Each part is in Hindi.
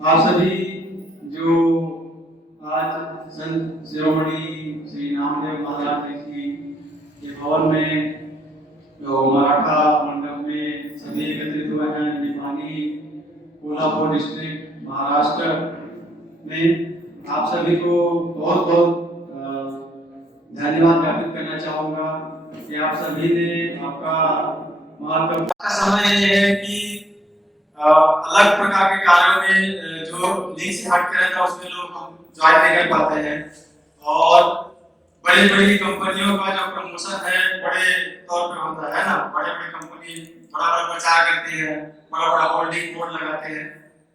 आप सभी जो आज संत शिरोमणि श्री नामदेव महाराज जी की के भवन में जो मराठा मंडप में सभी एकत्रित हुए हैं, निपानी कोल्हापुर डिस्ट्रिक्ट महाराष्ट्र में, आप सभी को बहुत बहुत धन्यवाद ज्ञापित करना चाहूँगा कि आप सभी ने आपका महत्व का समय ये है कि अलग प्रकार के कार्यों में जो लीग से हट कर था उसमें लोग हम ज्वाइन नहीं कर पाते हैं, और बड़ी बड़ी कंपनियों का जो प्रमोशन है बड़े तौर पे होता है ना, बड़े बड़े कंपनी बड़ा बड़ा प्रचार करती है, बड़ा बड़ा होल्डिंग बोर्ड लगाते हैं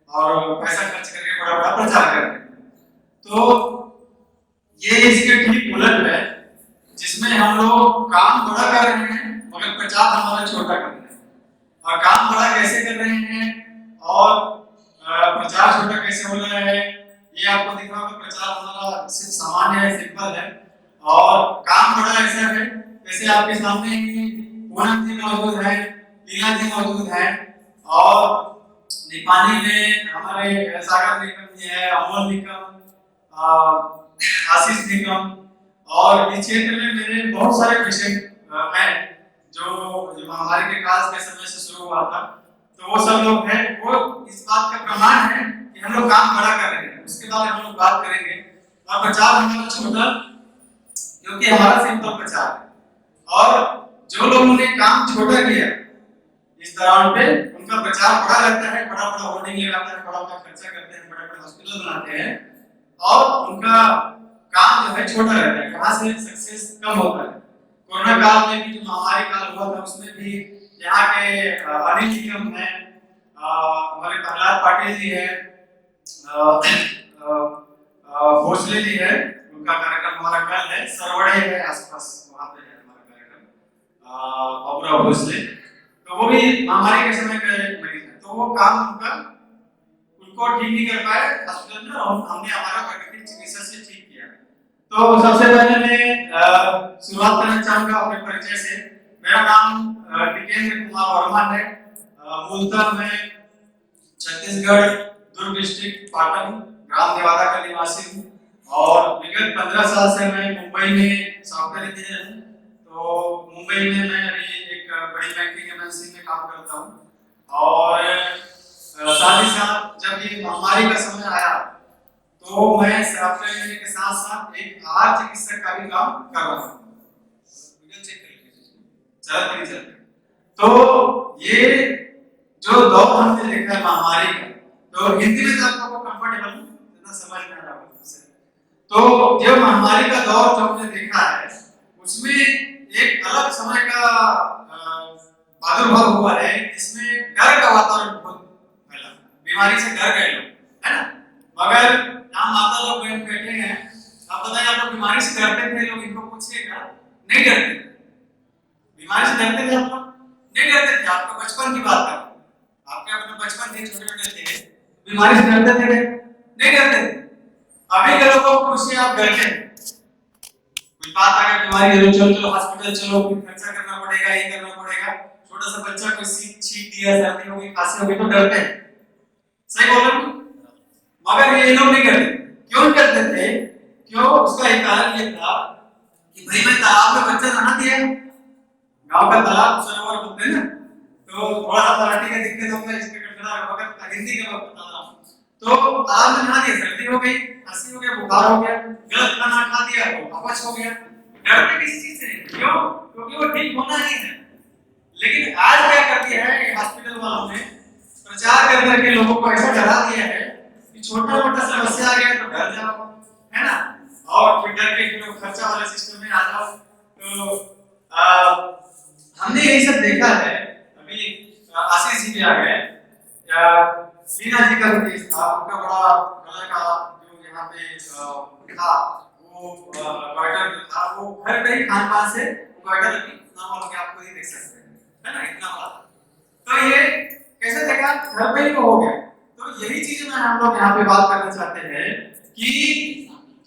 और पैसा खर्च करके बड़ा बड़ा प्रचार करते हैं। तो ये इसके ठीक उलट है, जिसमें हम लोग काम बड़ा कर रहे हैं मगर प्रचार हमारा छोटा कर रहे हैं। और काम बड़ा कैसे कर रहे हैं और प्रचार छोटा कैसे हो रहा है, ये आपको दिख रहा होगा। प्रचार हमारा सिर्फ सामान्य है, सिंपल है, और काम बड़ा ऐसा है जैसे आपके सामने ही पूनम जी मौजूद है, लीला जी मौजूद है, और निपानी में हमारे सागर निगम जी है, अमोल निगम, आशीष निगम, और इस क्षेत्र में मेरे बहुत सारे पेशेंट हैं जो महामारी के काल के समय से शुरू हुआ था। तो वो सब लोग हैं, वो इस बात का प्रमाण है कि हम लोग काम बड़ा कर रहे हैं। उसके बाद हम लोग बात करेंगे। और प्रचार हमारा छोटा क्योंकि हमारा सिंपल प्रचार है, और जो लोगों ने काम छोटा किया इस दौरान पे उनका प्रचार बड़ा रहता है, बड़ा बड़ा होर्डिंग लगाता है, बड़ा बड़ा खर्चा करते हैं, बड़े बड़े हॉस्पिटल बनाते हैं, और उनका काम जो है छोटा रहता है, कहां से सक्सेस कम होता है। कोरोना काल में भी जो महामारी काल हुआ था उसमें भी यहाँ के अनिल निगम है, हमारे प्रहलाद पाटिल जी है, भोसले जी है, उनका कार्यक्रम हमारा कल है, सरवड़े है आसपास, वहां पे है हमारा कार्यक्रम, बाबूराव भोसले। तो वो भी महामारी के समय के मरीज है, तो वो काम उनका उनको ठीक नहीं कर पाए हॉस्पिटल में, और हमने हमारा प्राकृतिक चिकित्सा से ठीक किया। तो सबसे पहले मैं शुरुआत करना चाहूंगा अपने परिचय से। मेरा नाम टिकेंद्र कुमार वर्मा है। मूलतः मैं छत्तीसगढ़ दुर्ग डिस्ट्रिक्ट पाटन ग्राम देवादा का निवासी हूँ, और विगत 15 साल से मैं मुंबई में सॉफ्टवेयर इंजीनियर हूँ। तो मुंबई में मैं अभी एक बड़ी बैंकिंग एमएनसी में काम करता हूँ, और साथ ही साथ जब ये महामारी का समय आया तो मैं सॉफ्टवेयर इंजीनियर के साथ साथ एक आहार चिकित्सक का भी काम कर रहा हूँ। तो ये जो दौर हमने देखा है महामारी का, तो हिंदी में आप लोगों को कंफर्टेबल इतना समझ में आ रहा होगा। तो जो महामारी का दौर जो हमने देखा है उसमें एक अलग समय का प्रादुर्भाव हुआ है, जिसमें डर का वातावरण बहुत फैला, बीमारी से डर गए लोग, है ना। मगर यहाँ माता लोग बैठे हैं, आप बताइए आप लोग बीमारी से डरते थे? लोग इनको पूछिएगा, नहीं डरते। बीमारी से डरते थे आप लोग? नहीं डरते थे। आपका बचपन की बात कर, आपके अपने बचपन थे, छोटे छोटे थे, बीमारी से डरते थे? नहीं डरते थे। अभी के लोगों को पूछिए, आप डरते हैं? कोई बात आ गई बीमारी है, चलो चलो हॉस्पिटल चलो, खर्चा करना पड़ेगा, ये करना पड़ेगा। छोटा सा बच्चा को छींक दिया, सर्दी हो गई, खांसी हो गई, तो डरते हैं। सही बोल रहे हो? मगर ये लोग नहीं करते। क्यों करते थे? क्यों? उसका एक कारण ये था कि भाई मैं तालाब में बच्चा नहा दिया, गांव का तालाब सरोवर बोलते हैं ना, तो थोड़ा सा मराठी का दिक्कत होता है इसके कठिनाई, मगर हिंदी का मैं बता रहा हूँ। तो तालाब में नहा दिया, सर्दी हो गई, खांसी हो गया, बुखार हो गया, गलत खाना खा दिया तो अपच हो गया। डरते किस चीज से? क्यों? क्योंकि वो ठीक होना ही है। लेकिन आज क्या कर दिया है हॉस्पिटल वालों ने, प्रचार कर करके लोगों को ऐसा डरा दिया है कि छोटा मोटा समस्या आ गया तो डर जाओ, है ना, और फिर डर के लोग खर्चा वाले सिस्टम में आ जाओ। तो हमने यही सब देखा है। अभी आशीष जी भी आ गए, लीना जी का केस था, उनका बड़ा गला का जो यहाँ पे था वो क्वार्टर जो था वो घर पे ही खान पान से क्वार्टर अभी नाम लोग आपको ही देख सकते हैं, है ना, इतना बड़ा। तो ये कैसे देखा, घर पे ही हो गया। तो यही चीज में हम लोग यहाँ पे बात करना चाहते हैं कि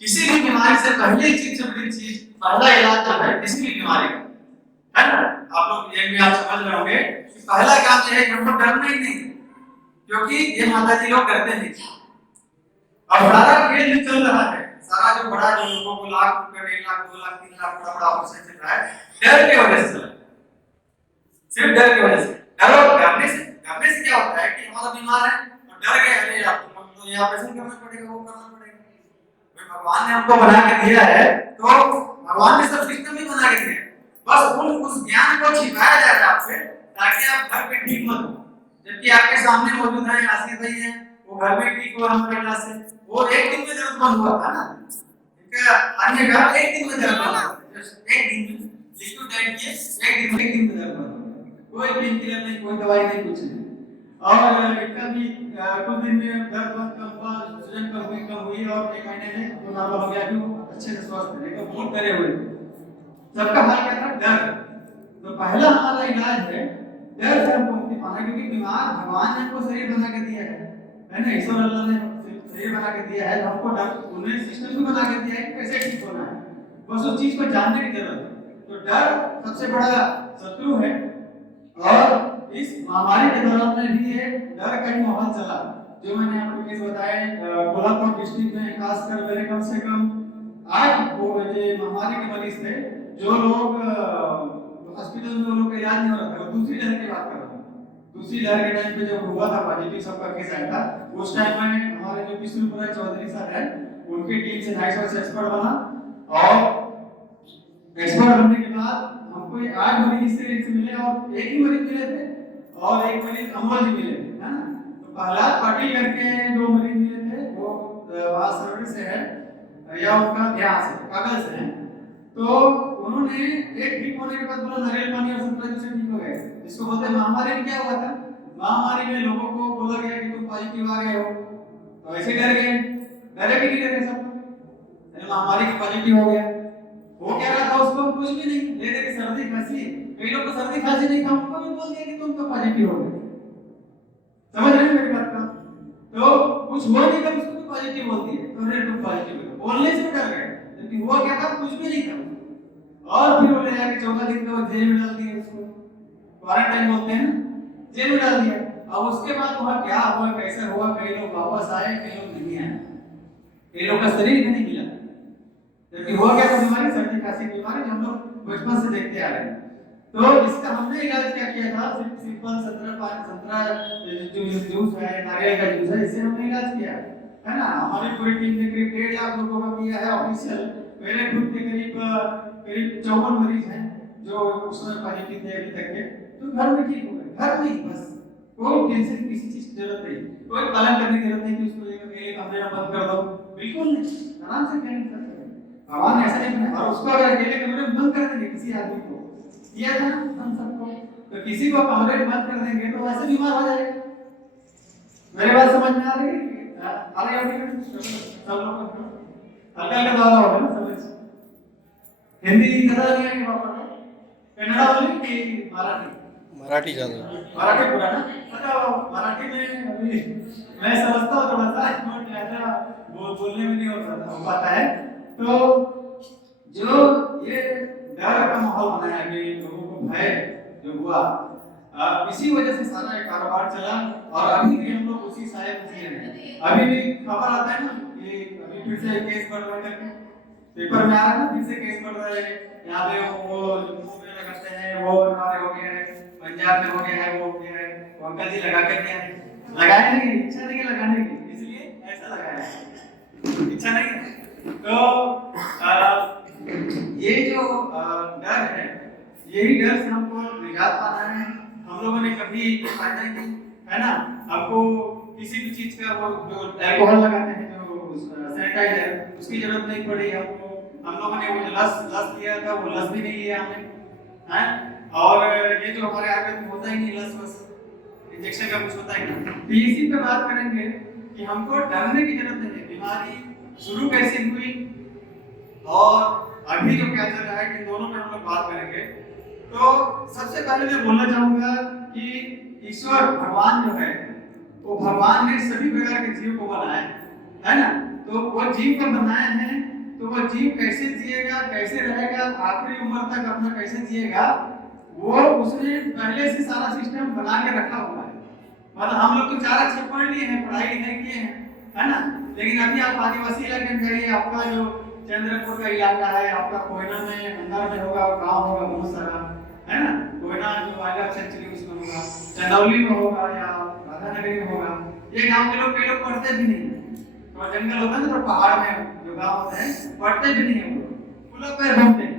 किसी भी बीमारी से पहली चीज, बड़ी चीज, पहला इलाज जो है किसी भी बीमारी का, है ना, आप लोग ये भी आप समझ रहे होंगे कि पहला काम ये है कि हमको डरना ही नहीं, क्योंकि ये माता जी लोग करते नहीं। अब सारा खेल जो चल रहा है, सारा जो बड़ा जो लोगों को लाख रुपए, 1 लाख, 2 लाख, 3 लाख बड़ा ऑपरेशन चल रहा है, डर की वजह से चल रहा है, सिर्फ डर की वजह से। डरने से क्या होता है कि हमारा बीमार है तो डर गए, अरे यार तो ये ऑपरेशन करना पड़ेगा, वो करना पड़ेगा। भाई भगवान ने हमको बना के दिया है, तो भगवान ने सब सिस्टम ही बना के दिया है, बस उस ज्ञान को छिपाया जा रहा है आपसे, ताकि आप घर पे ठीक मत हो, जबकि आपके सामने मौजूद है आसिफ भाई है, वो घर में ठीक हुआ हमारे इलाज से, वो एक दिन में जरूरतमंद हुआ था ना, इनका अन्य घर एक दिन में जरूरतमंद हुआ, एक दिन में लिक्विड डाइट किए, एक दिन में जरूरतमंद, कोई पेन किलर नहीं, कोई दवाई नहीं, कुछ नहीं। और इनका भी कुछ दिन में दर्द कम हुआ, सूजन कम हुई और 1 महीने में वो नॉर्मल हो गया, क्यों अच्छे से स्वस्थ है, लेकिन बहुत डरे हुए सबका हाल क्या था, डर। तो पहला हमारा इलाज है डर से हमको मुक्ति पाना, क्योंकि बीमार भगवान ने हमको शरीर बना के दिया है ना, ईश्वर अल्लाह ने शरीर बना के दिया है, हमको डर उन्हें सिस्टम भी बना के दिया है कैसे ठीक होना है, बस उस चीज को जानने की जरूरत है। तो डर सबसे बड़ा शत्रु है, और इस महामारी के दौरान में भी ये डर का ही माहौल चला, जो मैंने आपको केस बताए कोल्हापुर डिस्ट्रिक्ट में, खासकर मेरे कम से कम 8 वो ये महामारी के मरीज थे, जो लोग हॉस्पिटल में वो लोग का इलाज नहीं हो रहा था, दूसरी लहर की बात कर रहा हूँ। दूसरी लहर के टाइम पे जब हुआ था पॉजिटिव सबका केस आया था, उस टाइम में हमारे जो विष्णुपुरा चौधरी सर है, उनकी टीम से 250 एक्सपर्ट बना, और एक्सपर्ट बनने के बाद हमको ये 8 मरीज से मिले, और एक ही मरीज मिले थे और एक मरीज अमोल जी मिले थे, है ना। तो प्रहलाद पाटिल करके जो मरीज मिले थे वो वहाँ सर्विस से है या उनका ध्यान से कागज से है, तो उन्होंने एक ठीक होने के बाद बोला नारियल पानी और संतरा जूस से ठीक हो गए, जिसको बोलते हैं महामारी में क्या हुआ था, महामारी में लोगों को बोला गया कि तुम पॉजिटिव आ गए हो, तो ऐसे डर गए, डरे भी नहीं डरे सब, महामारी की पॉजिटिव हो गया, वो क्या रहा था उसको कुछ भी नहीं, ले दे के सर्दी खांसी, कई लोग को सर्दी खांसी नहीं था, उनको भी बोल दिया कि तुम तो पॉजिटिव हो गए, समझ रहे हैं मेरी बात का, तो कुछ हुआ नहीं था उसको भी पॉजिटिव बोल दिए, तो अरे तुम पॉजिटिव हो, बोलने से डर गए, लेकिन हुआ क्या था, कुछ भी नहीं था, और फिर वो ले जाके 14 दिन का जेल में डाल दिया, उसको क्वारंटाइन बोलते हैं ना, जेल में डाल दिया। अब उसके बाद वहाँ क्या हुआ, कैसे हुआ, कई लोग वापस आए, कई लोग नहीं आए, कई लोग का शरीर नहीं मिला, जबकि हुआ क्या था, बीमारी सर्दी खांसी की बीमारी जो हम लोग बचपन से देखते आ रहे हैं। तो इसका हमने इलाज क्या किया था, सिंपल संतरा जूस है, नारियल का जूस है, इससे हमने इलाज किया है ना। हमारी पूरी टीम ने करीब 1.5 लाख लोगों का किया है ऑफिशियल, मेरे खुद के करीब 54 मरीज हैं जो उसमें पॉजिटिव थे अभी तक के, तो घर में ठीक हो गए, घर में ही बस, कोई टेंशन किसी चीज की जरूरत नहीं, कोई पालन करने की जरूरत नहीं कि उसको अकेले कमरे में बंद कर दो, बिल्कुल नहीं, आराम से खेल सकते हैं, भगवान ऐसा नहीं बनाया। और उसको अगर अकेले कमरे में बंद कर देंगे किसी आदमी को, किया था हम सबको, तो किसी को कमरे में बंद कर देंगे तो वैसे बीमार हो जाएगा। मेरी बात समझ में आ रही है? आ रही है सब लोग को हल्का दवा होगा ना समझ, हिंदी ज्यादा नहीं आएगी पापा, कन्नड़ा बोले कि मराठी, मराठी ज्यादा, मराठी पूरा ना, अच्छा मराठी में अभी मैं समझता हूँ थोड़ा सा, बट ऐसा बोलने में नहीं हो पाता है। तो जो ये डर का माहौल बनाया कि लोगों को भय जो हुआ, इसी वजह से सारा ये कारोबार चला, और अभी भी हम लोग उसी साए में जी रहे हैं। अभी भी खबर आता है ना कि अभी फिर से केस बढ़ रहे हैं, पेपर में आ रहा है ना, फिर से केस बढ़ रहे हैं, यहाँ पे वो मुंह में लगाते हैं, वो हमारे हो गया है, पंजाब में हो गया है, वो हो गया है, वो अंकल जी लगा कर दिया है, लगाए नहीं, इच्छा नहीं है लगाने की, इसलिए ऐसा लगाया है, इच्छा नहीं है। तो ये जो डर है, यही डर से हमको निजात पाना है। हम लोगों ने कभी फायदा ही नहीं, है ना, हमको किसी भी चीज का वो जो अल्कोहल लगाते हैं, जो सैनिटाइजर, उसकी जरूरत नहीं पड़ी हमको। हम लोगों ने वो लस लिया था, वो लस भी नहीं लिया हमने, हैं। और ये जो हमारे आयुर्वेद में होता ही नहीं लस वस, इंजेक्शन का कुछ होता ही नहीं। तो इसी पे बात करेंगे कि हमको डरने की जरूरत नहीं है। बीमारी शुरू कैसे हुई और अभी जो क्या चल रहा है, कि दोनों पे हम लोग बात करेंगे। तो सबसे पहले मैं बोलना चाहूंगा कि ईश्वर भगवान जो है, वो भगवान ने सभी प्रकार के जीव को बनाया है ना। तो वो जीव को बनाया है, तो वो जीव कैसे जिएगा, कैसे रहेगा, आखिरी उम्र तक अपना कैसे जिएगा, वो उसने पहले से सारा सिस्टम बना के रखा हुआ है। मतलब हम लोग तो 4 अक्षर पढ़ लिए हैं, पढ़ाई लिखाई किए हैं, है ना। लेकिन अभी आप आदिवासी इलाके में जाइए, आपका जो चंद्रपुर का इलाका है, आपका कोयना में अंदर में होगा, गांव होगा बहुत सारा, है ना। कोयना जो वाइल्ड लाइफ सेंचुरी उसमें होगा, चंदौली में होगा या राधानगरी में होगा। ये गांव के लोग पढ़ते भी नहीं, तो जंगल होता है ना, तो पहाड़ में जो गांव होते हैं पढ़ते भी नहीं है, खुला पैर घूमते हैं।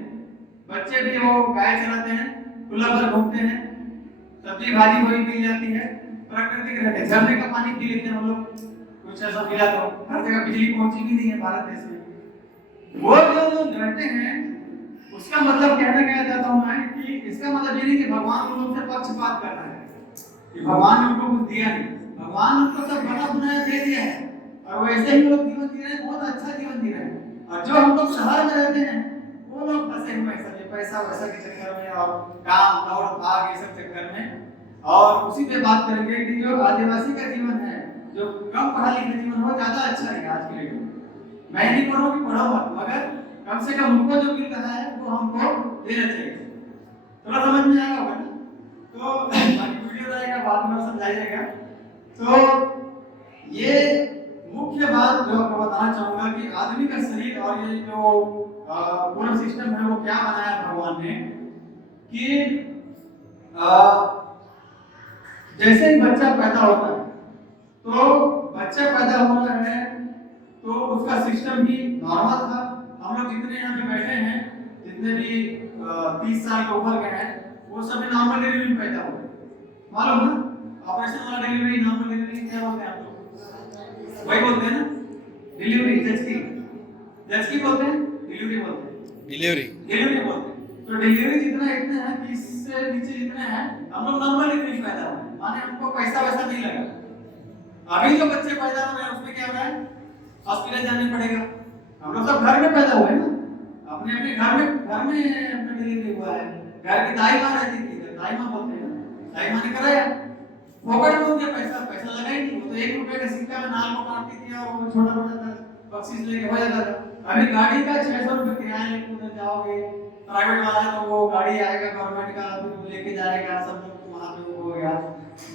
बच्चे भी वो गाय चराते हैं, खुला पैर घूमते हैं, सब्जी भाजी वही मिल जाती है, प्राकृतिक रहते हैं। झरने का पानी पी लेते हैं हम लोग, कुछ ऐसा मिला तो। हर जगह बिजली पहुंची भी नहीं है भारत देश में। वो जो रहते हैं, उसका मतलब कहना क्या चाहता हूं मैं कि इसका मतलब ये नहीं कि भगवान उन लोगों से पक्षपात कर रहा है, कि भगवान ने उनको कुछ दिया नहीं। भगवान उनको सब बना बनाया दे दिया है, और वैसे ही लोग जीवन जी रहे हैं, बहुत अच्छा जीवन जी रहे हैं। और जो हम लोग शहर में रहते हैं, वो लोग फंसे हुए हैं सब पैसा वैसा के चक्कर में और काम दौड़ भाग ये सब चक्कर में। और उसी पे बात करेंगे कि जो आदिवासी का जीवन है, जो कम पढ़ा लिखा जीवन हो, ज्यादा अच्छा है आज के लिए। मैं नहीं बोल रहा कि पढ़ो मत, मगर कम से कम उनको जो मिल रहा है वो हमको देना चाहिए। थोड़ा समझ में आएगा होगा ना, तो बाकी वीडियो रहेगा, बाद में समझाइएगा। तो ये मुख्य बात जो आपको बताना चाहूंगा कि आदमी का शरीर और ये जो पूरा सिस्टम है वो क्या बनाया भगवान ने, कि जैसे ही बच्चा पैदा होता है, तो बच्चा पैदा हो रहा है तो उसका सिस्टम भी नॉर्मल था। हम लोग जितने यहाँ पे बैठे हैं, जितने भी 30 साल के ऊपर के हैं, वो सभी नॉर्मल डिलीवरी में पैदा हुए, मालूम ना। ऑपरेशन वाला डिलीवरी, नॉर्मल डिलीवरी क्या बोलते हैं आप लोग? वही बोलते हैं ना, डिलीवरी। जचकी बोलते हैं, डिलीवरी बोलते हैं, डिलीवरी बोलते हैं। तो डिलीवरी जितना इतने हैं, 30 से नीचे जितने हैं, हम लोग नॉर्मल डिलीवरी पैदा हुए, माने हमको पैसा वैसा नहीं लगा। अभी जो बच्चे पैदा हो रहे हैं उसमें क्या हो रहा है, हॉस्पिटल जाने पड़ेगा। हम लोग सब घर में पैदा हुए ना, अपने अपने घर में अपना डिलीवरी हुआ है। घर की दाई माँ रहती थी, दाई माँ बोलते हैं ना, दाई माँ ने कराया, फोकट में उनके पैसा लगा ही नहीं। वो तो 1 रुपए का सिक्का में नाल को काटती थी और वो छोटा छोटा था, बख्शीश लेके हो जाता था। अभी गाड़ी का 600 रुपए किराया लेके उधर जाओगे, प्राइवेट वाला है तो वो गाड़ी आएगा गवर्नमेंट का, फिर लेके जाएगा, सब लोग वहां पे हो गया।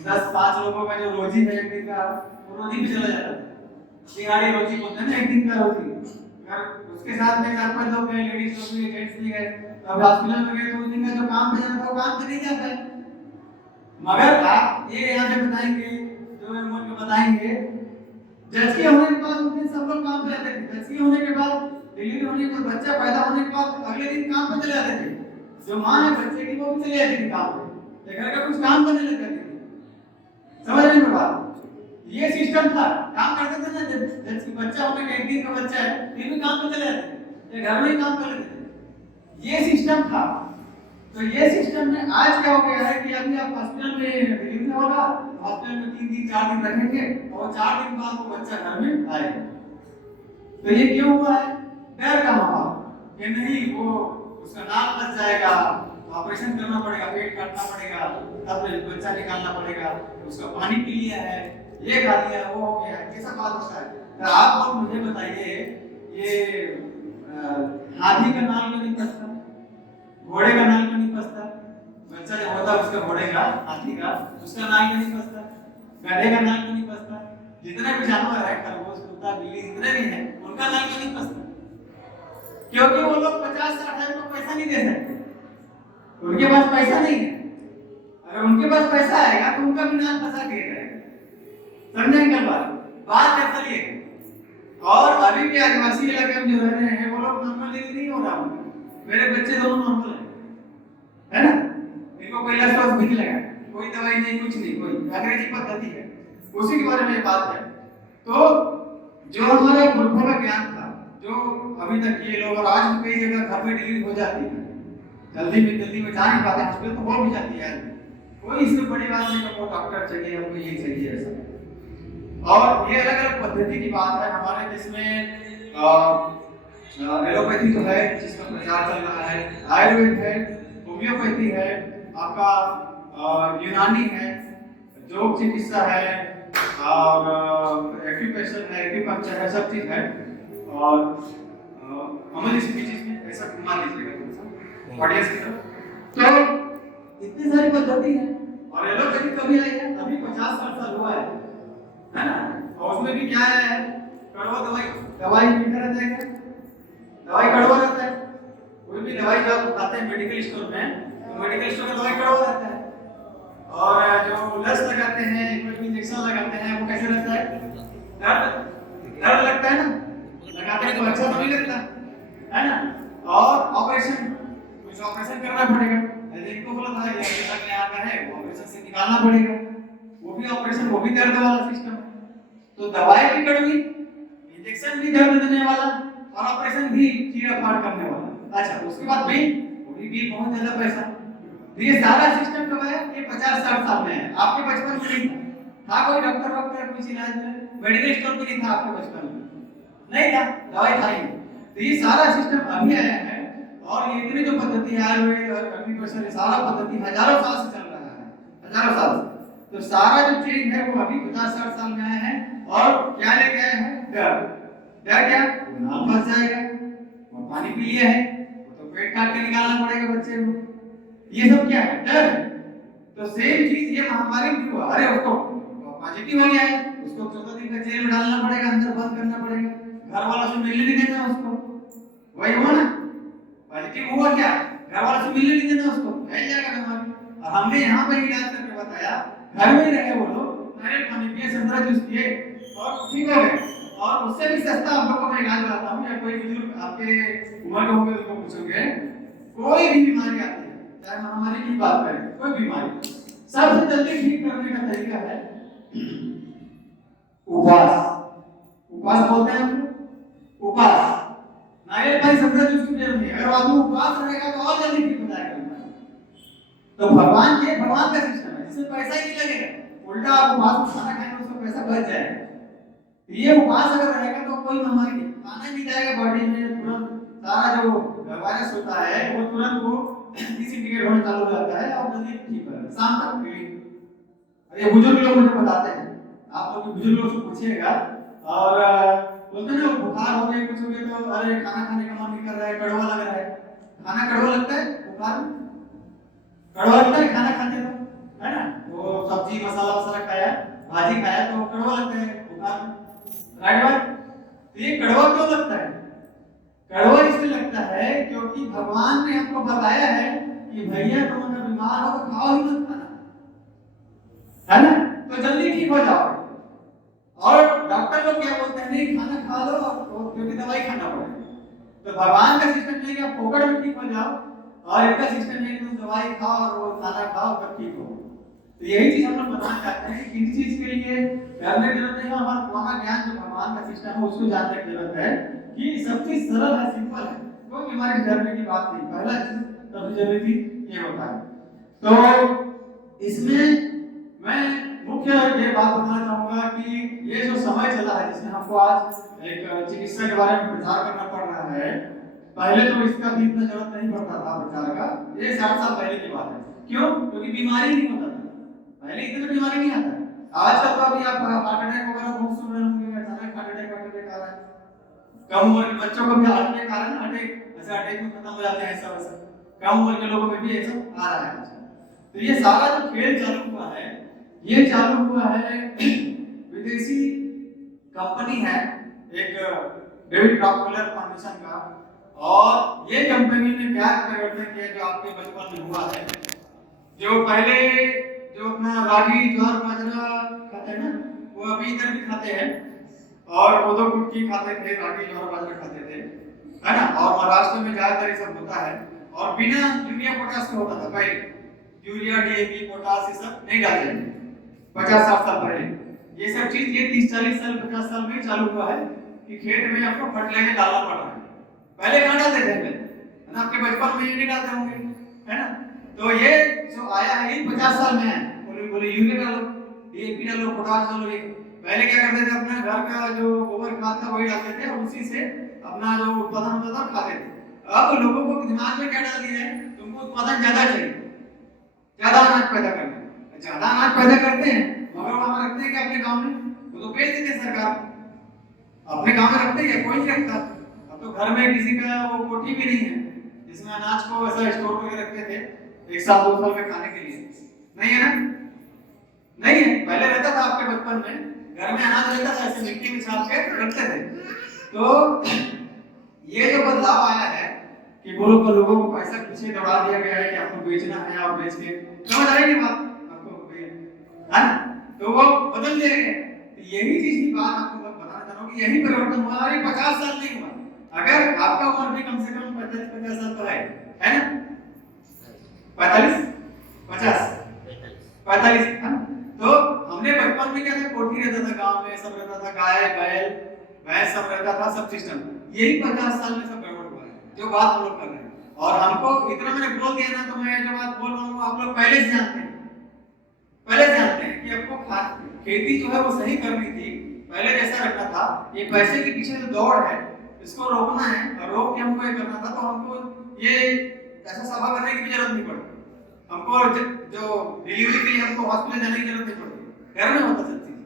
10-5 लोगों का जो रोजी है एक दिन का, वो रोजी भी चला जाता है। गाड़ी रोजी बोलते हैं ना, एक दिन का रोजी। अगर उसके साथ में 4-5 लोग गए, लेडीज लोग भी, जेंट्स भी गए, अब हॉस्पिटल में गए तो उस दिन का जो काम पे जाना था वो काम पे नहीं जाता है। मगर आप ये यहाँ पे बताएंगे, जो मोल में बताएंगे, जचकी होने के बाद उस दिन सब लोग काम पे जाते थे। जचकी होने के बाद, डिलीवरी होने के बाद, बच्चा पैदा होने के बाद अगले दिन काम पे चले जाते थे। जो माँ है बच्चे की, वो भी चले जाती थी काम पे, घर का कुछ काम करने लग जाती थी। समझ रहे हैं बात? ये सिस्टम था, काम करते थे ना। जब बच्चा होने का 1 दिन का बच्चा है, फिर भी काम पे चले जाते थे, घर में ही काम कर लेते थे। ये सिस्टम था। तो ये सिस्टम में आज क्या हो गया है कि अभी आप हॉस्पिटल में डिलीवरी होगा, हॉस्पिटल में 3 दिन 4 दिन रखेंगे और 4 दिन बाद वो बच्चा घर में आएगा। तो ये क्यों हुआ है? डर का माहौल कि नहीं, वो उसका नाक फंस जाएगा, ऑपरेशन करना पड़ेगा, पेट काटना पड़ेगा, तब बच्चा निकालना पड़ेगा, उसका पानी पी लिया है, ये खा लिया, वो हो गया, ये सब बात होता है। तो आप लोग मुझे बताइए, ये हाथी का नाल क्यों नहीं फंसता, घोड़े का नाल क्यों नहीं फंसता? बच्चा जब होता है उसका, घोड़े का, हाथी का, उसका नाल क्यों नहीं फंसता? गधे का नाल क्यों नहीं फंसता? जितने भी जानवर है, खरगोश, कुत्ता, बिल्ली, जितने भी हैं, उनका नाल क्यों नहीं फंसता? क्योंकि वो लोग 50-60 को पैसा नहीं दे सकते, उनके पास पैसा नहीं है। अगर उनके पास पैसा आएगा तो उनका भी नाल फंसा दिया जाएगा। समझेंगे बात कैसा लिए? और अभी भी आदिवासी इलाके में जो रह रहे हैं, वो लोग नॉर्मल नहीं हो रहा उनका। मेरे बच्चे दोनों नॉर्मल है ना, इनको कोई लक्षण भी नहीं लगा, कोई दवाई नहीं, कुछ नहीं, कोई अंग्रेजी पद्धति है, उसी के बारे में बात है। तो जो हमारे पुरखों का ज्ञान था, जो अभी तक ये लोग, और आज कई जगह घर में डिलीवरी हो जाती है, जल्दी में जा नहीं पाते, हॉस्पिटल तो हो भी जाती है, कोई इसमें बड़ी बात नहीं कि वो डॉक्टर चाहिए, हमको ये चाहिए ऐसा। और ये अलग अलग पद्धति की बात है। हमारे देश में एलोपैथी तो है जिसका प्रचार चल रहा है, आयुर्वेद है, होम्योपैथी है, आपका यूनानी है, योग चिकित्सा है, और एक्यूप्रेशर है, एक्यूपंक्चर है, सब चीज है। और हमारी स्पीचेस में ऐसा मान लीजिएगा ऑडियंस की तरफ, तो इतनी सारी पद्धति है। और एलोपैथी कभी आई है? अभी 50-60 साल हुआ है ना। और उसमें भी क्या है, कड़वा दवाई, दवाई मीठा रहता है क्या? दवाई कड़वा रहता है। कोई भी दवाई जो आप खाते हैं मेडिकल स्टोर में, तो मेडिकल स्टोर का दवाई कड़वा रहता है। और जो लस लगाते हैं, कोई भी इंजेक्शन लगाते हैं, वो कैसे रहता है? दर्द लगता है ना, लगाते हैं तो अच्छा तो नहीं लगता है ना। और ऑपरेशन, कुछ ऑपरेशन करना पड़ेगा, जैसे इनको बोला था ये तक यहाँ का है, वो ऑपरेशन से निकालना पड़ेगा, वो भी ऑपरेशन, वो भी दर्द वाला सिस्टम है। तो दवाई भी कड़वी, इंजेक्शन भी दर्द देने वाला, और ऑपरेशन भी चीरा फाड़ करने वाला। अच्छा, उसके बाद भी वो भी बहुत ज्यादा पैसा। तो ये सारा सिस्टम कब है? ये 50-60 साल में है। आपके बचपन में नहीं था कोई डॉक्टर वॉक्टर कुछ इलाज में, मेडिकल स्टोर भी नहीं था आपके बचपन में, नहीं था, दवाई था ही। तो ये सारा सिस्टम अभी आया है, और ये इतनी जो पद्धति है आयुर्वेद और एक्यूप्रेशर, सारा पद्धति हजारों साल से चल रहा है, हजारों साल से। तो सारा जो चीज है वो अभी 50-60 साल में आया है। और क्या लेके आया है? डर। डर क्या? नाम फंस जाएगा, और पानी पी लिया है, वो तो पेट काट के निकालना पड़ेगा बच्चे को। ये सब क्या है? डर। तो सेम चीज ये महामारी में हुआ। अरे उसको पॉजिटिव हो गया है, उसको 14 दिन का जेल में डालना पड़ेगा, अंदर बंद करना पड़ेगा, घर वालों से मिलने नहीं देना उसको। वही हुआ ना, पॉजिटिव हुआ क्या? घर वालों से मिलने नहीं देना उसको, फैल जाएगा बीमारी। और हमने यहाँ पे इलाज करके बताया, घर में ही रहे वो लोग, नारियल पानी पिए, संतरा जूस पिए और ठीक हो गए। और उससे भी सस्ता आप लोगों को मैं इलाज बताता हूँ, या कोई बुजुर्ग आपके उम्र के होंगे तो पूछोगे, कोई भी बीमारी आती है, चाहे महामारी की बात करें, कोई बीमारी, सबसे जल्दी ठीक करने का तरीका है उपवास। उपवास बोलते हैं हम लोग, उपवास। नारियल पानी, संतरा जूस की जरूरत नहीं, अगर आदमी उपवास रहेगा तो और जल्दी ठीक हो जाएगा। तो भगवान का सिस्टम है जिसमें पैसा ही नहीं लगेगा, उल्टा आप उपवास खाना खाएंगे उसका पैसा बच जाएगा। ये उपवास अगर रहेगा तो कोई बीमारी नहीं, खाना नहीं जाएगा बॉडी में, तुरंत सारा जो वायरस होता है वो तुरंत वो डिसइंटीग्रेट होना चालू हो जाता है और जल्दी ठीक हो जाता है, शाम तक ठीक। ये बुजुर्ग लोग मुझे बताते हैं, आप लोग बुजुर्ग लोग से पूछिएगा। और बोलते हैं ना बुखार हो गया, कुछ हो गया तो अरे खाना खाने का मन नहीं कर रहा है, कड़वा लग रहा है। खाना कड़वा लगता है? बुखार में कड़वा लगता है खाना खाते हो, है ना? वो सब्जी मसाला वसाला खाया, भाजी खाया तो कड़वा लगता है बुखार में, राइट बात? तो ये कड़वा क्यों लगता है? कड़वा इसलिए लगता है क्योंकि भगवान ने हमको बताया है कि भैया तुम अगर बीमार हो तो खाओ ही मत खाना, है ना? तो जल्दी ठीक हो जाओ। और डॉक्टर लोग क्या बोलते हैं? नहीं, खाना खा लो क्योंकि दवाई खाना पड़ेगा। तो भगवान का सिस्टम नहीं कि आप फोकट में ठीक हो जाओ, और इनका सिस्टम है कि तुम दवाई खाओ और वो खाना खाओ तब ठीक हो। तो यही चीज हम लोग बताना चाहते हैं कि किसी चीज के लिए डरने की जरूरत नहीं है। हमारा पुराना ज्ञान जो भगवान का सिस्टम है उसको जानने की जरूरत है कि सब चीज सरल है, सिंपल है, कोई बीमारी से डरने की बात नहीं। पहला चीज सबसे जरूरी थी ये होता है। तो इसमें मैं मुख्य ये बात बताना चाहूंगा कि ये जो समय चला है जिसमें हमको आज एक चिकित्सा के बारे में प्रचार करना पड़ रहा है, पहले तो इसका भी इतना जरूरत नहीं पड़ता था प्रचार का। ये 60 साल पहले की बात है। क्यों? क्योंकि बीमारी नहीं होता था, पहले इतना बीमारी नहीं आता। आजकल तो अभी आप हार्ट अटैक वगैरह बहुत सुन रहे होंगे, अचानक हार्ट अटैक आ रहा है, कम उम्र के बच्चों को भी हार्ट अटैक आ रहा है ना, अटैक ऐसा अटैक में खत्म हो जाते हैं, ऐसा वैसा कम उम्र के लोगों में भी ऐसा आ रहा है। तो ये सारा जो खेल चालू हुआ है, ये चालू हुआ है विदेशी कंपनी है एक डेविड रॉकफेलर फाउंडेशन का, और ये कंपनी ने क्या परिवर्तन किया जो आपके बचपन में हुआ है। जो पहले जो अपना रागी ज्वार बाजरा खाते हैं ना, वो अभी इधर भी खाते हैं, और कोदो कुटकी खाते थे, रागी ज्वार बाजरा खाते थे, है ना? और महाराष्ट्र में ज्यादातर ये सब होता है, और बिना यूरिया पोटास के होता था पहले, यूरिया डीएपी पोटास ये सब नहीं डालते थे 50-60 साल पहले। ये सब चीज ये 30-40 साल 50 साल में चालू हुआ है कि खेत में आपको फर्टिलाइजर डालना पड़ रहा है। पहले कहाँ डालते थे, है ना? आपके बचपन में ये नहीं डालते होंगे, है ना? तो ये जो आया है ये 50 साल में है। बोले यूरिया डालो, डीएपी डालो, पोटास डालो। ये पहले क्या करते थे, अपना घर का जो गोबर खाद था वही डालते थे और उसी से अपना जो उत्पादन होता था खाते थे। अब लोगों को दिमाग में क्या डाल दिया है, तुमको उत्पादन ज्यादा चाहिए, ज्यादा अनाज पैदा करना है, ज्यादा अनाज पैदा करते हैं मगर वहां रखते हैं कि अपने गांव में वो तो बेच देते हैं सरकार, अपने गांव में रखते हैं, कोई नहीं रखता। अब तो घर में किसी का वो कोठी भी नहीं है जिसमें अनाज को ऐसा स्टोर करके रखते थे 1 साल 2 साल में खाने के लिए, नहीं है ना? नहीं है। पहले रहता था आपके बचपन में घर में अनाज रहता था ऐसे मिट्टी में छाप के रखते थे। तो ये जो बदलाव आया है कि वो लोगों को पैसा पीछे दौड़ा दिया गया है कि आपको बेचना है और बेच के, समझ आ रही है बात आपको, है ना? तो वो बदल दिया गया। यही चीज की बात आपको बताना चाह रहा हूँ कि यही परिवर्तन हुआ है। 50 साल नहीं हुआ, अगर आपका उम्र भी कम से कम 45-50 साल तो है ना? 45 50 45 है ना? तो हमने बचपन में क्या था, कोठी रहता था गांव में, सब रहता था, गाय बैल भैंस सब रहता था, सब सिस्टम। यही 50 साल में सब गड़बड़ हुआ है जो बात हम लोग कर रहे हैं। और हमको इतना मैंने बोल दिया ना, तो मैं जो बात बोल रहा हूँ आप लोग पहले से जानते हैं, पहले से जानते हैं कि आपको खेती जो है वो सही करनी थी, पहले जैसा रखना था। ये पैसे के पीछे जो दौड़ है इसको रोकना है, और रोक के हमको ये करना था। तो हमको ये ऐसा सभा करने की भी जरूरत नहीं पड़ती, हमको जो डिलीवरी के लिए हमको हॉस्पिटल जाने की जरूरत नहीं पड़ती, घर में होता सब चीज।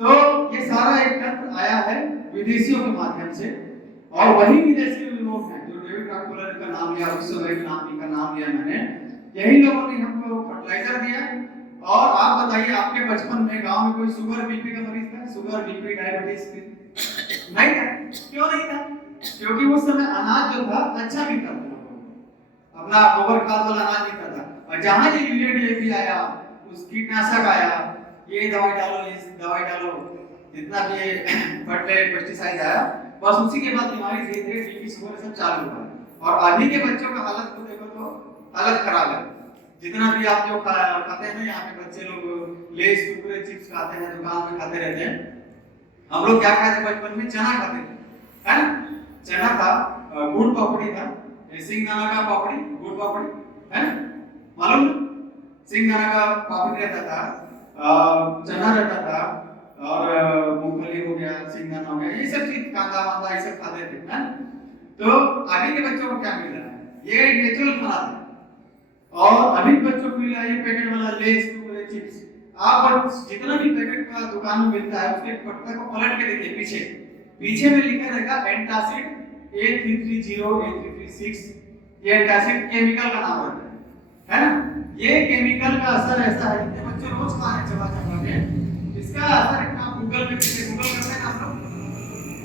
तो ये सारा एक तंत्र आया है विदेशियों के माध्यम से, और वही विदेशी लोग हैं जो डेविड रॉकफेलर का नाम लिया, विश्व बैंक का नाम लिया मैंने, यही लोगों ने हमको फर्टिलाइजर दिया। और आप बताइए, आपके बचपन में गांव में कोई शुगर बीपी का मरीज था? शुगर बीपी डायबिटीज नहीं था। क्यों नहीं था? क्योंकि उस समय अनाज जो था अच्छा मिलता था, अपना गोबर खाद वाला अनाज मिलता था। और जहां ये यूरिया डीएपी आया, उस कीटनाशक आया, ये दवाई डालो, इस दवाई डालो, जितना भी ये पेस्टिसाइड आया, बस उसी के बाद बीमारी धीरे धीरे बीपी शुगर सब चालू हुआ। और अभी के बच्चों का हालत को देखो तो हालत खराब है। जितना भी आप जो खाते हैं ना, यहाँ पे बच्चे लोग लेस कुरकुरे चिप्स खाते हैं, दुकान में खाते रहते हैं। हम लोग क्या खाते थे बचपन में? चना खाते थे, है ना? चना था, गुड़ पापड़ी था, सिंगदाना का पापड़ी, गुड़ पापड़ी, है ना? मालूम? सिंगदाना का पापड़ी रहता था, चना रहता था, और मूंगफली हो गया, सिंगदाना हो गया, ये सब चीज, कांदा वांदा, ये सब खाते थे, है ना? तो अभी के बच्चों को क्या मिल रहा है? ये नेचुरल खाना है। और अभी बच्चों को मिल रहा है पैकेट वाला लेस कुरकुरे चिप्स। आप जितना भी पैकेट का दुकान में मिलता है, उसके पट्टे को पलट के देखिए, पीछे पीछे में लिखा रहेगा एंटासिड A330 A336। ये एंटासिड केमिकल का नाम है ना? ये केमिकल का असर ऐसा है कि बच्चे रोज खा रहे हैं चबा चबा के, इसका असर इतना। गूगल पे गूगल करते हैं आप लोग,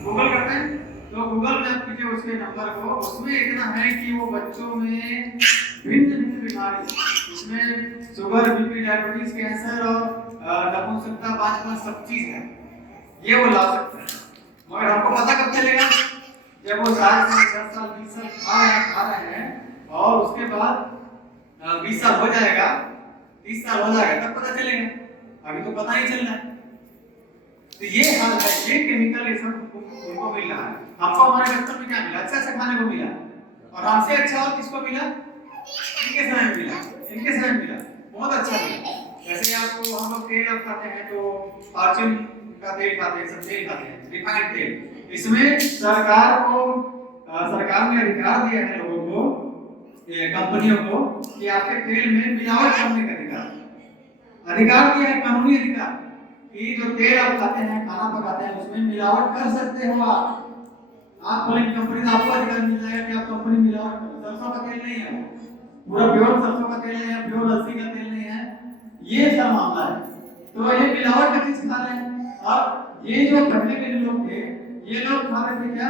गूगल करते हैं तो गूगल में आप कीजिए उसके नंबर को, उसमें इतना है कि वो बच्चों में भिन्न भिन्न बीमारी, उसमें शुगर बीपी डायबिटीज कैंसर और नपुंसकता, 5 सब चीज है, ये वो ला सकते हैं। मगर हमको पता कब चलेगा? जब वो 60 साल 10 साल 20 साल खा रहे हैं, और उसके बाद 20 साल हो जाएगा, 30 साल हो जाएगा, तब पता चलेगा। अभी तो पता नहीं चल रहा है। तो ये हाल है, ये केमिकल ये सब उनको मिल रहा है। हमको हमारे बचपन में क्या मिला? अच्छा खाने को मिला, और हमसे अच्छा और किसको मिला? इनके समय में मिला, इनके समय में मिला, बहुत अच्छा मिला। जैसे आपको हम लोग तेल खाते हैं तो फॉर्च्यून का तेल खाते हैं, सब तेल खाते हैं, रिफाइंड तेल। इसमें सरकार ने अधिकार दिया है लोगों को, कंपनियों को, कि आपके तेल में मिलावट करने का अधिकार दिया है, कानूनी अधिकार, कि जो तेल आप खाते हैं, खाना पकाते हैं, उसमें मिलावट कर सकते हो आप बोले कंपनी ने आपको अधिकार मिल जाएगा कि आप कंपनी मिलावट करो। सरसों का तेल नहीं है, पूरा प्योर सरसों का तेल नहीं है, प्योर अलसी का तेल नहीं है, ये सब मामला है। तो ये मिलावट का चीज खा रहे हैं। और ये जो पहले के लोग थे, ये लोग खा रहे थे क्या?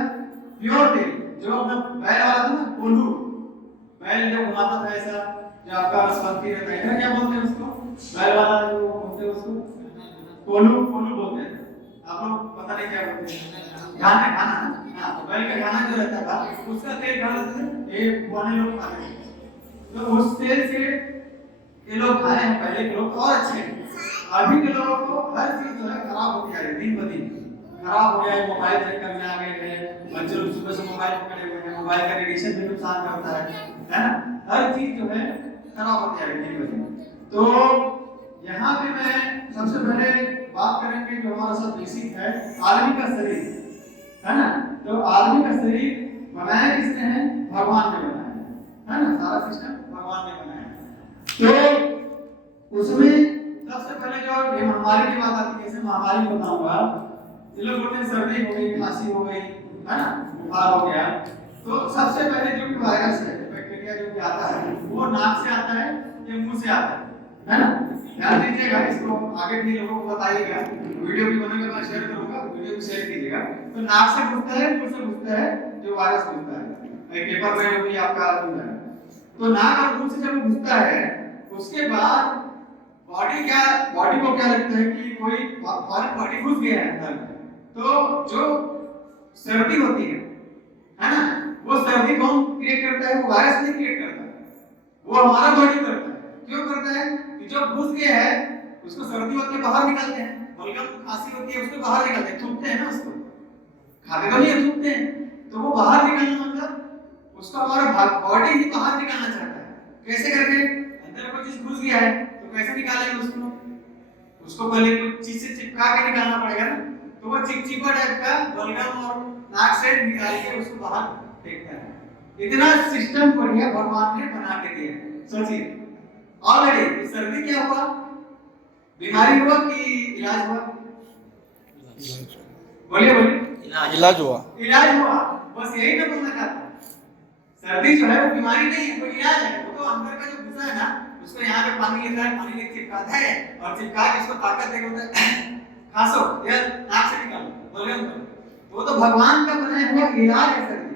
प्योर तेल, जो अपना बैल वाला था ना, कोल्हू बैल जो घुमाता था ऐसा, जो आपका स्पंती रहता है, क्या बोलते हैं उसको? बैल वाला जो बोलते हैं उसको कोल्हू बोलते हैं। आप लोग पता नहीं क्या बोलते हैं, खाना हाँ, बैल का खाना जो रहता था उसका तेल खा लेते थे, ये पुराने लोग खाते थे। तो उस तेल से ये लोग खा रहे हैं, पहले के लोग और अच्छे हैं। अभी के लोगों को हर चीज जो है खराब होती जा रही है, दिन ब दिन खराब हो गया है। मोबाइल चेक करने आ गए हैं बच्चे लोग, सुबह से मोबाइल पकड़े हुए हैं, मोबाइल का रेडिएशन भी नुकसान करता है ना? हर चीज जो है खराब होती जा रही है दिन ब दिन। तो यहाँ पे मैं सबसे पहले बात करेंगे जो हमारा सब बेसिक है, आदमी का शरीर, है ना? तो आदमी का शरीर बनाया किसने है? भगवान ने बनाया है ना? सारा सिस्टम भगवान ने बनाया। तो उसमें सबसे पहले जो ये महामारी की बात आती है, जैसे महामारी बताऊंगा, ये लोग बोलते हैं सर्दी हो गई, खांसी हो गई, है ना, बुखार हो गया, तो सबसे पहले जो वायरस है, बैक्टीरिया जो भी आता है, वो नाक से आता है या मुंह से आता है ना? ध्यान दीजिएगा, इसको आगे भी लोगों को बताइएगा, वीडियो भी बनेगा, मैं शेयर करूंगा, वीडियो भी शेयर कीजिएगा। तो नाक से घुसता है, मुंह से घुसता है, जो वायरस घुसता है, पेपर में भी आपका आता है। तो नाक और मुंह से जब घुसता है, उसके बाद बॉडी को क्या लगता है कि कोई फॉरेन बॉडी घुस गया है अंदर में। तो जो सर्दी होती है ना, वो सर्दी कौन क्रिएट करता है? वो वायरस नहीं क्रिएट करता है, वो हमारा बॉडी करता है। क्यों करता है? कि जो घुस गया है उसको सर्दी होती है बाहर निकालते हैं, बलगम खांसी होती है उसको बाहर निकालते हैं, थूकते हैं ना उसको, खाते तो नहीं है, थूकते हैं। तो वो बाहर निकालना मतलब उसका हमारा बॉडी ही बाहर निकालना चाहता है। कैसे करके? अंदर कोई चीज घुस गया है तो कैसे निकालेंगे उसको? उसको पहले कुछ चीज से चिपका के निकालना पड़ेगा ना। तो वो चिपचिपा टाइप का बलगम और नाक से निकाल के उसको बाहर फेंकता है। इतना सिस्टम बढ़िया भगवान ने बना के दिया है। सोचिए, ऑलरेडी सर्दी क्या हुआ? बीमारी हुआ कि इलाज हुआ? बोलिए बोलिए। इलाज हुआ। इलाज हुआ, बस यही तो बोलना चाहता हूँ। सर्दी जो है वो बीमारी नहीं है, वो इलाज है। वो तो अंदर का जो गुस्सा है ना, उसको यहाँ पे पानी लेता है, पानी लेके चिपकाता है और चिपका के इसको ताकत देके बोलता है खांसो या नाक से निकालो, बलगम करो। वो तो भगवान का बनाया हुआ इलाज है सर्दी।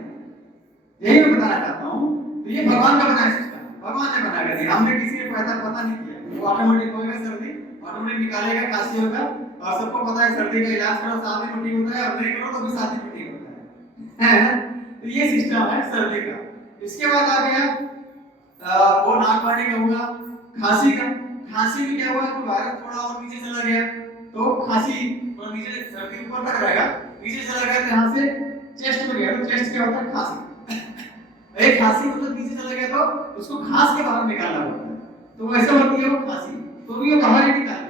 यही मैं बताना चाहता हूँ। तो ये भगवान का बनाया सिस्टम, भगवान ने बना के दिया, हमने किसी को पता नहीं किया। वो ऑटोमेटिक होगा, सर्दी ऑटोमेटिक निकालेगा, खांसी होगा। और सबको पता है सर्दी का इलाज करो 7 दिन में ठीक होता है, और नहीं करो तो भी 7 दिन में ठीक होता है ना? तो ये सिस्टम है सर्दी का। इसके बाद आ गया वो नाक पानी का हुआ, खांसी का। खांसी में क्या हुआ कि वायरस थोड़ा और नीचे चला गया, तो खांसी और नीचे, सर्दी ऊपर तक रहेगा, नीचे चला गया तो यहाँ से चेस्ट में गया, तो चेस्ट क्या होता है? खांसी। एक खांसी मतलब नीचे चला गया तो उसको खांस के बाहर निकालना पड़ता है, तो वैसे होती है वो खांसी, तो भी वो बाहर ही निकालना।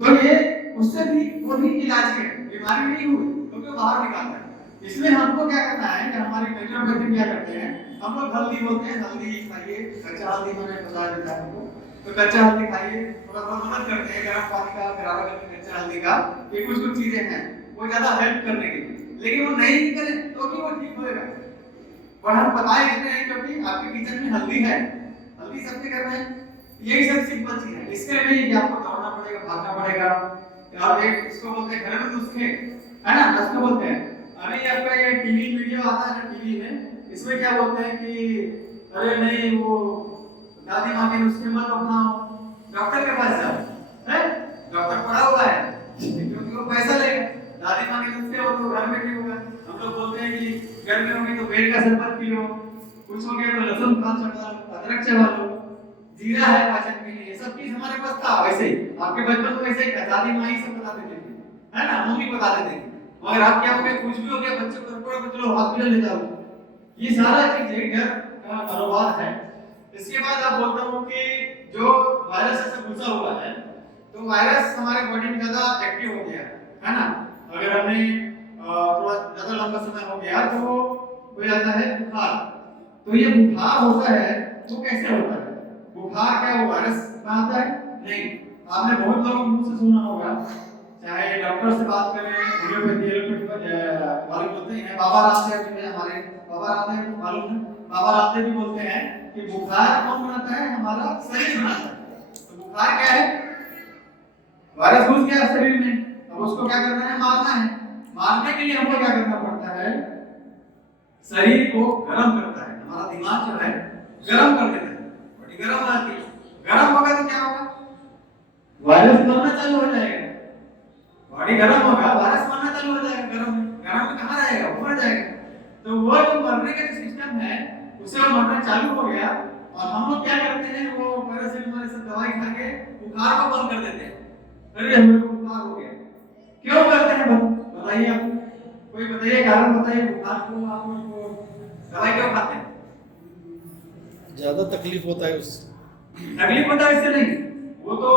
तो ये उससे भी वो भी इलाज है, बीमारी नहीं हुई तो वो बाहर निकालना है। इसमें हमको क्या करना है कि हमारी नेचुरोपैथी क्या करते हैं, हम लोग हल्दी बोलते हैं, हल्दी खाइए, कच्चा हल्दी मैंने बता देता है हमको। तो कच्चा हल्दी खाइए, थोड़ा थोड़ा मदद करते हैं गर्म पानी का, गरारा करके कच्चा हल्दी का। ये कुछ कुछ चीजें हैं वो ज्यादा हेल्प करने के लिए, लेकिन वो नहीं करें तो भी वो ठीक होएगा। और हम बताए इसमें हैं क्योंकि आपके किचन में हल्दी है, हल्दी सबके घर में, यही सब सिंपल चीज है। इसके लिए भी आपको दौड़ना पड़ेगा, भागना पड़ेगा। और एक इसको बोलते हैं घरेलू नुस्खे, है ना, नुस्खे बोलते हैं। अभी आपका ये टीवी वीडियो आता है ना, टीवी में, इसमें क्या बोलते हैं कि अरे नहीं वो दादी माँ के नुस्खे मत अपनाओ, डॉक्टर के पास जाओ, है? डॉक्टर पढ़ा हुआ है क्योंकि वो पैसा लेगा। दादी माँ के नुस्खे हो तो घर में ठीक होगा। हम लोग बोलते हैं कि गर्मी होगी तो बेल का शरबत पी लो, कुछ हो गया तो लहसुन पान चबा लो, अदरक चबा लो, जीरा है पाचन के लिए। सब चीज हमारे पास था वैसे ही, आपके बचपन में वैसे ही था, दादी माँ ही सब बता देती थी, है ना, मम्मी बता देती थी। मगर आप क्या हो गया, कुछ भी हो गया, बच्चे को थोड़ा बच्चे हॉस्पिटल ले जाओ, ये सारा चीज एक डर का कारोबार है। इसके बाद आप बोलता हूँ कि जो वायरस से घुसा हुआ है, तो वायरस हमारे बॉडी में ज्यादा एक्टिव हो गया है ना। अगर हमने थोड़ा ज्यादा लंबा समय हो गया तो हो जाता है बुखार। तो ये बुखार होता है वो कैसे होता है? बुखार क्या वो वायरस का आता है? नहीं। आपने बहुत लोगों मुंह से सुना होगा, चाहे डॉक्टर से बात करें, होम्योपैथी एलोपैथी वाले बोलते हैं, बाबा रामदेव जी हैं हमारे, बाबा रामदेव मालूम है, बाबा रामदेव भी बोलते हैं कि बुखार कौन बनाता है? हमारा शरीर बनाता है। तो बुखार क्या है? वायरस घुस गया शरीर में, अब उसको क्या करना है? मारना है। मारने के लिए हमको क्या करना पड़ता है? शरीर को गर्म करता है, हमारा दिमाग जो है गर्म कर देता है, बॉडी गर्म आती है। गर्म होगा तो क्या होगा? वायरस मरना चालू हो जाएगा। बॉडी गर्म होगा, वायरस मरना चालू हो जाएगा। गर्म गर्म में कहाँ रहेगा? वो मर जाएगा। तो वो जो मरने का जो सिस्टम है उससे वो मरना चालू हो गया, और हम लोग क्या करते हैं, वो पैरासिटामोल सब दवाई खा के बुखार को बंद कर देते हैं। अरे हमें बुखार हो गया, क्यों करते हैं बताइए आप, कोई बताइए कारण बताइए, बुखार को आप दवाई क्यों खाते हैं? ज्यादा तकलीफ होता है उससे। तकलीफ होता है इससे नहीं, वो तो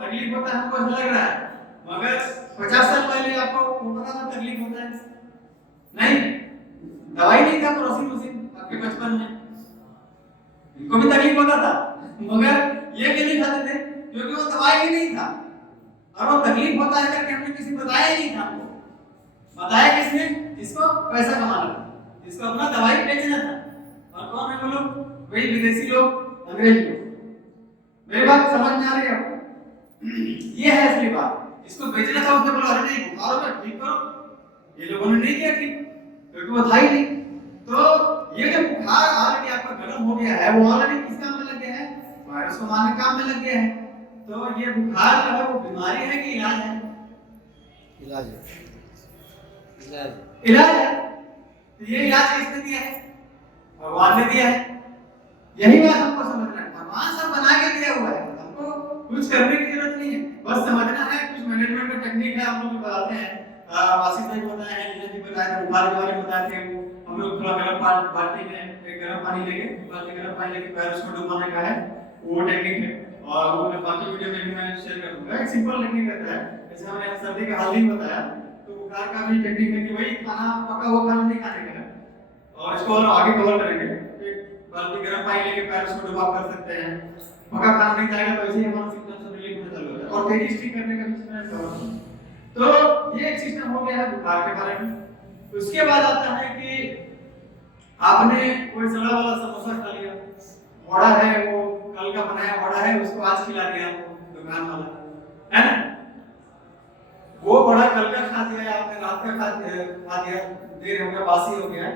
तकलीफ होता है हमको अच्छा लग रहा है, मगर 50 साल पहले आपको पता था तकलीफ होता है? नहीं, दवाई नहीं था क्रोसिन वोसिन आपके बचपन में, इनको भी तकलीफ होता था, मगर ये क्यों नहीं खाते थे? क्योंकि वो दवाई ही नहीं था। और वो तकलीफ होता है करके हमने किसी बताया ही नहीं था हमको। बताया किसने? जिसको पैसा कमाना था, जिसको अपना दवाई बेचना था। और कौन है वो लोग? वही विदेशी लोग, अंग्रेज लोग। मेरी बात समझ में आ रही है आपको? ये है असली बात। इसको बेचना था, उसने बोला अरे नहीं बुखार हो गया ठीक करो, ये लोगों ने नहीं किया ठीक, क्योंकि वो था ही नहीं। तो ये जो बुखार ऑलरेडी आपका गर्म हो गया है, वो ऑलरेडी किस काम में लग गया है? वायरस को मारने काम में लग गया है। तो ये बुखार जो है वो बीमारी है कि इलाज है? इलाज है। इलाज इलाज है। तो ये इलाज किसने दिया है? भगवान ने दिया है। यही बात हमको समझना है। भगवान सब बना के दिया हुआ है, हमको कुछ करने की जरूरत नहीं है, बस समझना है। कुछ मैनेजमेंट का टेक्निक है, हम लोग बताते हैं। आसिफ भाई बताए हैं, नीरज जी बताए हैं, बुखार के बारे में बताते हैं। हम लोग थोड़ा गर्म बाल्टी में एक गर्म पानी लेके, बाल्टी गर्म पानी लेके पैर उसको डुबाने का है, वो टेक्निक है। और वो मैं बाकी वीडियो में भी मैं शेयर कर दूंगा। एक सिंपल टेक्निक रहता है, जैसे हमने सर्दी का हल्दी बताया, तो बुखार का भी टेक्निक है कि वही खाना पका हुआ खाना नहीं खाने का है। और इसको हम आगे कवर करेंगे। बाल्टी गर्म पानी लेके पैर उसको डुबा कर सकते हैं। पका खाना नहीं खाएगा तो ऐसे ही हमारा सिम्टम्स सब रिलीफ होने चालू हो जाएगा, और तेजी ठीक करने का भी इसमें कवर है। तो ये एक सिस्टम हो गया है बुखार के बारे में। उसके बाद आता है कि आपने कोई सड़ा वाला समोसा खा लिया, वड़ा है, वो कल का बनाया वड़ा है, उसको आज खिला दिया आपको दुकान वाला, है ना? वो बड़ा कल का खा दिया, आपने रात का खा दिया, देर हो गया, बासी हो गया,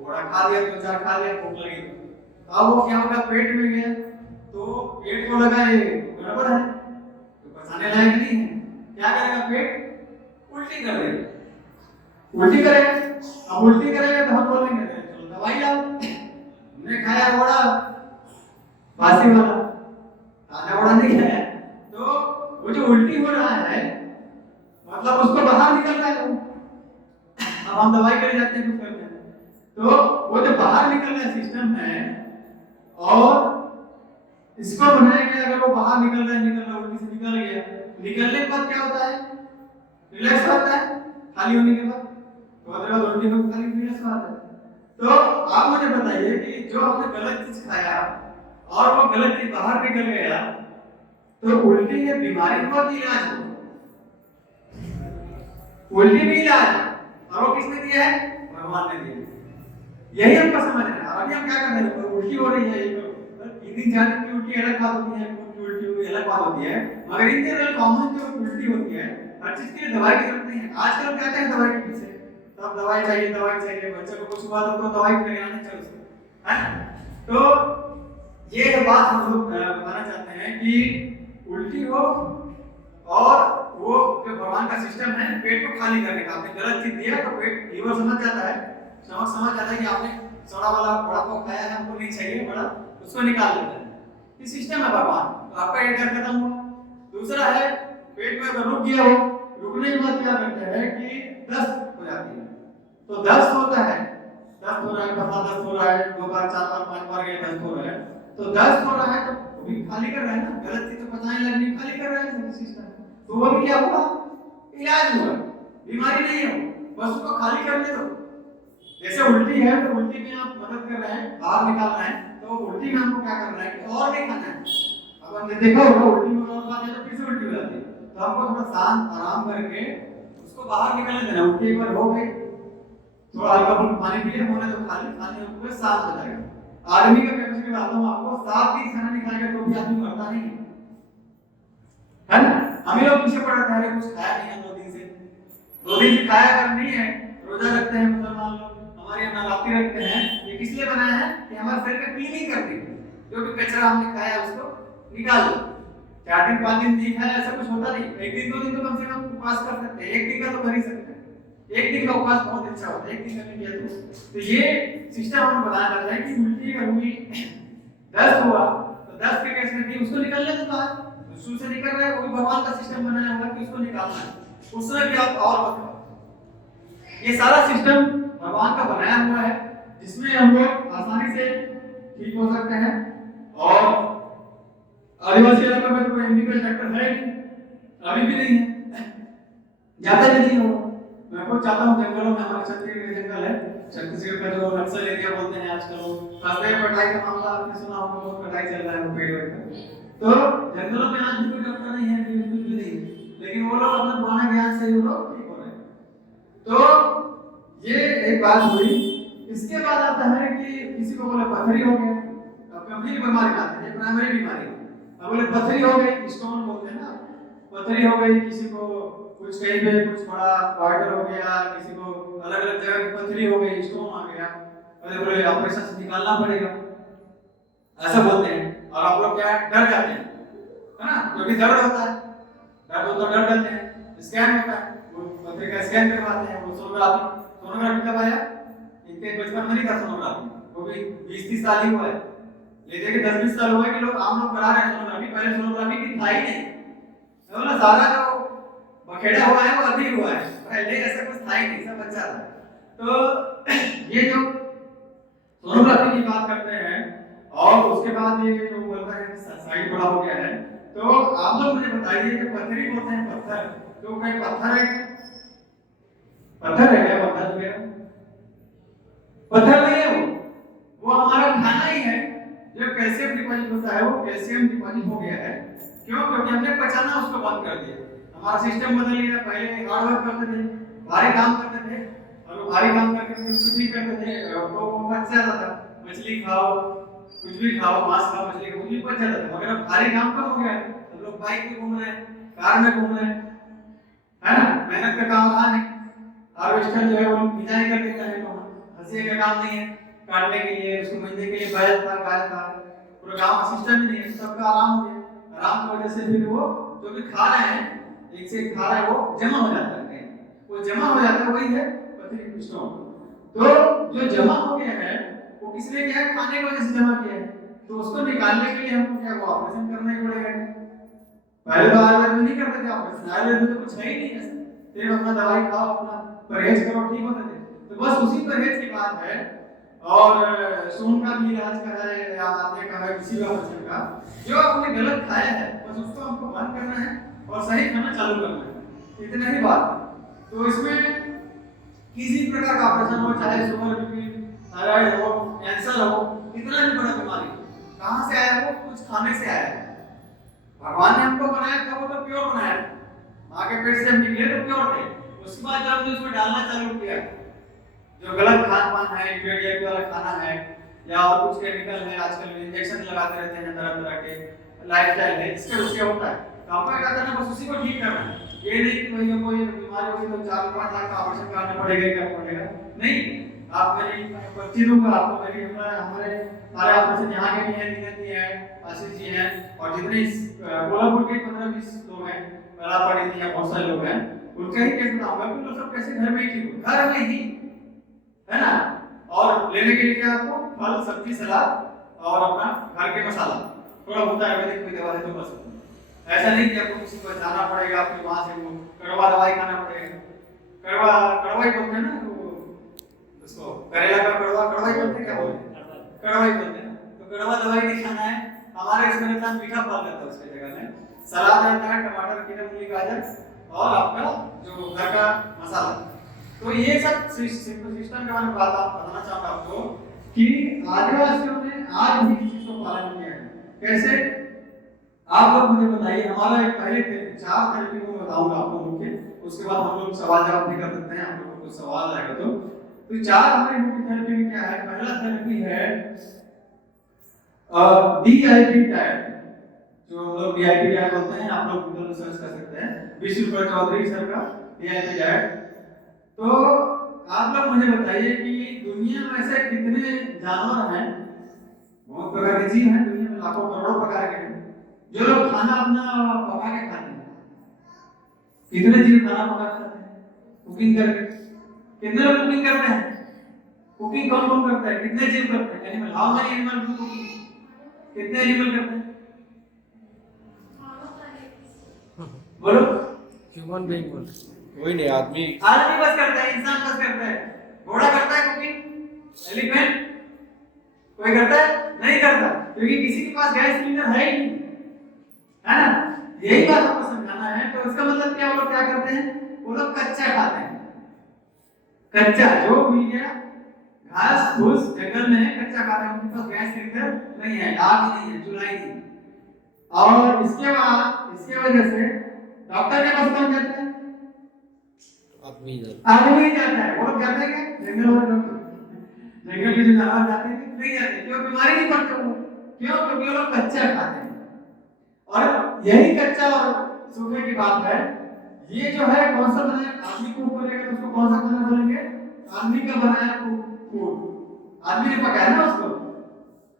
वड़ा खा दिया, दो चार खा लिया, भूख लगी, अब वो क्या होगा, पेट में गया, तो पेट को लगा ये गड़बड़ है, तो पचाने लायक नहीं है, क्या करेगा पेट? उल्टी कर देगा। उल्टी करेगा, अब उल्टी करेगा तो हम बोलेंगे चलो दवाई लाओ, हमने खाया वड़ा बासी वाला, ताजा वड़ा नहीं खाया। तो वो जो उल्टी हो रहा है मतलब उसको बाहर निकलना है। अब हम दवाई करे जाते हैं कुछ करते हैं, तो वो जो बाहर निकलना सिस्टम है, और इसको बनाया गया, अगर वो बाहर निकल रहा है, उल्टी से निकल गया, निकलने के बाद क्या होता है? रिलैक्स होता है खाली होने के बाद, तो अदरवाइज उल्टी हो खाली रिलैक्स होता है। तो आप मुझे बताइए कि जो आपने गलत चीज खाया और वो गलत चीज बाहर निकल गया, तो उल्टी ये बीमारी हुआ कि इलाज हुआ? उल्टी भी इलाज, और वो किसने दिया है? भगवान ने दिया। यही हमको समझना है। अभी हम क्या कर रहे हैं? उल्टी हो रही है, इतनी ज्यादा की उल्टी अलग बात होती है, उल्टी अलग बात होती है, मगर इन जनरल कॉमन जो उल्टी होती है, हर चीज के लिए दवाई की जरूरत नहीं है। आजकल कहते हैं दवाई के पीछे, सब दवाई चाहिए, दवाई चाहिए, बच्चे को कुछ हुआ तो दवाई लगाने चलो, है ना? तो ये बात हम लोग बताना चाहते हैं कि उल्टी हो और वो जो भगवान का सिस्टम है पेट को खाली करने का, आपने गलत चीज दिया तो पेट लीवर समझ जाता है, समझ जाता है कि आपने सड़ा वाला बड़ा पाव खाया है, हमको नहीं चाहिए बड़ा, उसको निकाल देता है। ये सिस्टम है भगवान, तो आपका एक डर खत्म हुआ। दूसरा है पेट में अगर रुक गया हो, रुकने के बाद क्या करते हैं कि दस्त हो जाती है। तो दस्त होता है, दस्त हो रहा है, पता दस्त हो रहा है, 2 बार 4 बार 5 बार गए दस्त हो रहा है, तो दस्त हो रहा है तो भी खाली कर रहा है ना, गलत चीज तो पचाने लगनी, खाली कर रहा है सिस्टम। तो वो भी क्या हुआ? इलाज हुआ, बीमारी नहीं है, बस उसको खाली करने दो। जैसे उल्टी है तो उल्टी में आप मदद कर रहे हैं, बाहर निकालना है, तो उल्टी में हमको क्या करना है कि और नहीं खाना है। अब हमने देखा होगा उल्टी में और खाते हैं तो फिर से उल्टी हो जाती है, तो हमको थोड़ा शांत आराम करके उसको बाहर निकलने देना। उल्टी एक बार हो गई, थोड़ा हल्का पानी पी ले, होने तो खाली होकर शांत हो जाएगा। आदमी का कैपेसिटी बताता हूँ आपको, 7 दिन खाना नहीं खाएगा तो भी आदमी मरता नहीं है ना? हमें लोग पीछे पड़ रहे हैं, कुछ खाया नहीं है 2 दिन से, 2 दिन से खाया अगर नहीं है, रोजा रखते हैं मुसलमान लोग, हमारे यहाँ नवरात्रि रखते हैं, ये किस लिए बनाया है कि हमारे शरीर में क्लीनिंग करने के लिए, जो भी कचरा हमने खाया उसको निकाल दो। 4 दिन 5 दिन नहीं खाया ऐसा कुछ होता नहीं, 1 दिन 2 दिन तो कम से कम उपवास कर सकते हैं, 1 दिन का तो कर ही सकते हैं, 1 दिन का उपवास बहुत अच्छा होता है, 1 दिन का नहीं किया तो ये सिस्टम हम बताया जाता है कि उल्टी अगर हुई, दस्त हुआ, तो दस्त के केस में भी उसको निकालने के बाद शुरू से निकल रहा है, वो भी भगवान का सिस्टम बनाया हुआ कि उसको निकालना है, उसमें भी आप और बताओ। ये सारा सिस्टम भगवान का बनाया हुआ है, जिसमें हम लोग आसानी से ठीक हो सकते हैं। और आदिवासी इलाका में तो कोई मेडिकल डॉक्टर है नहीं, अभी भी नहीं है, ज्यादा भी नहीं हो। मैं खुद चाहता हूँ जंगलों में, हमारे छत्तीसगढ़ के जंगल है, छत्तीसगढ़ का जो नक्सल एरिया बोलते हैं आजकल, खासकर कटाई का मामला आपने सुना होगा, बहुत कटाई चल रहा है पेड़ का, तो जंगलों में आज भी कोई डॉक्टर नहीं है, बिल्कुल भी नहीं, लेकिन वो लोग अपने पुराने ज्ञान से वो लोग ठीक हो रहे हैं। तो ये एक बात हुई। इसके बाद आता है कि किसी को बोले पथरी हो गया, अब गंभीर बीमारी आती है, प्राइमरी बीमारी, अब बोले पथरी हो गई, स्टोन बोलते हैं ना, पथरी हो गई, किसी को कुछ कहीं पे कुछ बड़ा वाटर हो गया, किसी को अलग अलग जगह की पथरी हो गई, स्टोन आ गया, अरे बोले ऑपरेशन से निकालना पड़ेगा, ऐसा बोलते हैं। और आप लोग क्या डर जाते हैं, है ना, क्योंकि दर्द होता है, दर्द हो तो डर जाते हैं, स्कैन होता है, वो पथरी का स्कैन करवाते हैं, वो सोनोग्राफी कब आया, इनके बचपन में नहीं था सोनोग्राफी, वो भी 20-30 साल ही हुआ है, ये देखिए 10-20 साल हुआ है कि लोग आम लोग करा रहे हैं सोनोग्राफी, पहले सोनोग्राफी की था ही नहीं, तो ना सारा जो बखेड़ा हुआ है वो अभी हुआ है, पहले ऐसा कुछ था ही नहीं, सब अच्छा था। तो ये जो सोनोग्राफी की बात करते हैं और उसके बाद ये जो बोलता है साइड बड़ा हो गया है, तो आप लोग मुझे बताइए कि पथरी बोलते हैं पत्थर, तो क्या पत्थर है क्या? पत्थर है क्या? पत्थर है, पत्थर नहीं है वो हमारा खाना ही है, जो कैल्शियम डिपॉजिट होता है वो कैल्शियम डिपॉजिट हो गया है, क्यों? क्योंकि हमने पचाना उसको बंद कर दिया, हमारा सिस्टम बदल गया, पहले हार्ड वर्क करते थे, भारी काम करते थे, और वो भारी काम करके उसको ठीक करते थे, तो वो पच जाता था, मछली खाओ, कुछ भी खाओ, मांस खाओ, मछली खाओ, कुछ भी पच जाता था, मगर अब भारी काम कम हो गया है, सब लोग बाइक में घूम रहे हैं, कार में घूम रहे हैं, है ना, मेहनत का काम रहा नहीं, हार्वेस्टर जो है वो बिजाई कर देता है, तो हंसी का काम नहीं है, काटने के लिए, उसको महीने के लिए बैल था, गाय था, पूरा गांव का सिस्टम ही नहीं है, सबका आराम हो गया, आराम की वजह से फिर वो जो भी खा रहे हैं, एक से एक खा रहे हैं, वो जमा हो जाता है, वो जमा हो जाता है, वही है पथरी स्टोन। तो जो जमा हो गया है वो किसने किया है? खाने की वजह से जमा किया है, तो उसको निकालने के लिए हमको क्या वो ऑपरेशन करना ही पड़ेगा। पहले तो आयुर्वेद में नहीं करते थे ऑपरेशन, आयुर्वेद में तो कुछ है ही नहीं ऐसा, सिर्फ अपना दवाई खाओ, अपना परहेज करो, ठीक होते थे, तो बस उसी परहेज की बात है। और सून का भी इलाज का है या आपने कहा है किसी भी ऑपरेशन का, जो आपने गलत खाया है बस उसको हमको बंद करना है और सही खाना चालू करना है, इतना ही बात है। तो इसमें किसी प्रकार का ऑपरेशन हो, चाहे शुगर, बीपी, थायराइड हो, कैंसर हो, कितना भी बड़ा बीमारी, कहाँ से आया वो? कुछ खाने से आया है। भगवान ने हमको बनाया था वो तो प्योर बनाया, माँ के पेट से हम निकले तो प्योर थे, उसके बाद जब हमने उसमें डालना चालू किया, जो गलत खान पान है, इंग्रेडिएंट वाला खाना है या और कुछ केमिकल है, आजकल इंजेक्शन लगाते रहते हैं तरह तरह के, लाइफस्टाइल है, इसके उसके होता है, तो आपका क्या करना है? बस उसी को ठीक करना है, ये नहीं कि भैया कोई बीमारी होगी तो 4-5 लाख का ऑपरेशन कराना पड़ेगा, क्या पड़ेगा नहीं। आप मेरी पर्ची दूंगा आपको, मेरी हमारे सारे ऑपरेशन यहाँ के भी हैं, नीरज जी हैं, आशीष जी हैं, और जितने कोल्हापुर के 15-20 लोग हैं, पड़ी थी या बहुत सारे लोग हैं, उनका ही केस बताऊंगा कि लोग सब कैसे घर में ही ठीक हो, घर में ही, है ना। और लेने के लिए क्या आपको? फल, सब्जी, सलाद और अपना घर के मसाला, थोड़ा बहुत आयुर्वेदिक कोई दवा है तो बस, ऐसा नहीं कि आपको किसी को जाना पड़ेगा, फिर वहां से वो कड़वा दवाई खाना पड़ेगा, कड़वा ही बोलते हैं ना उसको, करेला का कड़वा, कड़वा ही बोलते हैं, क्या बोलते हैं? कड़वा ही बोलते हैं, तो कड़वा दवाई नहीं खाना है, हमारे इसमें रहता है मीठा फल रहता है, उसके जगह में सलाद रहता है, टमाटर, खीरा, मूली, गाजर और आपका जो घर का मसाला। तो ये सब सिस्टम के बारे में बताना चाहूंगा आपको कि आदिवासियों ने आज भी इस चीज को पालन किया है। कैसे? आप लोग मुझे बताइए, हमारा एक पहले 4 थेरेपी को बताऊंगा आपको मुख्य, उसके बाद हम लोग सवाल जवाब भी कर सकते हैं, आप लोगों को सवाल आएगा तो 4 हमारी मुख्य थेरेपी में क्या है? पहला थेरेपी है डीआईपी डाइट, जो हम लोग डीआईपी डाइट बोलते हैं, आप लोग गूगल में सर्च कर सकते हैं, विश्व चौधरी सर का डीआईपी डाइट। तो आप लोग मुझे बताइए कि दुनिया में ऐसे कितने जानवर हैं, बहुत प्रकार के जीव हैं दुनिया में, लाखों करोड़ों प्रकार के हैं, जो लोग खाना अपना पका के खाते हैं। कितने जीव खाना पका के खाते हैं कुकिंग करके? कितने लोग कुकिंग करते हैं? कुकिंग कौन कौन करता है? कितने जीव करते हैं? Animal, how many animal do cooking? कितने एनिमल करते हैं? बोलो। ह्यूमन बीइंग बोल, कोई नहीं, आदमी बस करता है, इंसान बस करता है। घोड़ा करता है कुकिंग? एलिफेंट कोई करता है? नहीं करता, क्योंकि किसी के पास गैस सिलेंडर है ही नहीं, है ना। यही बात आपको समझाना है। तो इसका मतलब क्या, वो लोग क्या करते हैं? वो लोग कच्चा खाते हैं, कच्चा जो मिल गया, घास फूस जंगल में है, कच्चा खाते हैं, उनके पास गैस सिलेंडर नहीं है, आग नहीं है, चूल्हा नहीं। और इसके बाद इसके वजह से डॉक्टर के पास कौन जाता है? आदमी जाता है। वो लोग जाते हैं क्या? जंगल वाले लोग, जंगल के जो जानवर जाते हैं नहीं जाते, क्यों? बीमारी नहीं पड़ते वो, क्यों? क्योंकि वो लोग कच्चा खाते हैं। और यही कच्चा और सूखे की बात है। ये जो है कौन सा बनाया, आदमी को बोलेगा तो उसको कौन सा खाना बोलेंगे, आदमी का बनाया फूड, आदमी ने पकाया ना उसको।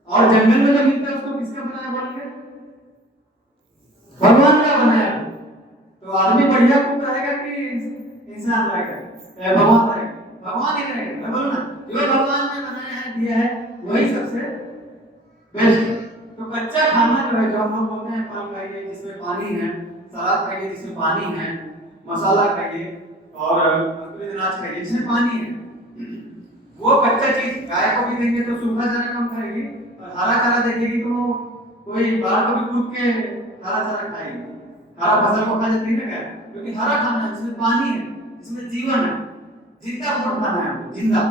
और जंगल में जो मिलता है उसको किसका बनाया बोलेंगे, भगवान का बनाया। तो आदमी बढ़िया कुक रहेगा कि इंसान रहेगा, भगवान रहेगा, भगवान ही रहेगा। मैं बोलूं ना, जो भगवान ने बनाया है दिया है वही सबसे बेस्ट है। तो कच्चा खाना जो है, जो हम लोग बोलते हैं फल खाइए जिसमें पानी है, सलाद खाइए जिसमें पानी है, मसाला खाइए और अंकुरित अनाज खाइए जिसमें पानी है, वो कच्चा चीज गाय को भी देंगे तो सूखा चारा कम खाएगी, और हरा चारा देखेगी तो कोई बाहर को भी कूद के हरा चारा खाएगी, हरा फसल को खा जाती है ना, क्योंकि हरा खाना है जिसमें पानी है, जिसमें जीवन है, जिंदा फूड खाना है, जिंदा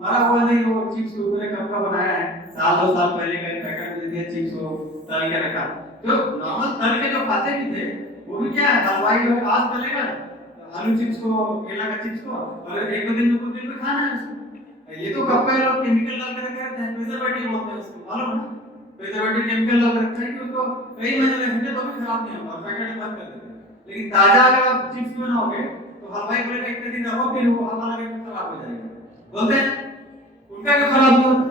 मरा हुआ नहीं। वो चिप्स दूसरे कब का बनाया है, साल 2 साल पहले का पैकेट दे दिया चिप्स को तल के रखा। तो नॉर्मल तल के जो खाते भी थे वो भी क्या है, हलवाई लोग आज तलेगा आलू चिप्स को, केला का चिप्स को, और एक दो दिन में कुछ दिन में खाना है उसको। ये तो कब का लोग केमिकल डाल के रखते हैं, प्रिजर्वेटिव बोलते हैं उसको, मालूम है ना, प्रिजर्वेटिव केमिकल डाल के रखते हैं कि उसको कई महीने रखेंगे तो भी खराब नहीं होगा, पैकेट में बंद कर देते हैं। लेकिन ताजा अगर आप चिप्स बनाओगे तो हलवाई बोलेगा इतने दिन रखो फिर वो हवा लगे तो खराब हो जाएगा, बोलते हैं। उनका क्यों खराब नहीं होता,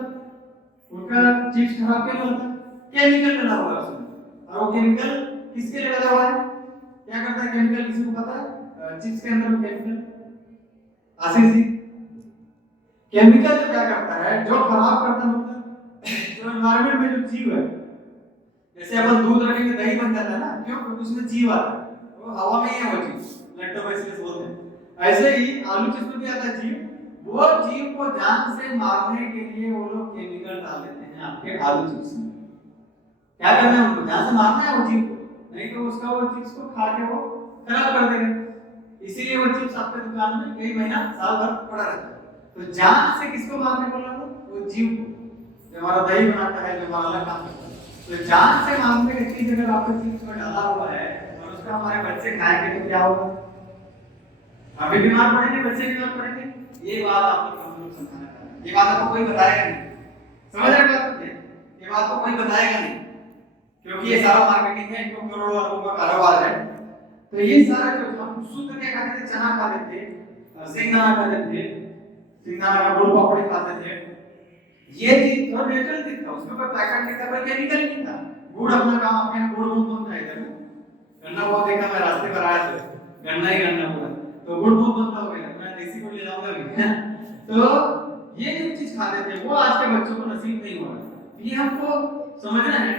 उनका चिप्स खराब क्यों नहीं होता, केमिकल डला हुआ है उसमें। और वो केमिकल किसके लिए डला हुआ है, क्या करता है केमिकल, किसी को पता है चिप्स के अंदर केमिकल, आशीष जी, केमिकल जो क्या करता है, जो खराब करता है, मतलब जो एनवायरनमेंट में जो जीव है, जैसे अपन दूध रखेंगे दही बन जाता है ना, क्यों, क्योंकि उसमें जीव आता है, वो हवा में ही है वो जीव, लैक्टोबैसिलस बोलते हैं। ऐसे ही आलू चिप्स में भी आता है जीव, वो जीव को जान से मारने के लिए वो लोग केमिकल डाल देते हैं आपके आलू चिप्स में। क्या करना है, उनको जान से मारना है वो जीव को, नहीं तो उसका वो चिप्स को खा के वो खराब कर देगा। इसीलिए वो चिप्स आपके दुकान में कई महीना साल भर पड़ा रहता है। तो जान से किसको मारने बोला था, वो जीव को, जो हमारा दही बनाता है, जो हमारा अलग काम करता है। तो जान से मारने की चीज अगर आपके चिप्स में डाला हुआ है और उसका हमारे बच्चे खाएंगे तो क्या होगा, हम भी बीमार पड़ेंगे, बच्चे बीमार पड़ेंगे। ये बात आपको समझाना है, ये बात आपको कोई बताएगा नहीं, समझ रहे हैं बात, ये बात को कोई बताएगा नहीं, क्योंकि ये सारा मार्केटिंग है, इनको करोड़ों अरबों का कारोबार है। तो ये सारा जो हम शुद्ध क्या खाते थे, चना खाते थे, सिंगदाना खाते थे, सिंगदाना का गुड़ पापड़ी खाते थे, ये चीज तो नेचुरल चीज था, उसमें कोई पैकेट नहीं था, कोई केमिकल नहीं था। गुड़ अपना काम, आपके यहाँ गुड़ बहुत बनता है इधर, गन्ना बहुत देखा मैं रास्ते पर आया था, गन्ना ही गन्ना पूरा, तो गुड़ बहुत बनता होगा, मैं देसी गुड़ ले जाऊंगा भी। तो ये जो चीज खाते थे वो आज के बच्चों को नसीब नहीं हो रहा, ये हमको समझना है।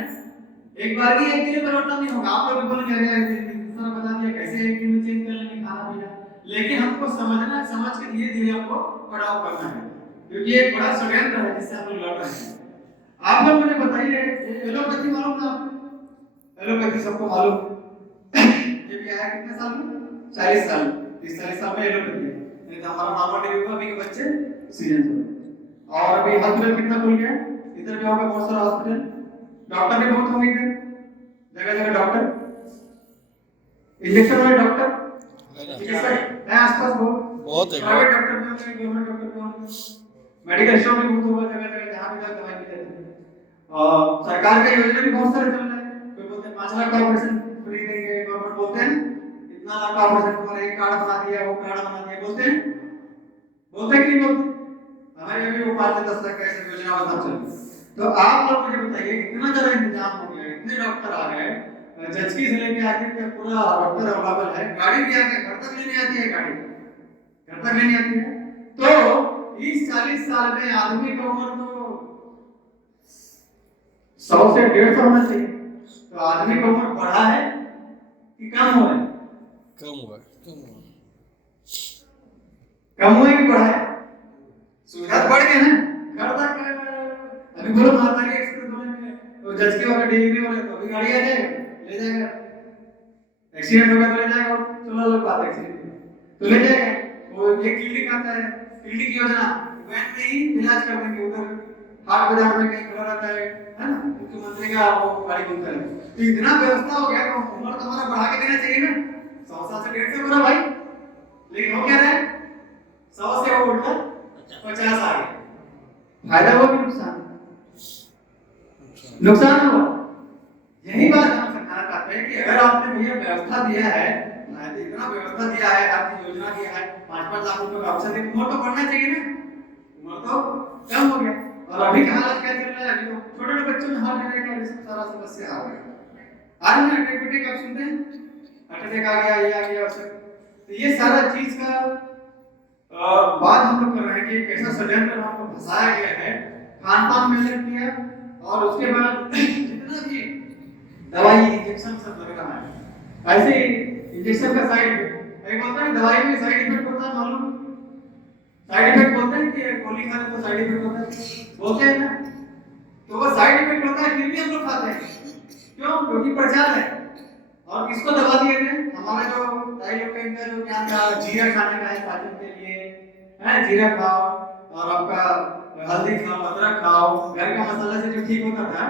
एक बार ही एक दिन में परिवर्तन नहीं होगा, आप लोग भी बोलेंगे अरे दूसरा बता दिया कैसे एक दिन में चेंज कर लेंगे खाना पीना, लेकिन हमको समझना, समझ के धीरे धीरे हमको पड़ाव करना है, क्योंकि ये बड़ा षड्यंत्र है जिससे हम लोग लड़ रहे हैं। आप लोग मुझे बताइए, एलोपैथी मालूम था आपको, एलोपैथी सबको मालूम, ये भी आया कितने साल में, 40 साल, 30-40 साल में एलोपैथी है, नहीं तो हमारा नॉर्मल डिलीवरी अभी के बच्चे सीरियस हो। और अभी हॉस्पिटल कितना खुल गया, इधर भी होगा बहुत सारा हॉस्पिटल, डॉक्टर भी बहुत होंगे इधर, जगह जगह डॉक्टर, इंजेक्शन वाले डॉक्टर है आसपास बहुत है, प्राइवेट डॉक्टर भी होंगे, गवर्नमेंट डॉक्टर भी होंगे, मेडिकल स्टोर भी बहुत होगा जगह जगह, जहाँ भी जाओ दवाई मिल जाती है। और सरकार का योजना भी बहुत सारे चल रहे हैं, कोई बोलते हैं 5 लाख का ऑपरेशन फ्री देंगे, गवर्नमेंट बोलते हैं इतना लाख का ऑपरेशन तुम्हारा एक कार्ड बना दिया, वो कार्ड बना दिया, बोलते हैं कि नहीं बोलते, हमारे अभी वो 5-10 लाख का ऐसा योजना बता चल रही है। तो आप लोग मुझे बताइए, इतना ज्यादा इंतजाम हो गया, इतने डॉक्टर आ गए, जचकी से लेके आके के पूरा डॉक्टर अवेलेबल है, गाड़ी भी आ गई, घर तक लेने आती है, गाड़ी घर तक लेने आती है। तो 30-40 साल में आदमी का उम्र तो 100 से 150 होना चाहिए, तो आदमी का उम्र बढ़ा है कि कम हुआ है, कम हुआ कि बढ़ा है, सुविधा बढ़ गई ना, घर तक अभी बोलो महामारी एक्सप्रेस बोलेंगे तो जज के वाला डिलीवरी वाले तो अभी गाड़ी आ जाएगा, ले जाएगा, एक्सीडेंट हो गया तो ले जाएगा, चलो लोग बात एक्सीडेंट तो ले जाएगा। वो ये क्लिनिक आता है, क्लिनिक योजना, वैन में ही इलाज कर देंगे, उधर हाट बाजार में कहीं खुला रहता है ना, मुख्यमंत्री का वो गाड़ी बनता है। तो इतना व्यवस्था हो गया तो उम्र तो हमारा बढ़ा के देना चाहिए ना, 100 साल से 150 बोला भाई, लेकिन हो क्या रहा है, 100 से वो उल्टा 50 आ गया, फायदा हुआ कि नुकसान? नुकसान हुआ। यही बात हम समझाना है कि अगर आपने भैया व्यवस्था दिया है, इतना व्यवस्था दिया है, आपकी योजना दिया है, 5-5 लाख रुपए का अवसर है, उम्र तो बढ़ना चाहिए ना, उम्र तो कम हो गया। और अभी का हालत क्या चल रहा है, अभी तो छोटे-छोटे बच्चों में हार्ट अटैक का सारा समस्या आ गया। आज में अटैक आप सुनते हैं, हार्ट अटैक आ गया, ये आ गया अवसर। तो ये सारा चीज का बात हम लोग कर रहे हैं कि एक ऐसा षड्यंत्र हमको फंसाया गया है, खान-पान में लग किया, और उसके बाद जितना भी दवाई इंजेक्शन सब लग रहा है। ऐसे इंजेक्शन का साइड इफेक्ट, एक बोलते हैं दवाई में साइड इफेक्ट होता है, मालूम? साइड इफेक्ट बोलते हैं कि गोली खाने तो साइड इफेक्ट होता है, बोलते हैं ना? तो वो साइड इफेक्ट होता है, फिर भी हम लोग खाते हैं। क्यों? क्योंकि प्रचार है। और किसको दबा दिए थे? हमारा जो दाई लोग का जो क्या था, जीरा खाने का है पाचन के लिए, है जीरा खाओ, और आपका हल्दी खाओ, अदरक खाओ, घर का मसाला से जो ठीक होता था।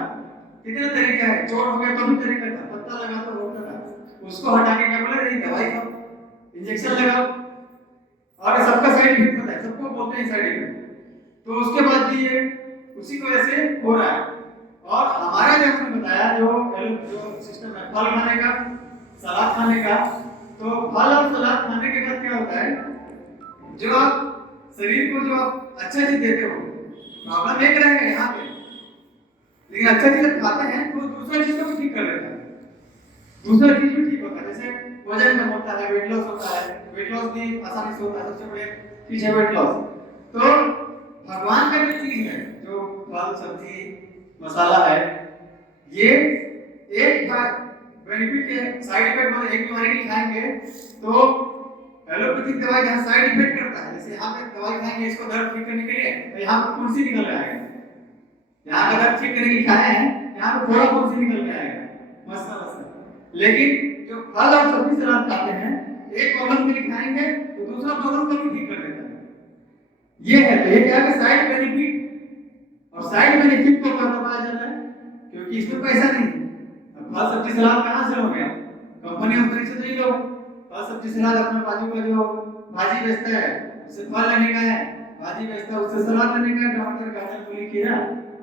कितने तरीके हैं, चोट हो गया तो भी तरीका था, पत्ता लगा तो होता था, उसको हटा के क्या बोले, नहीं दवाई खाओ, इंजेक्शन लगाओ, और सबका साइड इफेक्ट पता है, सबको बोलते हैं साइड इफेक्ट। तो उसके बाद भी ये उसी की वजह से हो रहा है। और हमारा जो हमने बताया जो सिस्टम है फल खाने का, सलाद खाने का, तो फल और सलाद खाने के बाद क्या होता है, जो आप शरीर को जो आप अच्छा चीज देते हो, प्रॉब्लम एक रहेगा यहाँ पे, लेकिन अच्छा चीज जब खाते हैं तो दूसरा चीज को भी ठीक कर देता है, दूसरा चीज भी ठीक होता है। जैसे वजन कम होता है, वेट लॉस होता है, वेट लॉस भी आसानी से होता है, सबसे बड़े चीज है वेट लॉस। तो भगवान का जो चीज है, जो फल सब्जी मसाला है, ये एक बेनिफिट है, साइड इफेक्ट मतलब एक बीमारी की खाएंगे तो एलोपैथिक दवाई जहाँ साइड इफेक्ट करता है, जैसे यहाँ पे दवाई खाएंगे इसको दर्द ठीक करने के लिए, तो यहाँ पे कुर्सी निकल आएगा, यहाँ का दर्द ठीक करने के लिए खाए हैं, यहाँ पे थोड़ा कुर्सी निकल के आएगा, मस्त मस्त। लेकिन जो फल और सब्जी सलाद खाते हैं, एक प्रॉब्लम के लिए खाएंगे तो दूसरा प्रॉब्लम को भी ठीक कर देता है। ये है, तो ये क्या है, साइड बेनिफिट, और साइड बेनिफिट को कब पता चल रहा है, क्योंकि इसमें पैसा नहीं है। अब फल सब्जी सलाद कहाँ से हो गया, कंपनी से नहीं लो, फल सब्जी सलाद अपने बाजू का जो भाजी बेचता है उससे फल लेने का है, भाजी बेचता है उससे सलाद लेने का है, टमाटर गाजर मूली खीरा,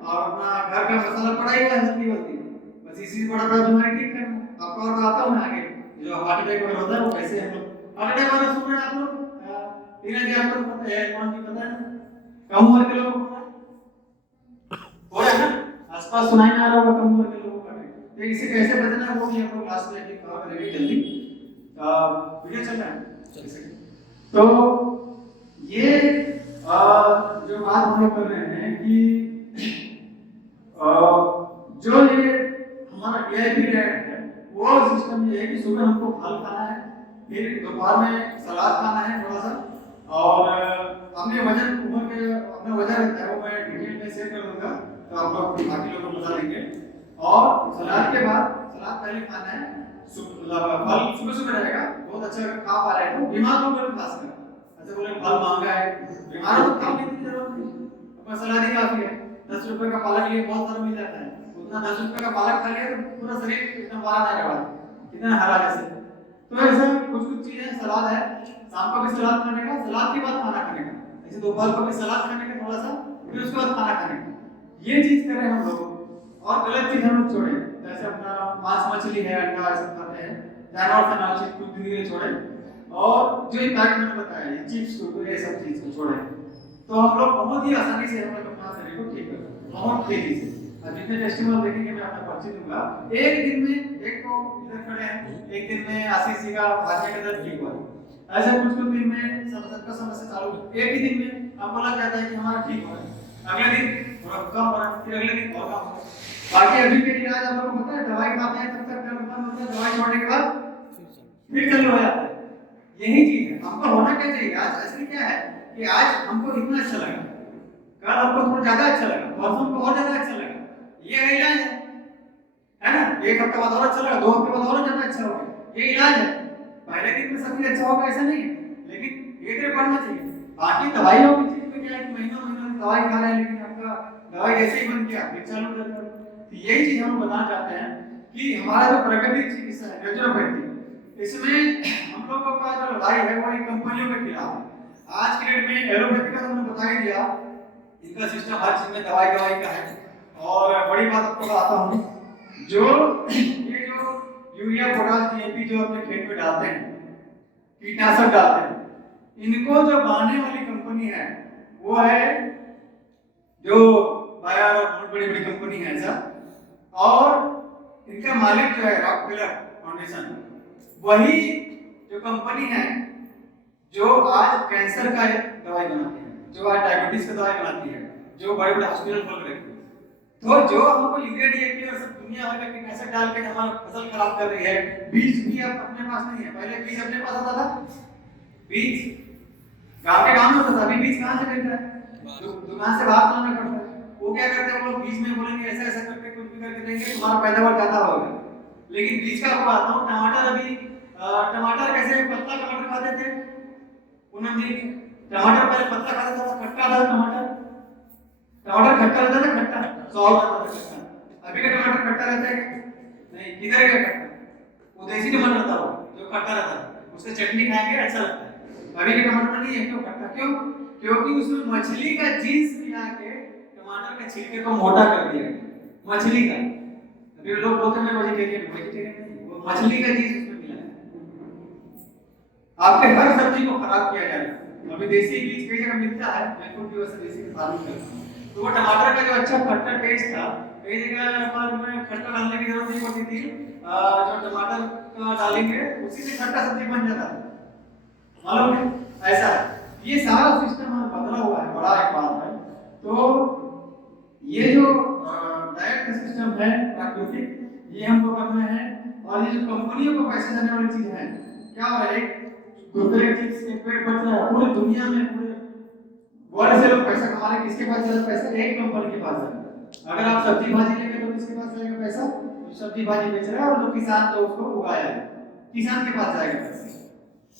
और अपना घर का मसाला पड़ा ही है हल्दी वल्दी, बस इसी से बड़ा बड़ा बीमारी ठीक करना। आपको और आता हूँ आगे जो हार्ट अटैक वगैरह होता है वो कैसे हम लोग हार्ट अटैक वाला सुन रहे हैं आप लोग, तीन जी आपको पता है, कौन जी पता है, कम उम्र के लोगों को पता है, हो रहा है ना, आसपास सुनाई नहीं आ रहा होगा कम उम्र के लोगों का। तो इसे कैसे बचना है वो भी हम लोग क्लास में एक कवर करेंगे जल्दी, वीडियो चल रहा है। तो ये जो बात हम लोग कर रहे हैं कि जो ये हमारा वीआईपी डाइट है, वो सिस्टम ये है कि सुबह हमको फल खाना है, फिर दोपहर में सलाद खाना है थोड़ा सा, और अपने वजन उम्र के अपना वजन रहता है वो मैं डिटेल में शेयर कर दूंगा, तो आप लोग बाकी लोगों को बता देंगे। और सलाद के बाद, सलाद पहले खाना है, फल सुबह सुबह रहेगा, बहुत अच्छा अगर खा पा रहे हो, बीमार लोग को खास कर, ऐसे बोले फल महंगा है, बीमार हो तो खाने की जरूरत नहीं, अपना सलाद ही काफी है, 10 रुपए का पालक लिए बहुत सारा मिल जाता है, उतना 10 रुपए का पालक खा लिया तो पूरा शरीर एकदम बड़ा नहीं रहा, कितना हरा जैसे। तो ऐसा कुछ कुछ चीजें सलाद है, शाम को भी सलाद खाने का, सलाद के बाद खाना खाने का, ऐसे दोपहर को भी सलाद खाने का थोड़ा सा, फिर उसके बाद खाना खाने का, ये चीज करें हम लोग। और गलत चीज हम लोग छोड़े, जैसे अपना मांस मछली है, अंडा सब खाते हैं, जानवर से ना चीज कुछ दिन के लिए छोड़े, और जो इम्पैक्ट मैंने बताया ये चिप्स कुरकुरे ये सब चीज को छोड़े, तो हम लोग बहुत ही आसानी से हम लोग अपना शरीर को ठीक कर, बहुत तेजी से। अब जितने टेस्टिमोनियल देखेंगे मैं आपको पर्ची दूंगा, एक दिन में एक को इधर खड़े हैं, एक दिन में आशीष जी का भाषा का दर्द ठीक हुआ, ऐसे कुछ कुछ दिन में सबका समस्या चालू, एक ही दिन में आपको लग जाता है कि हमारा ठीक हो रहा है, अगले दिन थोड़ा कम हो रहा है, फिर अगले दिन और कम हो रहा है। बाकी अभी के इलाज आप लोगों को पता है, दवाई खाते हैं तब तक दर्द बंद होता है, दवाई छोड़ने के बाद फिर चालू हो जाता है। यही चीज है, हमको होना क्या चाहिए, आज असली क्या है कि आज हमको इतना अच्छा लगा, कल हमको थोड़ा ज्यादा अच्छा लगा, परसों को और ज्यादा अच्छा लगा, ये इलाज है ना, एक हफ्ते बाद और अच्छा लगा, 2 हफ्ते बाद और ज्यादा अच्छा हो गया, ये इलाज है। पहले दिन में सब कुछ अच्छा होगा ऐसा नहीं है, लेकिन धीरे बढ़ना चाहिए। बाकी दवाइयों की चीज में क्या है, महीनों महीनों दवाई खा रहे हैं, लेकिन आपका दवाई ऐसे ही बंद किया फिर चालू कर दो। तो यही चीज हम बताना चाहते हैं कि हमारा जो प्राकृतिक चिकित्सा है नेचुरोपैथी, इसमें हम लोगों का जो लड़ाई है वो कंपनियों के खिलाफ है। आज के डेट में एलोपैथी का तुमने बता ही दिया, इनका सिस्टम हर चीज में दवाई दवाई का है। और बड़ी बात आपको बताता हूँ, जो ये जो यूरिया पोटाश डीएपी जो अपने खेत में डालते हैं, कीटनाशक डालते हैं, इनको जो बनाने वाली कंपनी है वो है जो बायर और बहुत बड़ी बड़ी कंपनी है ऐसा, और इनका मालिक जो है रॉकफेलर फाउंडेशन, वही जो कंपनी है जो आज कैंसर का दवाई बनाती है, जो आज डायबिटीज का दवाई बनाती है, जो बड़े बड़े हॉस्पिटल खोल रही है। तो जो हमको यूरिया डीएपी और सब दुनिया भर का कीटनाशक डाल के हमारा फसल खराब कर रही है, बीज भी अब अपने पास नहीं है। पहले बीज अपने पास आता था, बीज गांव के गांव में होता था, अभी बीज कहां से मिलता है? दुकान से बाहर लाना पड़ता है। वो क्या करते हैं, वो लोग बीज में बोलेंगे ऐसा ऐसा करके कुछ भी करके देंगे, तुम्हारा पैदावार ज्यादा होगा। लेकिन बीज का आपको बताता हूँ, टमाटर अभी टमाटर कैसे पत्ता टमाटर खाते थे पूनम जी, टमाटर पहले पत्ता खाता था, खट्टा था टमाटर, टमाटर खट्टा रहता था, खट्टा सॉफ्ट रहता था खट्टा। अभी का टमाटर खट्टा रहता है नहीं, किधर गया खट्टा? वो देसी टमाटर रहता हो जो खट्टा रहता है, उससे चटनी खाएंगे अच्छा लगता है। अभी का टमाटर नहीं है, क्यों खट्टा? क्यों? क्योंकि उसमें मछली का जीन्स मिला के टमाटर के छिलके को मोटा कर दिया, मछली का। अभी लोग बोलते हैं मैं वेजिटेरियन, वेजिटेरियन नहीं, वो मछली का जीन्स उसमें मिला है। आपके हर सब्जी को खराब किया जाएगा। अभी देसी बीज कई जगह मिलता है, मैं खुद भी वैसे देसी फार्मिंग करता हूं, तो वो टमाटर का जो अच्छा खट्टा टेस्ट था, कई जगह हमारे में खट्टा डालने की जरूरत नहीं पड़ती थी, जो टमाटर का डालेंगे उसी से खट्टा सब्जी बन जाता है, मालूम है? ऐसा ये सारा सिस्टम बदला हुआ है, बड़ा एक बात है। तो ये जो डाइट सिस्टम है प्राकृतिक, ये हमको करना है। और ये जो कंपनियों को पैसे देने वाली चीज है, क्या हो रहा है, दूसरे चीज के पेट बच रहा है पूरी दुनिया में, पूरे वर्ल्ड से लोग पैसा कमा रहे हैं। किसके पास ज्यादा पैसा? एक कंपनी के पास है। अगर आप सब्जी भाजी लेंगे तो किसके पास जाएगा पैसा? जो सब्जी भाजी बेच रहा है और जो किसान जो उसको उगाया है, किसान के पास जाएगा पैसा।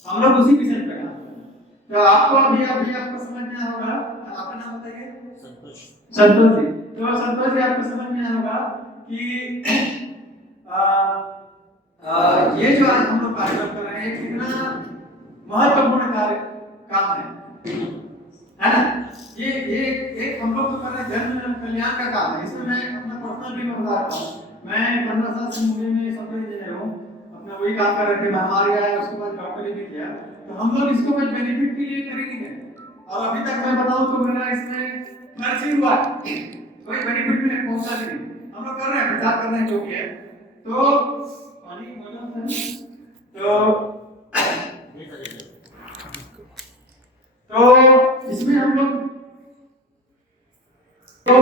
हम लोग उसी मिशन पे काम कर रहे हैं। तो आपको अभी आपको समझ में आया होगा, आपका नाम बताइए? संतोष। संतोष जी। तो संतोष जी, आपको समझ में आया होगा कि ये जो आज हम लोग कार्यक्रम कर रहे हैं कितना महत्वपूर्ण कार्य काम है ना? ये एक हम लोग तो कर रहे हैं जन कल्याण का काम है। इसमें मैं अपना पर्सनल भी बता रहा हूँ। मैं 15 साल से मुंबई में सॉफ्टवेयर इंजीनियर हूँ, अपना वही काम कर रहे थे, महामारी आया उसके बाद डॉक्टरी भी किया। तो हम लोग इसको कोई बेनिफिट के लिए करेंगे, और अभी तक मैं बताऊँ तो मेरा इसमें खर्च ही हुआ, कोई बेनिफिट में पहुंचा नहीं। हम लोग कर रहे हैं, प्रचार कर रहे हैं जो भी है। तो पानी तो इसमें हम लोग तो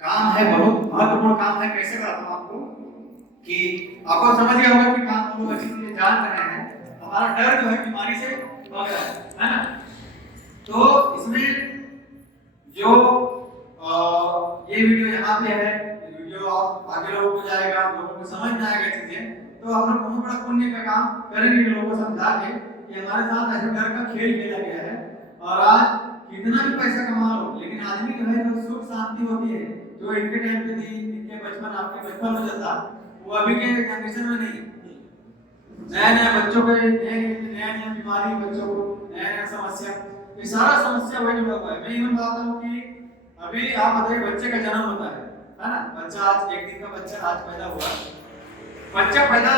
काम है, बहुत महत्वपूर्ण काम है। कैसे कराता हूँ आपको कि आपको समझ गया होगा कि काम हम लोग अच्छी चीजें जान रहे हैं, हमारा डर जो है बीमारी से भाग रहा है ना? तो इसमें जो ये वीडियो यहाँ पे है, वीडियो आगे लोगों को जाएगा, लोगों को समझ में आएगा चीजें, तो हम लोग बहुत बड़ा पुण्य का काम करेंगे लोगों को समझा के कि हमारे साथ ऐसे डर का खेल खेला गया है। और आज कितना भी पैसा कमा लो, लेकिन आदमी जो है जो सुख शांति होती है, जो इनके टाइम पे थी, इनके बचपन आपके बचपन में था, वो अभी के जनरेशन में नहीं। नया बच्चों पे नया बीमारी, बच्चों को नया समस्या, ये सारा समस्या वही जुड़ा हुआ है। मैं यूँ बताता हूँ कि अभी आप बताइए, बच्चे का जन्म होता है ना? बच्चा आज एक दिन का बच्चा आज पैदा हुआ, बच्चा पैदा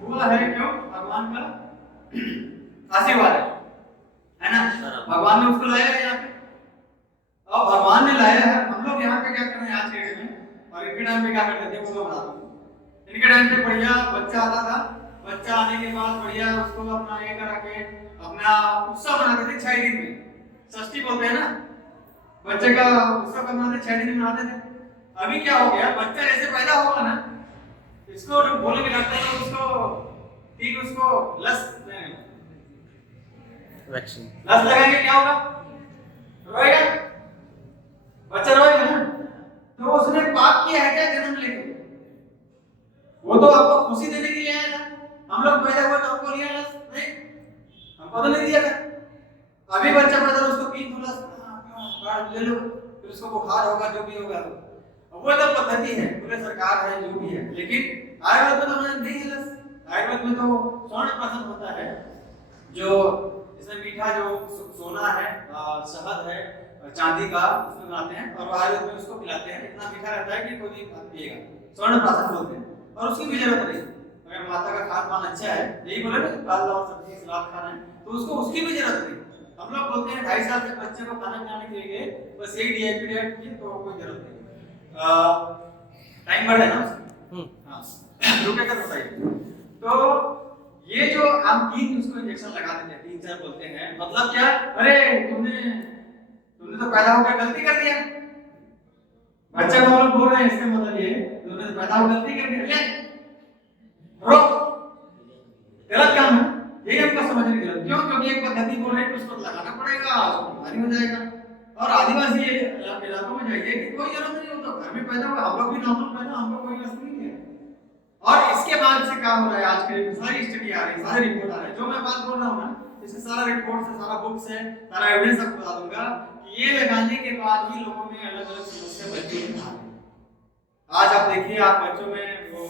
हुआ है क्यों? भगवान का आशीर्वाद है ना? भगवान ने उसको लाया है यहाँ पे, और भगवान ने लाया है। हम लोग यहाँ पे क्या कर रहे हैं आज के डेट में, और इनके टाइम पे क्या करते थे वो मैं बताता हूँ। इनके टाइम पे बढ़िया बच्चा आता था, बच्चा आने के बाद बढ़िया उसको अपना ये करा के अपना उत्सव मनाते थे 6 दिन में, षष्ठी बोलते हैं ना, बच्चे का उत्सव करना 6 दिन में मनाते थे। अभी क्या हो गया, बच्चा जैसे पैदा होगा ना, इसको बोलेंगे डॉक्टर लोग उसको लस लगाएंगे, क्या होगा? रोएगा, बच्चा रोएगा ना? तो उसने पाप किया है क्या जन्म लेके? वो तो आपको खुशी देने के लिए आया था। हम लोग पैदा हुआ तो हमको लिया लस नहीं, हमको तो नहीं दिया था। अभी बच्चा पैदा उसको 3 लस ले लो, फिर उसको बुखार होगा, जो भी होगा। वो तो पद्धति है, पूरे सरकार है, जो भी है। लेकिन आयुर्वेद में तो नहीं है लस। आयुर्वेद में तो 100% होता है, जो इसमें मीठा जो सोना है, शहद है, चांदी का, उसमें बनाते हैं और आयुर्वेद में उसको पिलाते हैं। इतना मीठा रहता है कि कोई भी पिएगा, स्वर्ण प्राशन बोलते हैं, और उसकी भी जरूरत नहीं। अगर माता का खान पान अच्छा है, यही बोले ना दाल और सब्जी सलाद खाना है, तो उसको उसकी भी जरूरत नहीं। हम लोग बोलते हैं 2.5 साल के बच्चे को खाना खिलाने के लिए बस एक डीएपी डाइट की तो कोई जरूरत नहीं। टाइम बढ़ है ना उसका, हाँ रुकेगा तो सही। तो ये जो हम 3 उसको इंजेक्शन लगा देते हैं, 3-4 बोलते हैं, मतलब क्या, अरे तुमने तो पैदा होकर गलती कर दिया। बच्चे को हम लोग बोल रहे हैं, इसका मतलब ये तुमने तो पैदा होकर गलती कर दिया, रोक, गलत काम है। यही हमको समझने की जरूरत, क्यों? क्योंकि एक पद्धति बोल रहे हैं उसको लगाना पड़ेगा, बीमारी हो जाएगा। और आदिवासी इलाकों में जाइए कि कोई जरूरत नहीं, हो तो घर में पैदा हुआ, हम लोग भी नॉर्मल पैदा, हमको कोई मसला नहीं है। और इसके बाद से क्या हो रहा है, आज के सारी स्टडी आ रही है, सारे रिपोर्ट आ रहे हैं, जो मैं बात बोल रहा हूँ ना, इससे सारा रिपोर्ट से, सारा बुक से, सारा एविडेंस आपको बता दूंगा कि ये लगाने के बाद ही लोगों में अलग अलग समस्या बच्चों में आ रही है। आज आप देखिए, आप बच्चों में वो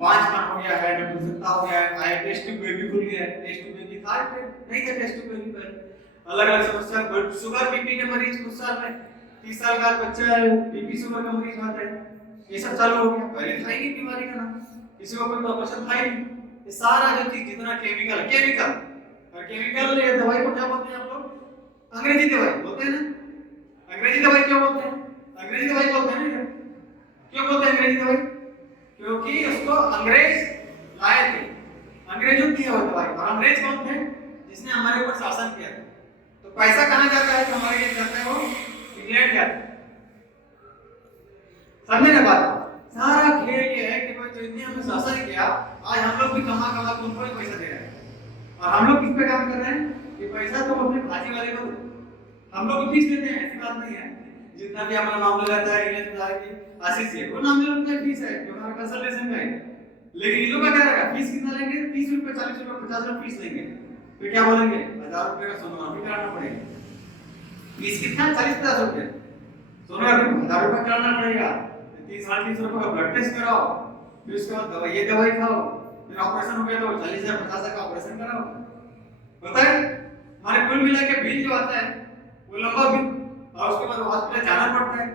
5 मन हो गया है, नपुंसकता हो गया है, आया टेस्ट ट्यूब बेबी खुल गया है, टेस्ट ट्यूब बेबी था नहीं था, टेस्ट ट्यूब बेबी पर अलग अलग समस्या, शुगर बीपी के मरीज कुछ साल में, 30 साल का बच्चा बीपी शुगर का मरीज होता है, ये सब चालू हो गया। पहले था ही नहीं बीमारी का नाम, किसी को कोई ऑपरेशन था ही नहीं। ये सारा जो चीज जितना केमिकल और केमिकल ये दवाई को क्या बोलते हैं आप लोग? अंग्रेजी दवाई बोलते हैं ना। अंग्रेजी दवाई क्यों बोलते हैं? अंग्रेजी दवाई बोलते हैं ना, क्यों बोलते हैं अंग्रेजी दवाई? क्योंकि उसको अंग्रेज लाए थे, अंग्रेजों की वो दवाई। और अंग्रेज कौन थे? जिसने हमारे ऊपर शासन किया। तो पैसा कहाँ जाता है? तो हमारे लिए जाता है वो इंग्लैंड जाता है। समझे ना बात? सारा खेल ये है कि भाई जो इतने हमने शासन किया, आज हम लोग भी कमा उनको ही पैसा दे रहे हैं। और हम लोग किस पे काम कर रहे हैं कि पैसा तो अपने भाजी वाले को हम लोग फीस देते हैं, ऐसी बात नहीं है। जितना भी हमारा मामला रहता है रिलायंस बाजार की आशीष जी, वो नाम उनका फीस है जो हमारा कंसल्टेशन का है। लेकिन ये लोग क्या करेगा, फीस कितना लेंगे? 30 रुपए, 40 रुपए, 50 रुपए फीस लेंगे। फिर क्या बोलेंगे? 1000 रुपए का सोनोग्राफी कराना पड़ेगा। फीस कितना? 40-50 रुपए। सोनोग्राफी 1000 रुपए कराना पड़ेगा। 30-350 रुपए का ब्लड टेस्ट कराओ, फिर उसके बाद दवाई खाओ, फिर ऑपरेशन हो गया तो 40,000-50,000 का ऑपरेशन कराओ। पता है हमारे कुल मिला के बिल जो आता है वो लंबा बिल, और उसके बाद हॉस्पिटल जाना पड़ता है।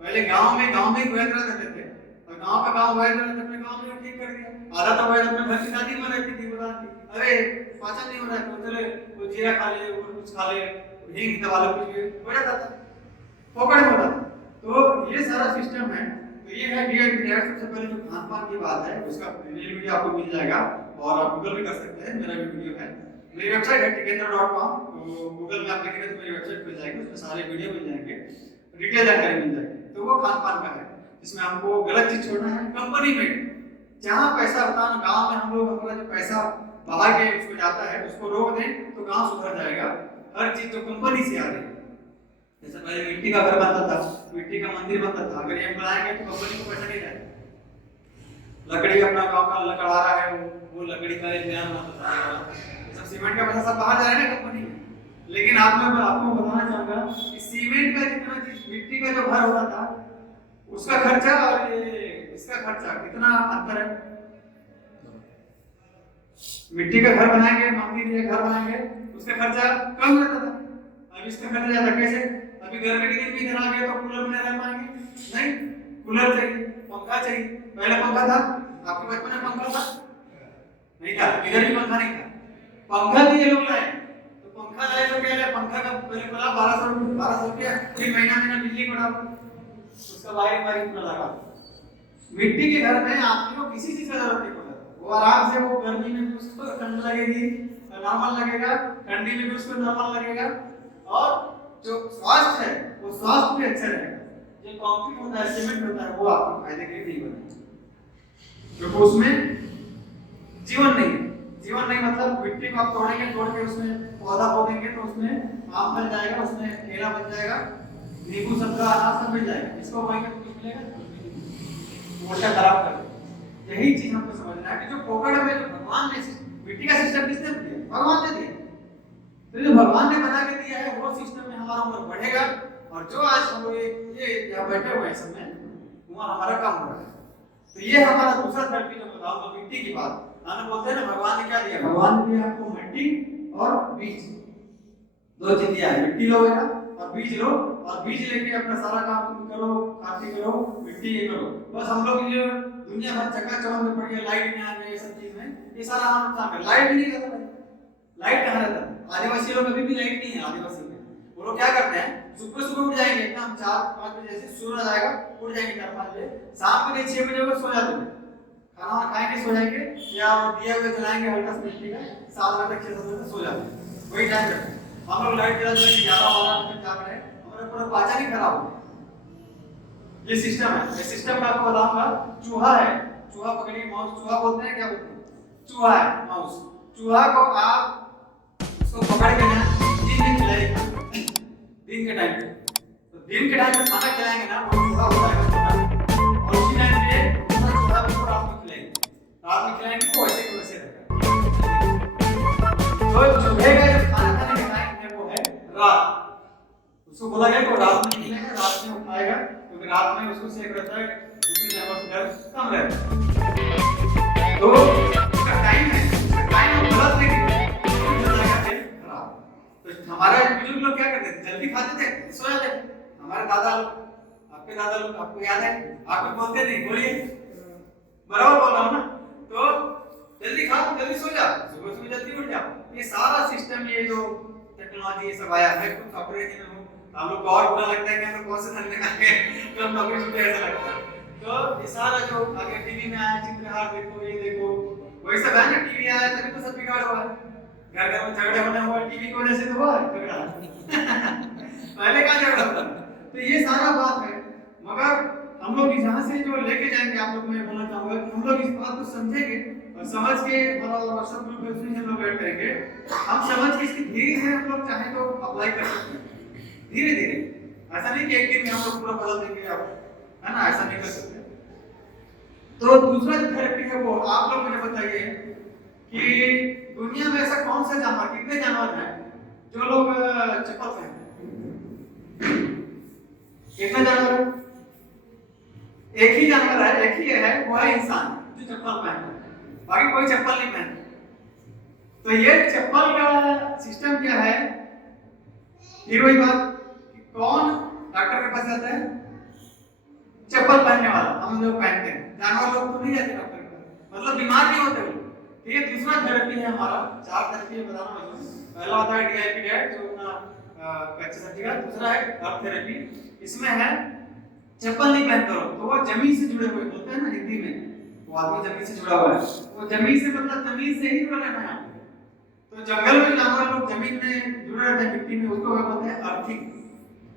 पहले गांव में वैद्य रहते थे, और गांव का गांव वैद्य रहते, अपने गांव में ठीक कर दिया। आधा तो वैद्य अपने घर की शादी में रहती थी, बता दी अरे पाचन नहीं हो रहा है तो चले वो जीरा खा ले, और कुछ खा ले, हींग दवा लो, कुछ हो जाता था, फोकड़ होता था। तो ये सारा सिस्टम है। तो ये है डीएनपी डाइट। सबसे पहले जो खान पान की बात है उसका वीडियो आपको मिल जाएगा, और आप गूगल भी कर सकते हैं, मेरा भी वीडियो है, मेरी वेबसाइट है टिकेंद्र.com, तो गूगल में आप लिखेंगे तो मेरी वेबसाइट मिल जाएगी, उसमें सारे वीडियो मिल जाएंगे, डिटेल जानकारी मिल जाएगी। तो वो खान पान का है जिसमें हमको गलत चीज छोड़ना है। कंपनी में जहाँ पैसा होता है, गांव में हम लोग हमारा जो पैसा बाहर के उसको जाता है उसको रोक दें तो गांव सुधर जाएगा। हर चीज जो कंपनी से आ रही है, जैसे पहले मिट्टी का घर बनता था, मिट्टी का मंदिर बनता था, अगर ये बनाएंगे तो कंपनी को पैसा नहीं जाएगा। लकड़ी अपना गांव का लकड़हारा है, वो लकड़ी का एक बयान बनता था, सब सीमेंट का पैसा सब बाहर जा रहा है ना कंपनी में। लेकिन आज मैं आपको बताना चाहूंगा कि सीमेंट का जितना मिट्टी का जो घर होता था उसका खर्चा और इसका खर्चा कितना अंतर है। मिट्टी का घर बनाएंगे, मंदिर या घर बनाएंगे, उसका खर्चा कम रहता था, अब इसका खर्चा ज्यादा। कैसे? अभी गर्मी के दिन भी इधर आ गए तो कूलर में रह पाएंगे नहीं, कूलर चाहिए, पंखा चाहिए। पहले पंखा था, आपके बचपन में पंखा था नहीं था? इधर भी पंखा नहीं था, पंखा भी ये लोग लाए। तो पंखा लाए तो क्या है, पंखा का पहले बोला 1200 रुपया, फिर महीना बिजली को डालो, उसका वायरिंग पूरा लगा। मिट्टी के घर में आपको किसी चीज का जरूरत नहीं पड़ता, वो आराम से वो गर्मी में उसको ठंड लगेगी नॉर्मल लगेगा, ठंडी में भी उसको नॉर्मल लगेगा, और जो स्वास्थ्य है वो स्वास्थ्य भी अच्छा रहेगा। जो कंक्रीट होता है, सीमेंट होता है, वो आपको फायदे के लिए नहीं बनेगा, क्योंकि उसमें जीवन नहीं है। जीवन नहीं मतलब मिट्टी को आप तोड़ेंगे, तोड़ के उसमें पौधा बोदेंगे तो उसमें आम बन जाएगा, उसमें केला बन जाएगा, नींबू संतरा अनार सब मिल जाएगा। इसको बोएंगे तो कुछ मिलेगा? मोर्चा खराब कर। यही चीज हमको समझना है कि जो पोकड़ में जो भगवान ने मिट्टी का सिस्टम किसने दिया? भगवान ने दिया। तो जो भगवान ने बना के दिया है वो सिस्टम में हमारा उम्र बढ़ेगा। और जो आज हम लोग ये यहाँ बैठे हुए हैं सब में, वहाँ हमारा काम हो रहा है। तो ये हमारा दूसरा थेरेपी जो बताऊंगा, मिट्टी की बात। हम बोलते हैं ना भगवान ने क्या दिया? भगवान ने दिया आपको मिट्टी और बीज, दो चीज दिया है, मिट्टी लो बेटा और बीज लो, और बीज लेके अपना सारा काम तुम करो, खेती करो, मिट्टी ये करो। बस हम लोग ये दुनिया भर चकाचौंध में पड़ गए, लाइट नहीं आ रही है, ये सब चीज में ये सारा हमारा नुकसान है। लाइट भी नहीं रहता है, लाइट कहाँ रहता है? आदिवासी लोग अभी भी लाइट नहीं है आदिवासी में। वो लोग क्या करते हैं, सुबह सुबह उठ जाएंगे एकदम 4-5 बजे, जैसे सूरज आएगा उठ जाएंगे 4-5 बजे, शाम को 6 बजे वो सो जाते हैं, खाना खाएंगे सो जाएंगे, या दिया हुआ जलाएंगे हल्का सा मिट्टी का, 7 बजे तक 6-7 बजे तक सो जाते हैं। वही टाइम रहता है। हम लोग लाइट जला देंगे 11-12 बजे जाग रहे हैं, हमारा पूरा पाचन ही खराब हो। ये सिस्टम है। इस सिस्टम में आपको बताऊंगा, चूहा है, चूहा पकड़िए, माउस चूहा बोलते हैं, क्या बोलते हैं? चूहा है, माउस। चूहा को आप उसको पकड़ के ना दिन में खिलाइए, दिन के टाइम पे, तो दिन के टाइम पे खाना खिलाएंगे ना, वो चूहा हो जाएगा छोटा, और उसी टाइम पे पूरा चूहा को रात में खिलाएंगे, रात में खिलाएंगे वो ऐसे के वैसे रहेगा। तो चूहे का जो खाना खाने का टाइम है वो है रात। उसको बोला गया कि रात में खिलाएगा, रात में उठाएगा, क्योंकि रात में उसको सेक रहता है, दूसरे जानवर से डर कम रहता है। तो उसका टाइम है, उसका टाइम गलत नहीं है, तो हमारे बुजुर्ग लोग क्या करते थे, जल्दी खाते थे, सो जाते थे। हमारे दादा लोग, आपके दादा लोग, आपको याद है, आप बोलते नहीं, बोलिए, बराबर बोल रहा हूँ ना, तो जल्दी खाओ, जल्दी सो जाओ, सुबह सुबह जल्दी उठ जाओ। ये सारा सिस्टम, ये जो टेक्नोलॉजी ये सब आया है, कुछ ऑपरेट में हो, हम लोग को और बुरा लगता है कि हम लोग कौन से धंधे में आए हैं, तो हम नौकरी छूटे ऐसा लगता है। तो ये सारा जो आगे टीवी में आया, चित्रहार देखो, ये देखो, वही सब है ना, टीवी आया तभी तो सब बिगाड़ हुआ है। घर घर में झगड़ा बना हुआ टीवी की वजह से तो हुआ झगड़ा पहले कहाँ झगड़ा होता? तो ये सारा बात है। मगर हम लोग यहाँ से जो लेके जाएंगे, आप लोग, मैं बोलना चाहूंगा कि हम लोग इस बात को समझेंगे और समझ के हमारा व्हाट्सएप ग्रुप है उसमें हम लोग ऐड करेंगे, हम समझ के इसकी धीरे धीरे हम लोग चाहे तो अप्लाई कर सकते हैं, धीरे धीरे। ऐसा नहीं कि एक दिन में हम लोग पूरा बदल देंगे, आप है ना, ऐसा नहीं कर सकते। तो दूसरा जो थेरेपी है वो आप लोग मुझे बताइए कि दुनिया में ऐसा कौन सा जानवर, कितने जानवर हैं जो लोग चप्पल पहनते हैं? कितने जानवर हैं? एक ही जानवर है, एक ही है, वो है इंसान जो चप्पल पहनता है, बाकी कोई चप्पल नहीं पहनता। तो ये चप्पल का सिस्टम क्या है? फिर वही बात कि कौन डॉक्टर के पास जाता है? चप्पल पहनने वाला, हम लोग पहनते हैं, जानवर लोग तो नहीं जाते डॉक्टर के पास, मतलब बीमार नहीं होते वो। ये दूसरा थेरेपी है हमारा, 4 थेरेपी बताना मुझे। पहला होता है डीआईपी डाइट, जो अपना कच्चे सब्जी का। दूसरा है अर्थ थेरेपी, इसमें है चप्पल नहीं पहनते हो तो वो जमीन से जुड़े हुए बोलते हैं ना हिंदी में, वो आदमी जमीन से जुड़ा हुआ है, वो जमीन से मतलब जमीन से ही जुड़ा रहना है। तो जंगल में जानवर लोग जमीन में जुड़े रहते हैं, मिट्टी में, उसको क्या बोलते हैं? अर्थिंग।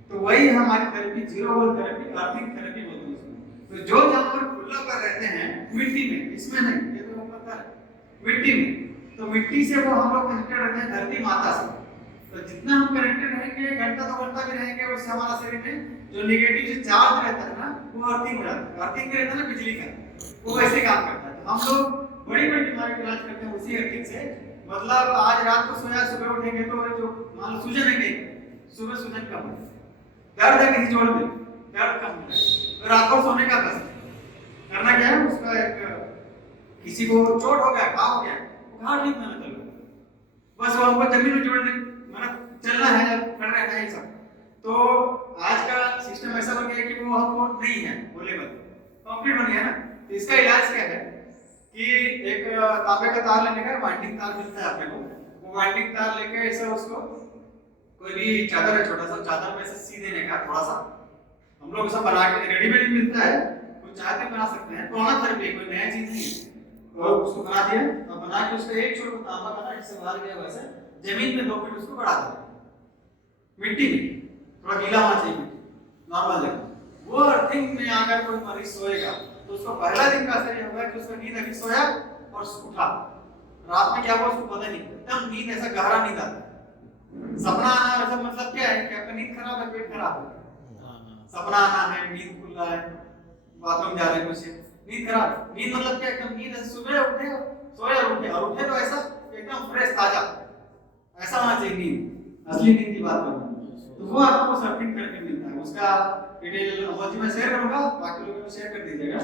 तो वही हमारी therapy, zero hole therapy, earthing therapy बोलते हैं उसको। तो जो जानवर खुला पर रहते हैं मिट्टी में, इसमें नहीं, ये तो पता है, मिट्टी में, तो मिट्टी से वो हम लोग कनेक्टेड रहते हैं धरती माता से। तो जितना हम कनेक्टेड रहेंगे, घंटा 2 घंटा भी रहेंगे, उससे हमारा शरीर में जो नेगेटिव जो चार्ज रहता है ना, वो अर्थिंग हो जाता है। अर्थिंग में रहता है ना बिजली का, वो वैसे काम करता है। तो हम लोग बड़ी बड़ी बीमारी का इलाज करते हैं उसी अर्थिंग से। मतलब आज रात को सोया, सुबह उठेंगे तो जो मान लो सूजन है गई, सुबह सूजन कम है, दर्द है किसी जोड़ में, दर्द कम है, तो रात को सोने का बस करना क्या है, उसका एक किसी को चोट हो गया, घाव हो गया, वो घाव ठीक होना चाहिए, बस वो हमको जमीन में जोड़ने, मतलब चलना है, खड़ा रहना है, सब। तो आज का सिस्टम ऐसा बन गया कि वो हमको नहीं है, बोले बल कंप्लीट बन गया ना। तो इसका इलाज क्या है कि एक तांबे का तार लेने का, वाइंडिंग तार मिलता है आपने को, वो वाइंडिंग तार लेके ऐसा उसको, कोई भी चादर है, छोटा सा चादर में ऐसे सी देने का, थोड़ा सा हम लोग सब बना के, रेडीमेड मिलता है, कोई चाहते बना सकते हैं, पुराना थेरेपी, कोई नया चीज नहीं है। और उसको बना दिया, और बना के उसको एक छोटा तांबा का ना, इससे बाहर गया वैसे जमीन में 2 फीट उसको गड़ा दिया, मिट्टी में, थोड़ा गीला होना चाहिए, नॉर्मल है। वो अर्थिंग में अगर कोई मरीज सोएगा तो उसको पहला दिन का असर ये होगा कि उसका नींद अभी सोया और उठा, रात में क्या हुआ उसको पता नहीं, एकदम नींद ऐसा गहरा नींद आता है। सपना आना ऐसा मतलब क्या है कि आपका नींद खराब है, पेट खराब है, सपना आना है, नींद खुल रहा है, बाथरूम जा रहे हैं, कुछ नींद खराब। नींद मतलब क्या? एकदम नींद सुबह उठे, सोया उठे, और उठे तो ऐसा एकदम फ्रेश ताजा, ऐसा होना चाहिए नींद, असली नींद की बात कर रहा हूं। तो वो आपको सर्फिंग करके मिलता है, उसका डिटेल अवधि में शेयर करूंगा, बाकी लोगों को शेयर कर दीजिएगा।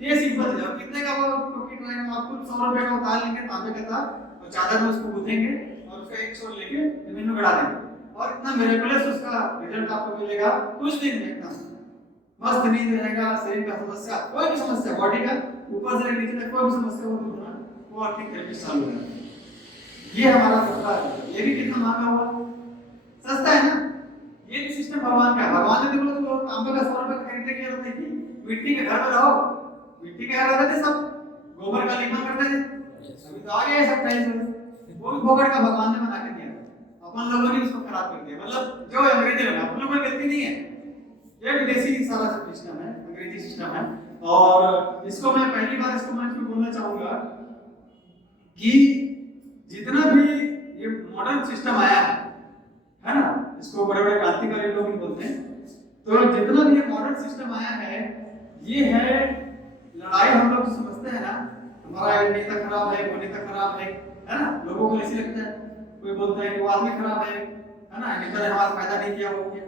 ये सिंपल है। कितने का वो टोकन है, हम आपको 100 रुपए का उतार लेंगे तांबे का तार, और चादर में उसको गूंथेंगे और उसका एक छोर लेके जमीन में गड़ा देंगे, और इतना मिरेकुलस उसका रिजल्ट आपको मिलेगा कुछ दिन में। एकदम मस्त नींद रहेगा, शरीर का समस्या, कोई भी समस्या बॉडी का ऊपर से नीचे तक कोई भी समस्या हो तो ना वो आपकी थेरेपी चालू हो जाती है। ये हमारा सस्ता है। ये भी कितना महंगा हुआ, सस्ता है ना। ये भी सिस्टम भगवान का है। भगवान ने देखो तो तांबे का 100 रुपए खरीदने की जरूरत नहीं थी। मिट्टी के घर में रहो, मिट्टी के घर रहते सब, गोबर का लीपा करते थे। अभी तो आ गए सब टाइल्स, वो भी गोबर का भगवान ने बना के दिया। अपन लोगों ने उसको खराब कर दिया। मतलब जो अंग्रेजी लोग, अपन लोगों की गलती नहीं है, ये विदेशी सारा सिस्टम है, अंग्रेजी सिस्टम है। और इसको मैं पहली बार इसको मंच पे बोलना चाहूंगा कि जितना भी ये मॉडर्न सिस्टम आया है ना, इसको बड़े बड़े क्रांतिकारी लोग भी बोलते हैं, तो जितना भी ये मॉडर्न सिस्टम आया है, ये है लड़ाई। हम लोग समझते हैं ना, हमारा नेता खराब है, वो नेता खराब है ना, लोगों को ऐसे लगता है। कोई बोलता है कि वो आदमी खराब है ना, नेता ने हमारा फायदा नहीं किया, वो किया।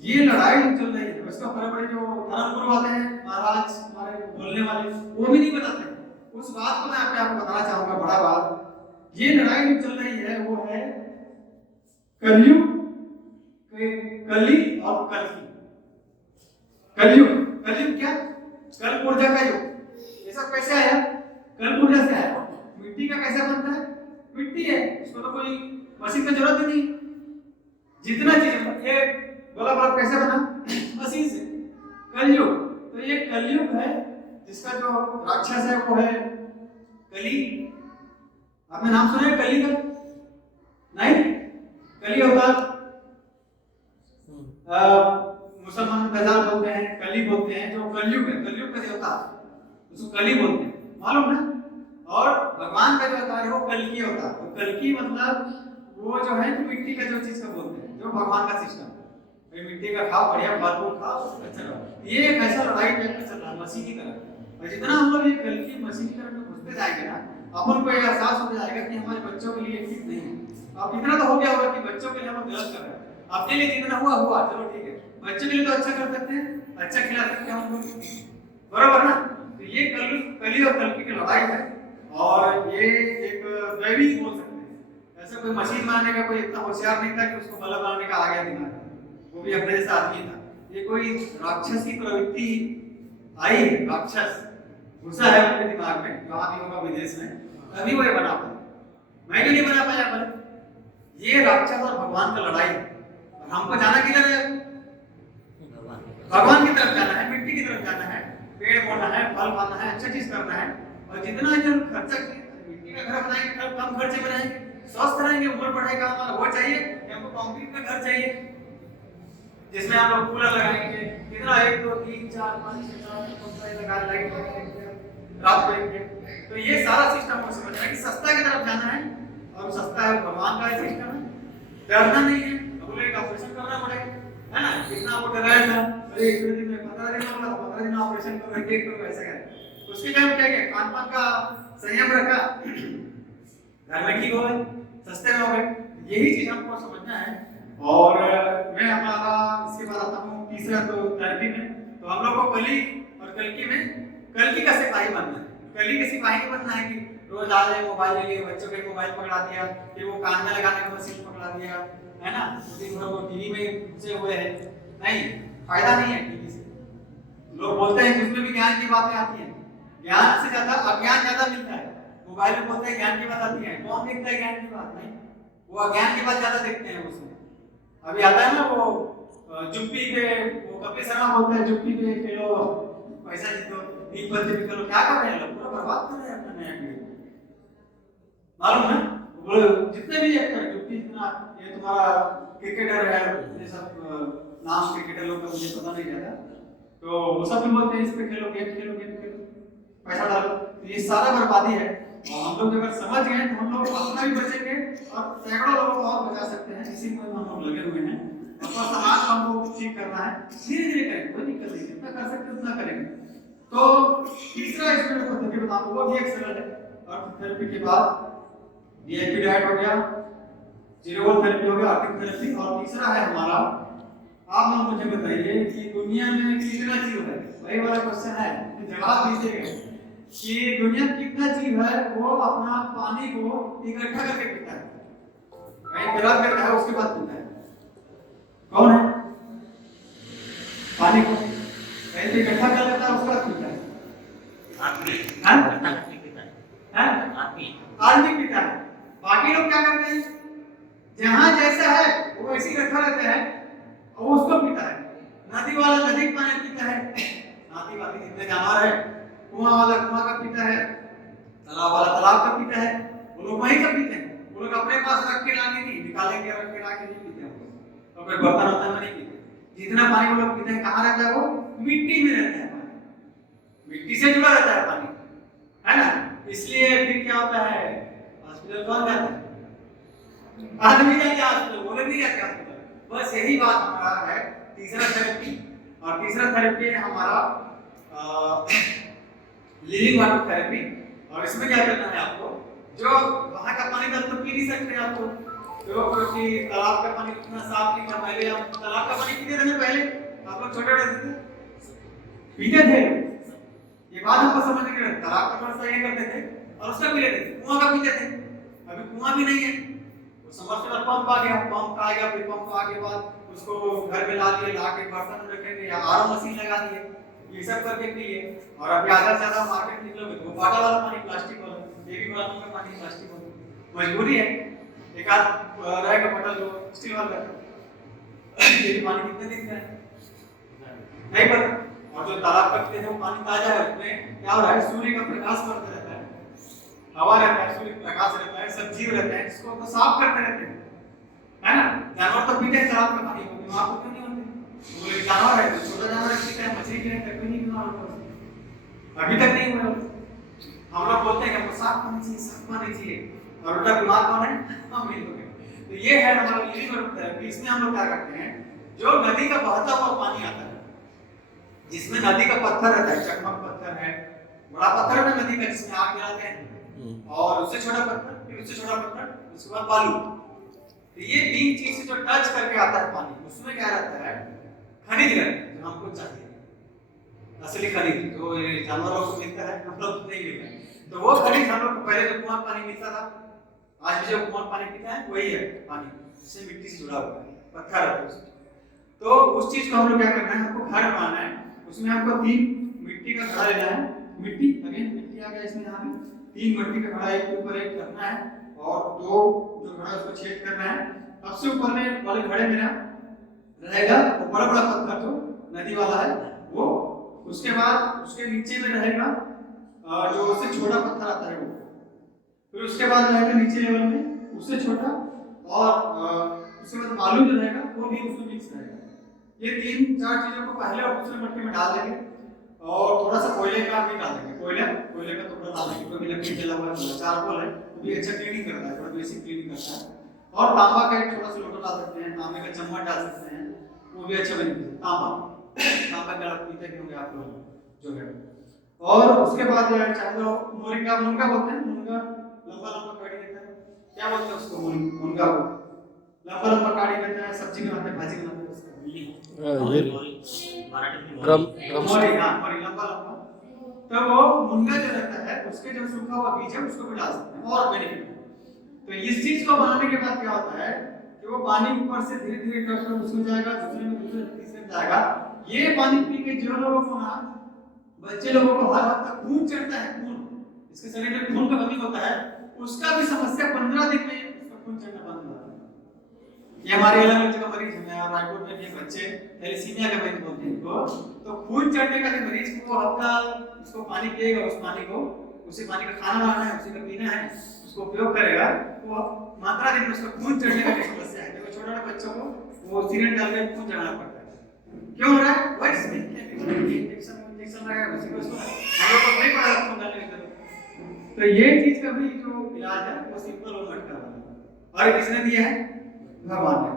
ये लड़ाई चल रही है। उसका बड़े बड़े जो धर्म गुरु आते हैं, महाराज हमारे बोलने वाले, वो भी नहीं बताते। उस बात को मैं आपको बताना चाहूंगा, बड़ा बात। ये लड़ाई जो चल रही है वो है कलयुग, कली और कल्कि। कलयुग, कलयुग क्या? कल ऊर्जा का युग। ये सब कैसे आया? कल ऊर्जा से आया। मिट्टी का कैसे बनता है? मिट्टी है, इसको तो कोई मशीन की जरूरत ही नहीं। जितना चीज ये बोला बल्ब कैसे बना? मशीन से। कलयुग, तो ये कलयुग है जिसका जो राक्षस है वो है कली। आपने नाम सुना है कली का? नहीं? कली अवतार मुसलमान में दजाल बोलते हैं, कली बोलते हैं। जो कलयुग है, कलयुग का देवता, उसको कली बोलते हैं, मालूम ना। और भगवान का जो अवतार है वो कल्कि अवतार। तो कल्कि मतलब वो जो है मिट्टी का जो चीज का बोलते हैं, जो भगवान का सिस्टम है, मिट्टी का खाओ, बढ़िया फल फूल खाओ, अच्छा रहो। ये एक ऐसा लड़ाई टाइप में चल रहा है मसीह की तरफ। और जितना हम लोग ये कल्कि मसीह की तरफ में घुसते जाएंगे ना, अपन को ये एहसास हो जाएगा कि हमारे बच्चों के लिए ठीक नहीं है। अब इतना तो हो गया होगा कि बच्चों के लिए हम गलत कर रहे हैं। अपने लिए जितना हुआ हुआ, चलो ठीक है, बच्चों के लिए तो अच्छा कर सकते हैं, अच्छा खिला सकते हैं हम लोग, बराबर ना। तो ये कली और कल्कि की लड़ाई है। और ये एक दैवी बोल सकते हैं। ऐसा कोई मशीन बनाने का कोई इतना होशियार नहीं था कि उसको बल्ब बनाने का आ गया दिमाग, वो भी अपने जैसा आदमी था। ये कोई राक्षस की प्रवृत्ति आई है, राक्षस घुसा है अपने दिमाग में, जहाँ भी होगा विदेश में, तभी वो ये बना पाया। मैं क्यों नहीं बना पाया? पर ये राक्षस और भगवान का लड़ाई है। और हमको जाना किधर है? भगवान की तरफ जाना है, मिट्टी की तरफ जाना है, पेड़ बोना है, फल खाना है, अच्छा चीज करना है। और जितना जन खर्चा, मिट्टी का घर बनाएंगे, कम खर्चे बनाएंगे, स्वस्थ रहेंगे, उम्र बढ़ेगा हमारा, वो चाहिए। हमको कंक्रीट का घर चाहिए जिसमें हम लोग कूलर लगाएंगे, कितना 1 2 3 4 5 6 7 पंखा लगा, लाइट लगाएंगे, रात को। तो ये सारा सिस्टम को समझना है कि सस्ता की तरफ जाना है। और सस्ता है भगवान का सिस्टम है, डरना नहीं है। अब लोग ऑपरेशन करना पड़ेगा, है ना। कितना वो डराया था, अरे इतने दिन में 15 दिन बोला, 15 दिन ऑपरेशन करेंगे, तो ऐसा करें। उसके टाइम क्या किया? खान पान का संयम रखा, घर में ठीक हो गए, सस्ते में हो गए। यही चीज हमको समझना है। और मैं हमारा इसके बाद आता हूँ तीसरा तो थेरेपी में। तो हम लोग को कली और कल्कि में, कल्कि का सिपाही बनना है। कली के सिपाही नहीं बनना है कि रोज आ जाए, मोबाइल ले लिए, बच्चों के मोबाइल पकड़ा दिया, फिर वो कान में लगाने की मशीन पकड़ा दिया, है ना, दिन भर वो टीवी में घुसे हुए हैं। नहीं, फायदा नहीं है टीवी से। लोग बोलते हैं कि उसमें भी ज्ञान की बातें आती हैं, ज्ञान से ज्यादा अज्ञान ज्यादा मिलता है। मोबाइल में बोलते हैं ज्ञान की बात आती है, कौन देखता है ज्ञान की बात? नहीं, वो अज्ञान की बात ज्यादा देखते हैं उसमें। अभी आता है ना वो जुप्पी पे, वो कपिल शर्मा बोलता है जुप्पी पे खेलो, पैसा जीतो, नींद पे खेलो। क्या कर रहे हैं लोग? पूरा बर्बाद कर रहे हैं अपना नया पीढ़ी, मालूम है। वो जितने भी एक्टर जुप्पी, जितना ये तुम्हारा क्रिकेटर है, ये सब नाम क्रिकेटर लोग का मुझे पता नहीं ज्यादा, तो वो सब भी बोलते हैं इस पे खेलो, गेम खेलो, गेम खेलो, पैसा डालो। तो ये सारा बर्बादी है। और हम लोग अगर समझ गए तो हम लोग अपना भी बचेंगे और सैकड़ों लोगों को और बचा सकते हैं। इसी में हम लोग लगे हुए हैं। और समाज को हमको ठीक करना है, धीरे धीरे करेंगे, कोई दिक्कत नहीं, जितना कर सकते उतना करेंगे। तो तीसरा इसमें मैं पद्धति बताऊं, वो भी एक सरल है। अर्थ थेरेपी के बाद डीएपी डाइट हो गया, जीरो वॉल थेरेपी हो गया, आर्टिक थेरेपी। और तीसरा है हमारा, आप लोग मुझे बताइए कि दुनिया में कितना जीव है? वही वाला क्वेश्चन है, जवाब दीजिएगा कि दुनिया में कितना जीव है वो अपना पानी को इकट्ठा करके पीता है, कहीं खराब करता है उसके बाद पीता है। कौन है? पानी को पहले इकट्ठा कर लेता है, उसका पीता है। हाँ? हाँ? आदमी पीता है। बाकी लोग क्या करते हैं, जहां जैसा है वो ऐसे ही रखा रहता है और वो उसको पीता है। नदी वाला नदी का पानी पीता है, नदी वाली जितने जानवर है, कुआं वाला कुआं का पीता है, तालाब वाला तालाब का पीता है। वो लोग वहीं का पीते हैं, वो लोग अपने पास रख के लाके नहीं, निकालेंगे रख के लाके नहीं पीते हैं। तो कोई बर्तन होता है नहीं पीते। जितना पानी वो लोग पीते हैं कहाँ रहता है, वो मिट्टी में रहता है। पानी मिट्टी से जुड़ा रहता है पानी, है ना। इसलिए फिर क्या होता है, हॉस्पिटल कौन जाता है? आदमी जाते हैं हॉस्पिटल, वो लोग नहीं जाते हॉस्पिटल। बस यही बात हमारा है तीसरा थेरेपी। और तीसरा थेरेपी है हमारा लिविंग वाटर थेरेपी। और इसमें क्या करना है आपको, जो वहां का पानी तो पी नहीं सकते आपको, जो क्योंकि तालाब का पानी इतना साफ नहीं था। पहले आप तालाब का पानी पीते थे ना, पहले आप लोग छोटे रहते थे पीते थे, ये बात हमको समझ नहीं रहे। तालाब का थोड़ा सा ये करते थे और उसका पी लेते थे, कुआं का पीते थे। अभी कुआं भी नहीं है, वो समरसेबल पंप आ गया, पंप आ गया, फिर पंप आगे बाद उसको घर में ला दिए, ला के बर्तन में रखेंगे या आरओ मशीन लगा दिए, ये सब करके पिए। और अभी आधा से ज्यादा मार्केट निकलोगे तो बॉटल वाला पानी, प्लास्टिक वाला, बेबी बॉटल का पानी प्लास्टिक वाला, मजबूरी है। एक आध रहेगा बॉटल जो स्टील वाला, ये पानी कितने दिन का है नहीं पता। और जो तालाब का पीते हैं वो पानी ताजा है, उसमें क्या हो रहा है, सूर्य का प्रकाश पड़ता रहता है, हवा रहता है, सूर्य प्रकाश रहता है, सब जीव रहते हैं, इसको तो साफ करते रहते हैं, है ना। जानवर तो पीते हैं तालाब का पानी, बीमार तो क्यों नहीं होते? वो एक जानवर है, छोटा जानवर पीता है, मछली पीते हैं, कभी नहीं बीमार होता, अभी तक नहीं हुआ। हम लोग बोलते हैं कि साफ पानी चाहिए, साफ पानी चाहिए, और उल्टा बीमार कौन है? हम ही लोग हैं। तो ये है हमारा लिविंग वाटर थेरेपी। इसमें हम लोग क्या करते हैं, जो नदी का बहता हुआ पानी आता है, जिसमें नदी का पत्थर रहता है, चकमक पत्थर है, बड़ा पत्थर है नदी का, जिसमें आग जलाते हैं, और उससे छोटा पत्थर, फिर उससे छोटा पत्थर, उसके बाद बालू। तो ये तीन चीज से जो टच करके आता है पानी, उसमें क्या रहता है, खनिज रहता है जो हमको चाहिए, असली खनिज जो जानवरों को मिलता है, हम लोग नहीं मिलता है। तो वो खनिज हम लोग को पहले जो कुआं पानी मिलता था, आज भी जो कुआं पानी पीता है वही है पानी, जिससे मिट्टी से जुड़ा हुआ है, पत्थर है उसमें। तो उस चीज को हम लोग क्या करना है, हमको घर बनाना है। उसमें हमको 3 मिट्टी का घड़ा लेना है, मिट्टी अगेन मिट्टी आ गया इसमें, यहाँ पे 3 मिट्टी का घड़ा एक के ऊपर एक रखना है, और 2 जो घड़ा उसको छेद करना है। सबसे ऊपर में वाले घड़े में ना रहेगा वो बड़ा बड़ा पत्थर जो नदी वाला है वो, उसके बाद उसके नीचे में रहेगा जो उससे छोटा पत्थर आता है वो, फिर उसके बाद रहेगा नीचे लेवल में उससे छोटा, और उसके बाद बालू जो रहेगा वो भी उसमें मिक्स रहेगा। ये 3-4 चीजों को पहले और दूसरे मटके में डाल देंगे, और थोड़ा सा कोयले का भी डाल देंगे, कोयले का टुकड़ा डाल देंगे, क्योंकि लकड़ी जला हुआ है, चारकोल है, वो भी अच्छा क्लीनिंग करता है, थोड़ा बेसिक क्लीनिंग करता है। और तांबा का एक थोड़ा सा लोटा डाल सकते हैं, तांबे का चम्मच डाल सकते हैं, वो भी अच्छा बेनिफिट है। तांबा का पीते भी होंगे आप लोग जो है। और उसके बाद चाहे तो मुनगा बोलते हैं, मुनगा लंबा लंबा काटी देता है, क्या बोलते हैं उसको, मुनगा को लंबा लंबा काटी देता है, सब्जी बनाते हैं, भाजी बनाते हैं उसका, ये ड्रम मोरी लंबा लंबा। तो वो मुनगा जो रहता है उसके जो सूखा हुआ बीज है उसको भी डाल सकते हैं, और बेनिफिट है। तो इस चीज को बनाने के बाद क्या होता है कि वो पानी ऊपर से धीरे धीरे करके उसमें जाएगा, दूसरे में दूसरे तीसरे में जाएगा। ये पानी पी के जो लोगों को ना, बच्चे लोगों को हर हद तक खून चढ़ता है, खून इसके शरीर में खून का कमी होता है, उसका भी समस्या 15 दिन में उसका खून चढ़ना बंद हो जाता है। ये हमारे अलग अलग जगह मरीज हैं, और रायपुर में भी बच्चे थैलेसीमिया के मरीज बोलते हैं इनको, तो खून चढ़ने का मरीज को हफ्ता इसको पानी पिएगा, उस पानी को, उसी पानी का खाना बनाना है, उसी का पीना है, उसको उपयोग करेगा, तो मात्रा दिन में उसका खून चढ़ने का समस्या है। देखो छोटे छोटे बच्चों को वो सिरिंज डाल के खून चढ़ाना पड़ता है, क्यों हो रहा है? वैक्स में इंजेक्शन लगा है, उसी को हम लोग को नहीं पता खून डालने की जरूरत। तो ये चीज का भी जो इलाज है वो सिंपल और मटका वाला है, और किसने दिया है? भगवान ने।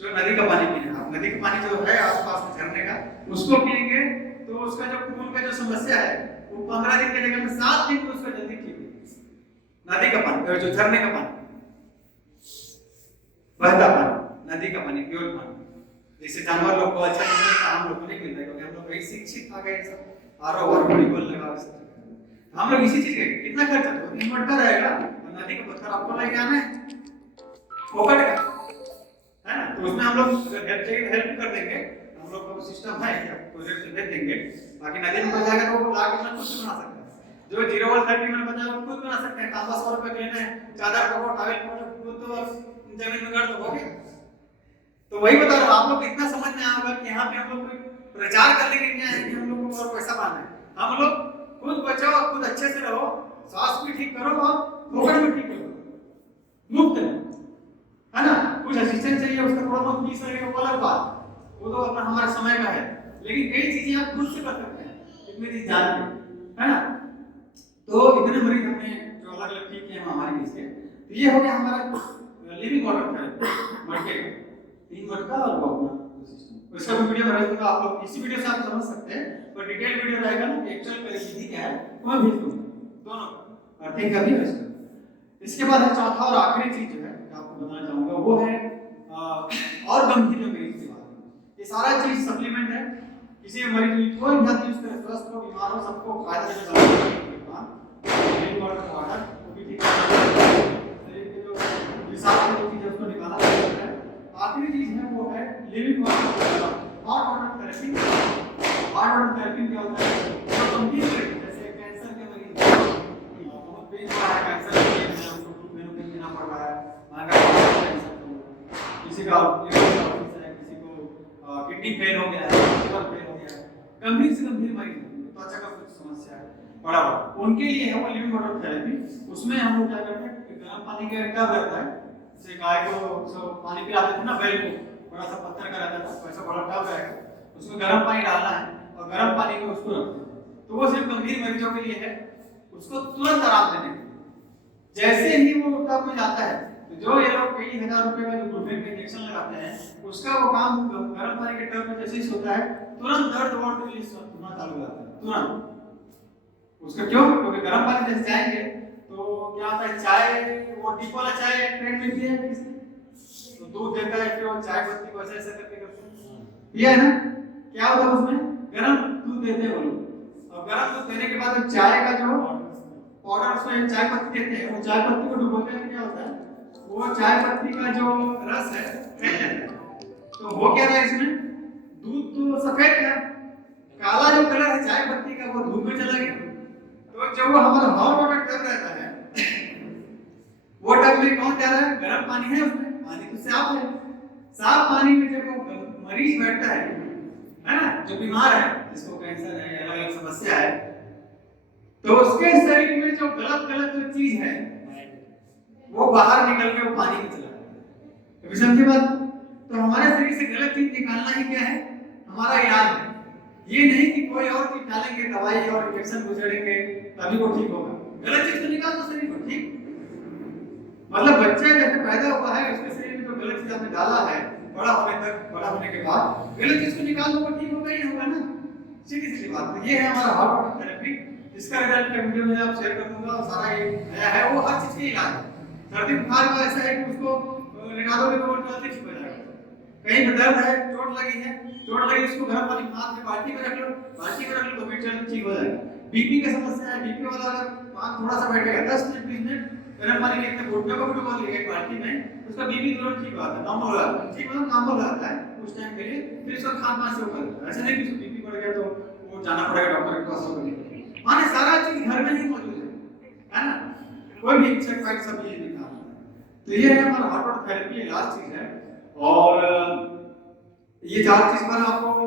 जो नदी का पानी पीना, आप नदी का पानी जो है आसपास में झरने का, उसको पिएंगे तो उसका जो खून का जो समस्या है वो 15 दिन के जगह में 7 दिन में उसका जल्दी ठीक है। नदी का पानी, जो झरने का पानी, बहता पानी, नदी का पानी, प्योर पानी, जैसे जानवर लोग को अच्छा नहीं मिलता, हम लोग को नहीं मिलता, क्योंकि हम लोग वही शिक्षित आ गए सब आरो वारो बोल लगा सब। हम लोग इसी चीज के कितना खर्चा, तो 3 मटका रहेगा, और नदी का पत्थर आपको लेके आना है, फोकट का, है ना। तो उसमें हम लोग हेल्प चाहिए हेल्प कर देंगे, हम लोग का सिस्टम है क्या प्रोजेक्ट भेज देंगे। बाकी नदी में बच जाएगा तो वो ला के अपना खुद से बना सकता है। जो 0-30 में बचा वो खुद बना सकते हैं। कांबा 100 रुपए लेना है, चादर पकड़ो, टॉवेल पकड़ो, खुद तो जमीन में गाड़ दो, हो गया। तो वही बता रहा हूँ, आप लोग इतना समझ में आएगा कि यहाँ पे हम लोग कोई प्रचार करने के लिए है कि हम लोग को और पैसा पाना है। हम लोग खुद बचाओ, खुद अच्छे से रहो, स्वास्थ्य भी ठीक करो और फोकट भी ठीक करो, मुफ्त में, है ना। कुछ असिस्टेंट चाहिए, उसका थोड़ा बहुत फीस लगेगा, वो अलग बात, वो तो अपना हमारे समय का है। लेकिन कई चीजें आप खुद से कर सकते हैं, इतनी चीज जान के, है ना। तो इतने मरीज हमने जो अलग अलग ठीक किए हमारी इसके, तो ये हो गया हमारा लिविंग वाटर थेरेपी मटके का, 3 मटका और वो अपना सिस्टम। उसका भी वीडियो भेज दूंगा, आप लोग इसी वीडियो से आप समझ सकते हैं, पर डिटेल वीडियो रहेगा ना एक्चुअल परिस्थिति क्या है वो मैं भेज दूंगा दोनों का, और ठीक अभी है। इसके बाद है चौथा और आखिरी चीज जो है आपको बताना चाहूंगा, वो है और गंभीर जो मरीज की बात है। ये सारा चीज सप्लीमेंट है, किसी भी मरीज कोई भी आदमी उसका स्वस्थ हो, बीमार हो, सबको फायदा देने वाला है। वाटर वो भी ठीक है, शरीर के जो विषाक्त जो चीज है उसको निकाला जाता है। आखिरी चीज है वो है living water hot water therapy. Hot water therapy क्या होता है, जो गंभीर मरीज जैसे कैंसर के मरीज बहुत पेन हो रहा है, कैंसर के उसको मेनू देना पड़ रहा है, किसी का किसी को किडनी फेल हो गया है, लिवर फेल हो गया है, गंभीर से गंभीर मरीज त्वचा का कुछ समस्या है बड़ा उनके लिए है वो लिविंग वाटर थेरेपी। उसमें हम लोग क्या करते हैं, गर्म पानी का टब रहता है, जैसे गाय को पानी पिलाते थे ना बैल को, बड़ा सा पत्थर का रहता था, वैसा बड़ा टब रहेगा, उसमें गर्म पानी डालना है और गर्म पानी में उसको रखना है। तो वो सिर्फ गंभीर मरीजों के लिए है, उसको तुरंत आराम देने के लिए। जैसे ही वो टब में जाता है तो जो ये लोग कई हजार रुपए का जो ग्लूकोन का इंजेक्शन लगाते हैं, उसका वो काम गर्म पानी के टब में जैसे ही होता है, तुरंत दर्द और रिलीज होना चालू हो जाता है तुरंत। उसका क्यों, क्योंकि गर्म पानी जैसे जाएंगे तो क्या होता है, चाय वो डिप वाला चाय ट्रेंड में दिया है किसी, तो दूध देता है, फिर वो चाय पत्ती को ऐसे ऐसे करके ये है ना, क्या होता है उसमें गर्म दूध देते हैं वो लोग, और गर्म दूध देने के बाद चाय का जो पाउडर उसमें चाय पत्ती देते हैं, वो चाय पत्ती को डुबोते हैं, क्या होता है वो चाय पत्ती का जो रस है फैल जाता है। तो वो क्या रहा है इसमें, दूध तो सफेद था, काला जो कलर है चाय पत्ती का वो धूप में चला गया। तो जब वो हमारा हॉट वाटर टब रहता है, वो टब में कौन जा रहा है, गर्म पानी है, उसमें पानी तो साफ है, साफ पानी में जब वो मरीज बैठता है ना, जो बीमार है, जिसको कैंसर है, अलग अलग समस्या है, तो उसके शरीर में जो गलत गलत जो चीज है वो बाहर निकल के वो पानी में चला जाता है। समझे बात। तो हमारे शरीर से गलत चीज निकालना ही क्या है, हमारा इलाज है। ये नहीं कि कोई और चीज डालेंगे, दवाई और इंजेक्शन गुजरेंगे तभी वो ठीक होगा। गलत चीज तो निकाल दो शरीर को, ठीक। मतलब बच्चा जैसे पैदा हुआ है, उसके शरीर में जो गलत चीज आपने डाला है, बड़ा होने तक, बड़ा होने के बाद गलत चीज को निकाल दो, वो ठीक होगा ही होगा ना, सीधी सी बात। तो ये है हमारा हॉट वाटर थेरेपी। इसका रिजल्ट का वीडियो में आप शेयर कर दूंगा, सारा ये नया है, वो हर चीज के इलाज है। सर्दी बुखार का ऐसा है कि उसको निकालोगे तो वो जल्दी ठीक हो जाएगा। कहीं में दर्द है, चोट लगी है, चोट लगी उसको गर्म पानी हाथ में बाल्टी में रख लो, बाल्टी में रख लो तो भी जल्दी ठीक हो जाएगा। बीपी की समस्या है, बीपी वाला अगर वहां थोड़ा सा बैठेगा 10 मिनट 20 मिनट गर्म पानी के इतने घुटने को भी डुबो लिया एक बाल्टी में, उसका बीपी तुरंत ठीक हो जाता है, नॉर्मल हो जाता है, ठीक मतलब नॉर्मल हो जाता है कुछ टाइम के लिए। फिर इसका खान पान से ऊपर ऐसा नहीं कि उसको बीपी बढ़ गया तो वो जाना पड़ेगा डॉक्टर के पास होने के लिए। माने सारा चीज घर में ही मौजूद है ना, कोई भी चेक फाइट सब ये निकाल। तो ये है हमारा हॉट वाटर थेरेपी, लास्ट चीज है। और ये 4 चीज पर आपको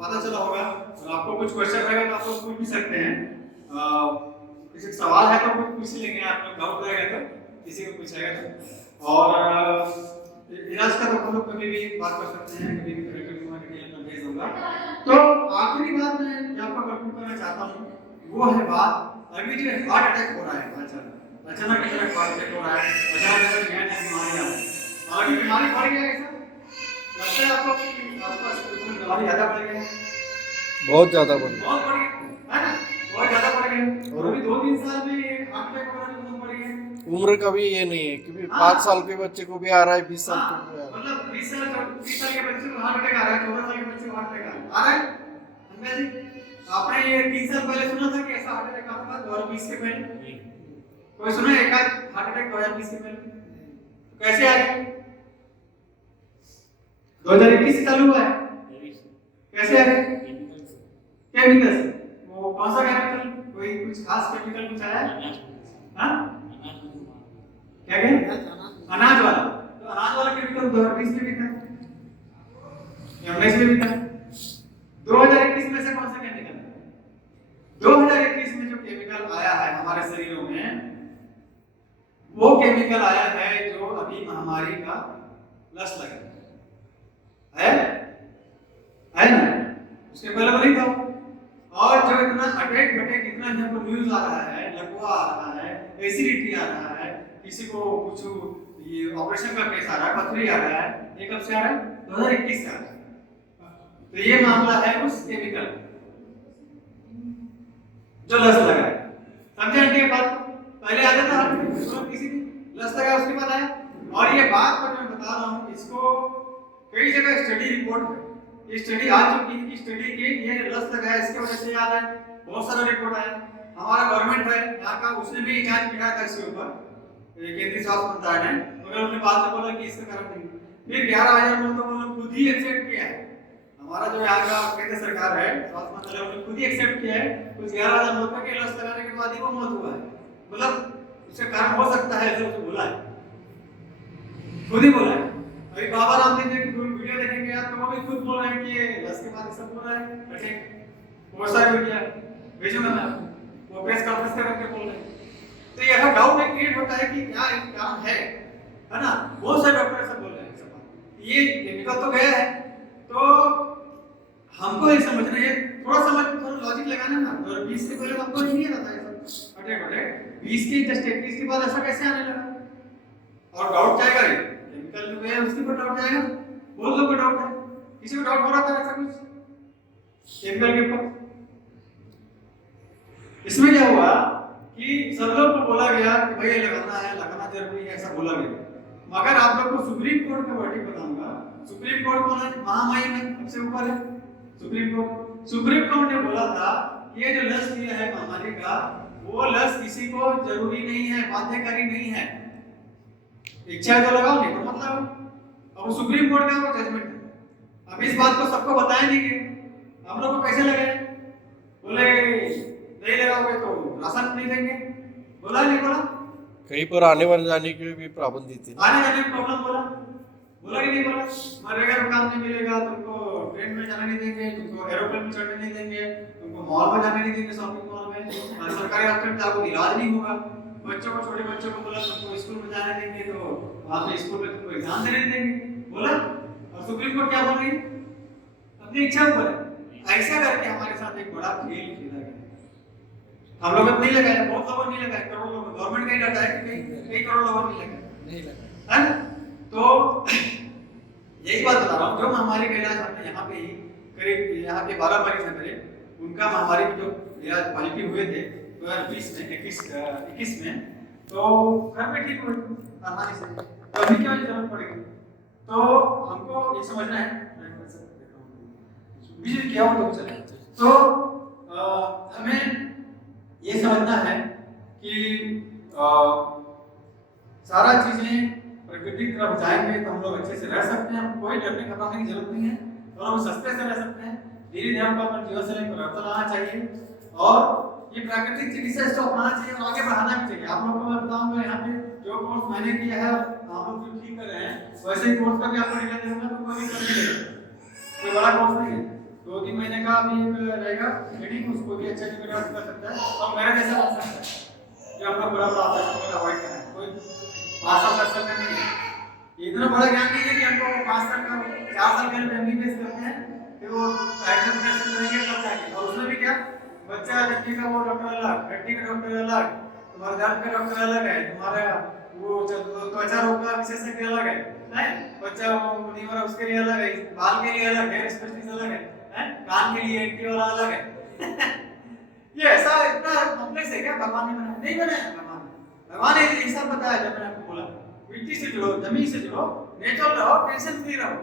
पता चला होगा, और आपको कुछ क्वेश्चन रहेगा तो आप लोग पूछ भी सकते हैं। किसी सवाल है तो कुछ पूछ लेंगे, आप लोग डाउट रहेगा तो किसी को पूछेगा तो। और इलाज का तो हम लोग कभी भी बात कर सकते हैं, कभी भी करेक्ट में डिटेल में भेज दूंगा। तो आखिरी बात मैं जो आपको कंक्लूड करना चाहता हूं वो है बात, अभी जो हार्ट अटैक हो रहा है, अचानक हार्ट अटैक हो रहा है, अचानक नया बीमारी आ रही है, और ये बीमारी बढ़ गया है, लगता है आपको बीमारी ज्यादा बढ़ गई है, बहुत ज्यादा बढ़ गया, बहुत बढ़ गई है ना, बहुत ज्यादा बढ़ गई। और अभी 2-3 साल में हार्ट अटैक वगैरह बहुत बढ़ गए। उम्र का भी ये नहीं है कि 5 साल के बच्चे को भी आ रहा है, 20 साल के भी आ रहा है। मतलब 20 साल के बच्चे को हार्ट अटैक आ रहा है, 14 साल के बच्चे को हार्ट अटैक आ रहा है। अंकल जी आपने ये 3 साल पहले सुना था कि ऐसा हार्ट अटैक आता था 2020 के पहले? कोई सुना एक आध हार्ट अटैक 2020 के पहले? कैसे आ गया? 2021 से चालू हुआ है। कैसे आ गए? केमिकल से। वो कौन सा केमिकल? कोई कुछ खास केमिकल कुछ आया है? हाँ? क्या कहें? अनाज वाला। तो अनाज वाला केमिकल 2020 में भी था, 19 में भी था। 2021 में से कौन सा केमिकल? 2021 में जो केमिकल आया है हमारे शरीरों में, वो केमिकल आया है जो अभी महामारी का लक्ष्य लगा है ना? उसके पहले वो नहीं था। और जो इतना अटैक फटैक इतना हमको न्यूज आ रहा है, लकवा आ रहा है, एसिडिटी आ रहा है, किसी को कुछ ये ऑपरेशन का केस आ रहा है, पथरी आ रहा है, ये कब से आ रहा है? 2021 से आ रहा है। तो ये मामला है उस केमिकल जो लस लगा है। समझे आंटी बात? पहले आता था किसी लस लगा उसके बाद आया। और ये बात पर मैं बता रहा हूँ, इसको कई जगह स्टडी रिपोर्ट है, ये स्टडी आ चुकी है कि स्टडी के ये लस लगा है इसके वजह से याद है, बहुत सारा रिपोर्ट आया। हमारा गवर्नमेंट है यहाँ का, उसने भी जांच किया था इसके ऊपर, केंद्रीय स्वास्थ्य मंत्रालय ने, मगर उन्होंने बाद में बोला कि इसका कारण नहीं। फिर 11,000 लोग तो उन्होंने खुद ही एक्सेप्ट किया है। हमारा जो यहाँ का केंद्र सरकार है, स्वास्थ्य मंत्रालय, उन्होंने खुद ही एक्सेप्ट किया है कुछ 11,000 लोगों के लस लगाने के बाद ही वो मौत हुआ है। मतलब उसका कारण हो सकता है जो बोला है, खुद ही बोला है। अभी बाबा रामदेव जी की वीडियो देखेंगे आप, तो वो भी खुद बोल रहे हैं कि ये लस के बाद सब बोल रहा है। ठीक, बहुत सारी वीडियो भेजूंगा मैं आपको, वो प्रेस कॉन्फ्रेंस करके बोल रहे हैं। तो ये अगर डाउट क्रिएट होता है कि क्या एक कारण है ना? बहुत सारे डॉक्टर सब बोल रहे हैं सब ये केमिकल तो गया है, तो हमको ये समझना है, थोड़ा लॉजिक लगाना ना। तो 20 से पहले हमको नहीं आता था ये सब अटैक 20 के जस्ट 21 के बाद ऐसा कैसे आने लगा? और डाउट जाएगा ये केमिकल जो है उसके ऊपर डाउट जाएगा। बहुत लोगों को डाउट है, किसी को डाउट हो रहा था ऐसा कुछ केमिकल के ऊपर? इसमें क्या हुआ कि सब लोग को बोला गया कि भाई लगाना जरूरी है, ऐसा बोला गया। मगर आप लोग को सुप्रीम कोर्ट का वर्डिक्ट बताऊंगा। सुप्रीम कोर्ट कौन है? महामहिम है, सबसे ऊपर है सुप्रीम कोर्ट। सुप्रीम कोर्ट ने बोला था ये जो लस दिया है महामारी का, वो लस किसी को जरूरी नहीं है, बाध्यकारी नहीं है। इच्छा है तो लगाओ, नहीं तो मत लगाओ। अब सुप्रीम कोर्ट का वो जजमेंट है। अब इस बात को सबको बताया नहीं कि आप लोग को कैसे लगाए? बोले नहीं लगाओगे तो राशन नहीं देंगे, बोला नहीं बोला? कहीं पर आने वाले जाने की भी पाबंदी थी, आने जाने की प्रॉब्लम बोला कि नहीं बोला? मनरेगा में काम नहीं मिलेगा, तुमको ट्रेन में जाने नहीं देंगे, तुमको एरोप्लेन में चढ़ने नहीं देंगे, तुमको मॉल में जाने नहीं देंगे, शॉपिंग मॉल में, सरकारी हॉस्पिटल में आपको इलाज नहीं होगा। बच्चों को, छोटे बच्चों को बोला तुमको स्कूल में जाने देंगे तो वहां पे स्कूल में तुमको एग्जाम देने देंगे, बोला। और सुप्रीम कोर्ट क्या बोल रही है? अपनी इच्छा ऊपर है। ऐसा करके हमारे साथ एक बड़ा खेल खेला गया। हम लोग नहीं लगाया, बहुत लोगों ने नहीं लगाया, करोड़ों लोग, गवर्नमेंट का ही डाटा है कि कई करोड़ लोगों ने नहीं लगाया, है ना? तो यही बात बता रहा हूँ, जो महामारी का इलाज हमने यहाँ पे ही करीब यहाँ के 12 मरीज हैं मेरे, उनका महामारी के जो इलाज पॉजिटिव हुए थे 2021 में, तो घर में ठीक हुए आसानी से, तो अभी क्या जरूरत पड़ेगी? तो हमको ये समझना है, बिजली क्या हो तो चले, तो हमें ये समझना है कि सारा चीजें प्रकृति की तरफ जाएंगे तो हम लोग अच्छे से रह सकते हैं, कोई डरने घबराने की जरूरत नहीं है, और हम सस्ते से रह सकते हैं। धीरे धीरे हमको अपने जीवन शैली में परिवर्तन लाना चाहिए, और ये प्राकृतिक चिकित्सा इसको अपनाना चाहिए और आगे बढ़ाना भी चाहिए। आप लोगों को मैं बताऊंगा, यहाँ पे जो कोर्स मैंने किया है आप लोग जो ठीक कर रहे हैं, वैसे ही कोर्स का भी आपको डिटेल दूंगा, तो कोई दिक्कत नहीं है, कोई बड़ा कोर्स नहीं है। 2-3 महीने का भी रहेगा ट्रेनिंग, उसको भी अच्छा कर सकता है, और मेरा जैसा बन सकता है जो आपका बड़ा ऑपरेशन अवॉइड करना है। कोई 5 साल 10 साल का नहीं है, इतना बड़ा ज्ञान नहीं है कि हमको 5 साल का 4 साल का एमबीबीएस करते हैं, फिर वो एडमिशन करेंगे तब जाके, और उसमें भी क्या बच्चा लड़की का वो डॉक्टर अलग, लड़की का डॉक्टर अलग, तुम्हारे दांत का डॉक्टर अलग है, तुम्हारा वो त्वचा रोग का विशेषज्ञ अलग है, बच्चा वो नहीं हो रहा उसके लिए अलग है, बाल के लिए अलग है, स्पेशलिस्ट अलग है, कान के लिए एंटी वाला अलग है। ये ऐसा इतना कॉम्प्लेक्स है क्या? भगवान ने बनाया नहीं, बनाया भगवान ने हिसाब बताया। जब मैंने आपको बोला मिट्टी से जुड़ो, जमीन से जुड़ो, नेचुरल रहो, टेंशन फ्री रहो,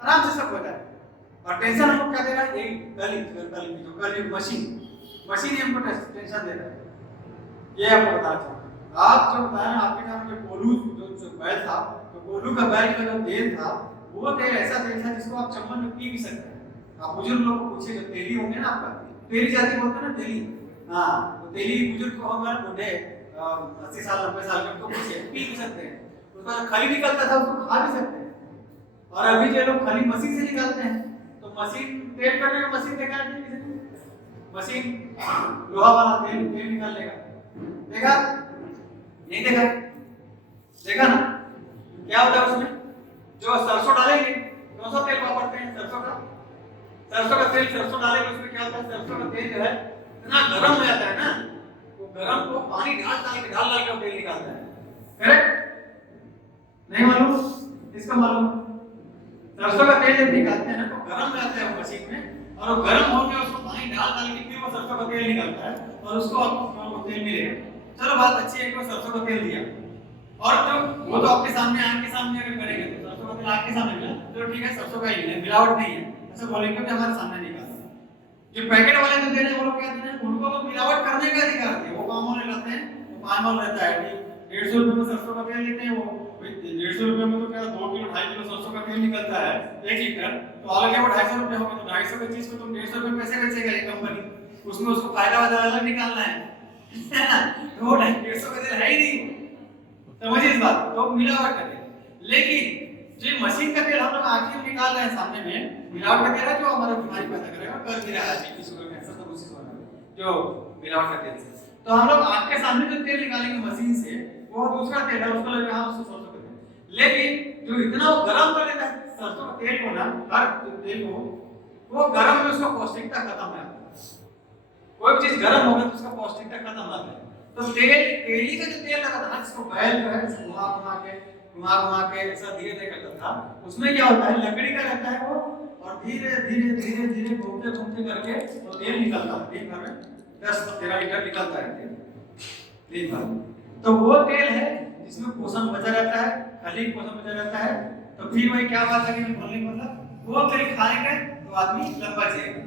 आराम से सब हो जाए। और टेंशन हमको क्या दे रहा है? यही कल मशीन ही हमको टेंशन दे रहा है। ये आपको बताना चाहता हूँ। आप जो बताया आपके नाम जो कोलू जो बैल था, तो कोलू का बैल का जो तेल था वो तेल ऐसा तेल था जिसको आप चम्मच में पी भी सकते हैं। आप बुजुर्ग लोग को पूछिए, जो तेली होंगे ना आपका, तेली जाति बोलते हैं ना तेली, हाँ तो तेली बुजुर्ग को होंगे बूढ़े 80 साल 90 साल के, तो पूछिए पी भी सकते हैं। उसका जो खली निकलता था उसको खा भी सकते हैं। और अभी जो लोग खली मशीन से निकालते हैं, तो मशीन तेल करने का मशीन देखा है किसी ने? मशीन लोहा वाला तेल तेल निकालने का देखा? नहीं देखा? देखा ना? क्या होता है उसमें? जो सरसों डालेंगे, कौन सा तेल वापरते हैं? सरसों का तेल। सरसों डालेंगे, उसमें क्या होता है? सरसों का तेल जो है इतना गर्म हो जाता है ना, वो गर्म को पानी डाल के तेल निकालता है। करेक्ट? नहीं मालूम? इसका मालूम? सरसों का तेल जब निकालते हैं ना तो गर्म हो जाता है वो मशीन में, और वो गर्म होकर उसको पानी डाल के फिर वो सरसों का तेल निकलता है, और उसको आपको तेल मिलेगा। चलो बात अच्छी है कि वो सरसों का तेल दिया, और जो वो तो आपके सामने आंख के सामने अगर करेंगे तो सरसों का तेल आंख के सामने मिला, चलो ठीक है सरसों का ही है, मिलावट नहीं है, ऐसा बोलेंगे कि हमारे सामने निकाला। जो पैकेट वाले जो दे रहे हैं वो लोग क्या दे रहे हैं? उनको तो मिलावट करने का अधिकार है, वो काम वाले लाते हैं, वो पान रहता है कि 150 रुपए में सरसों का तेल लेते हैं, वो 150 रुपए में तो क्या 2 किलो 2.5 किलो सरसों का तेल निकलता है 1 लीटर, तो अलग है वो 250 रुपए होगा, तो 250 की चीज को तुम 150 रुपए में कैसे बेचेगा ये कंपनी? उसमें उसको फायदा वादा अलग निकालना है वो 150 का तेल है ही नहीं, समझिए इस बात तो मिलावट करते हैं। लेकिन जो मशीन का तेल हम लोग आखिर में निकाल रहे हैं सामने में, मिलावट का तेल है जो हमारा बीमारी पैदा करेगा, कर भी रहा है बीपी शुगर कैंसर सब उसी से होना है जो मिलावट का तेल से। तो हम लोग आंख के सामने जो तेल निकालेंगे मशीन से वो दूसरा तेल है, उसको लगे हाँ उसको सरसों का तेल। लेकिन जो इतना वो गर्म कर देता है सरसों का तेल को ना, हर तेल को वो गर्म में उसका पौष्टिकता खत्म है। कोई भी चीज गर्म होगा तो उसका पौष्टिकता खत्म हो जाता है। तो तेली का जो तेल लगा था जिसको बैल जो है घुमा के ऐसा धीरे धीरे करता था, उसमें क्या होता है लकड़ी का रहता है वो, और धीरे धीरे घूमते करके वो तेल निकलता है। दिन भर में 10-13 लीटर निकलता है तेल दिन भर। तो वो तेल है जिसमें पोषण बचा रहता है, खली पोषण बचा रहता है। तो फिर वही क्या बात है कि बोलने का मतलब वो तेल खाएंगे तो आदमी लंबा जिएगा,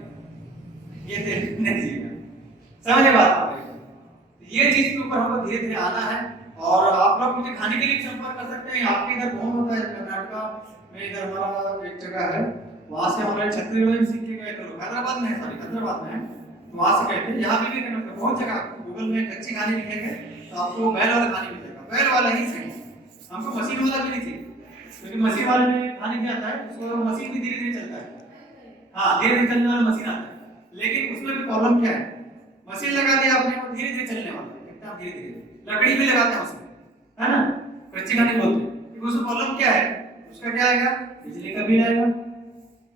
ये तेल नहीं जिएगा। समझे बात? ये चीज के ऊपर हमको धीरे धीरे आना है, और आप लोग मुझे खाने के लिए संपर्क कर सकते हैं। आपके इधर बहुत होता है कर्नाटक में, इधर हमारा एक जगह है, वहां से हमारे छत्तीसगढ़ में सीख के गए थे लोग, हैदराबाद में है, सॉरी हैदराबाद में है, वहां से गए थे। यहाँ भी करना बहुत जगह, गूगल में कच्ची कहानी लिखेंगे तो आपको बैल वाला कहानी मिलेगा, बैल वाला ही सही। हमको मशीन वाला भी नहीं चाहिए, क्योंकि मशीन वाले में कहानी क्या आता है, उसको मशीन भी धीरे धीरे चलता है, हाँ धीरे धीरे चलने वाला मशीन आता है, लेकिन उसमें भी प्रॉब्लम क्या है, मशीन लगा दिया आपने वो धीरे धीरे चलने वाला है, एकदम धीरे धीरे। लकड़ी भी लगाते हैं उसमें, है ना, कच्ची कहानी बोलते हैं, क्योंकि उसमें प्रॉब्लम क्या है, उसका क्या आएगा, बिजली का बिल आएगा,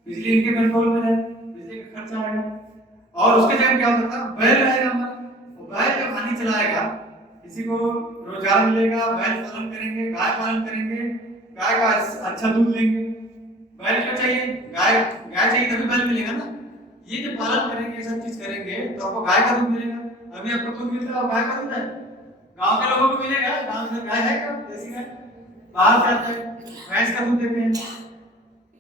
बिजली इनके कंट्रोल में है, बिजली का खर्चा आएगा। और उसके जगह क्या होता था, बैल रहेगा हमारा, वो बैल का पानी चलाएगा, किसी को रोजगार मिलेगा, बैल पालन करेंगे, गाय पालन करेंगे, गाय का अच्छा दूध लेंगे। बैल क्यों चाहिए, गाय चाहिए तभी बैल मिलेगा ना। ये जो पालन करेंगे, सब चीज करेंगे तो आपको गाय का दूध मिलेगा। अभी आपको दूध मिलता है, गाय का दूध है, गांव के लोगों को मिलेगा, गांव में गाय है क्या, देसी गाय, बाहर से आता है भैंस का दूध देते हैं,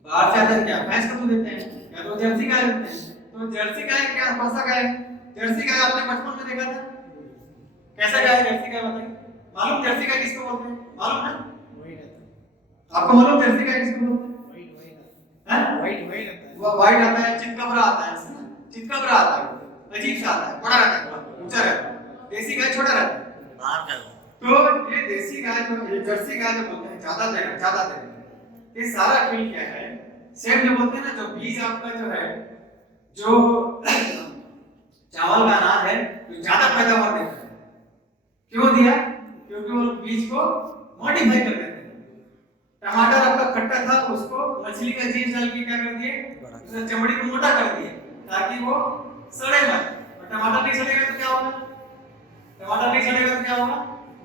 बाहर से आता है क्या भैंस का दूध देते हैं, या तो जर्सी गाय देते हैं। तो जर्सी गाय क्या, कौन सा गाय, जर्सी गाय आपने बचपन में देखा था, कैसा गाय जर्सी गाय बताइए, मालूम जर्सी गाय किसको बोलते हैं, मालूम है आपको, मालूम जर्सी गाय किसको बोलते हैं, वो वाइट आता है, चितकबरा आता है, चितकबरा आता है, अजीब सा आता है, बड़ा रहता है, ऊंचा रहता है, देसी गाय छोटा रहता है। तो ये देसी गाय जो, ये जर्सी गाय जो बोलते हैं, ज्यादा देगा, ये सारा खेल क्या है, सेम जो बोलते हैं ना, जो बीज आपका जो है, जो चावल का अनाज है, तो ज्यादा पैदावार देता है। क्यों दिया, क्योंकि वो बीज को मॉडिफाई कर देते हैं। टमाटर आपका खट्टा था, उसको मछली का जीन डाल के क्या कर दिए, उसने चमड़ी को मोटा कर दिया ताकि वो सड़े मत। और टमाटर नहीं सड़ेगा तो क्या होगा, टमाटर नहीं सड़ेगा तो क्या होगा,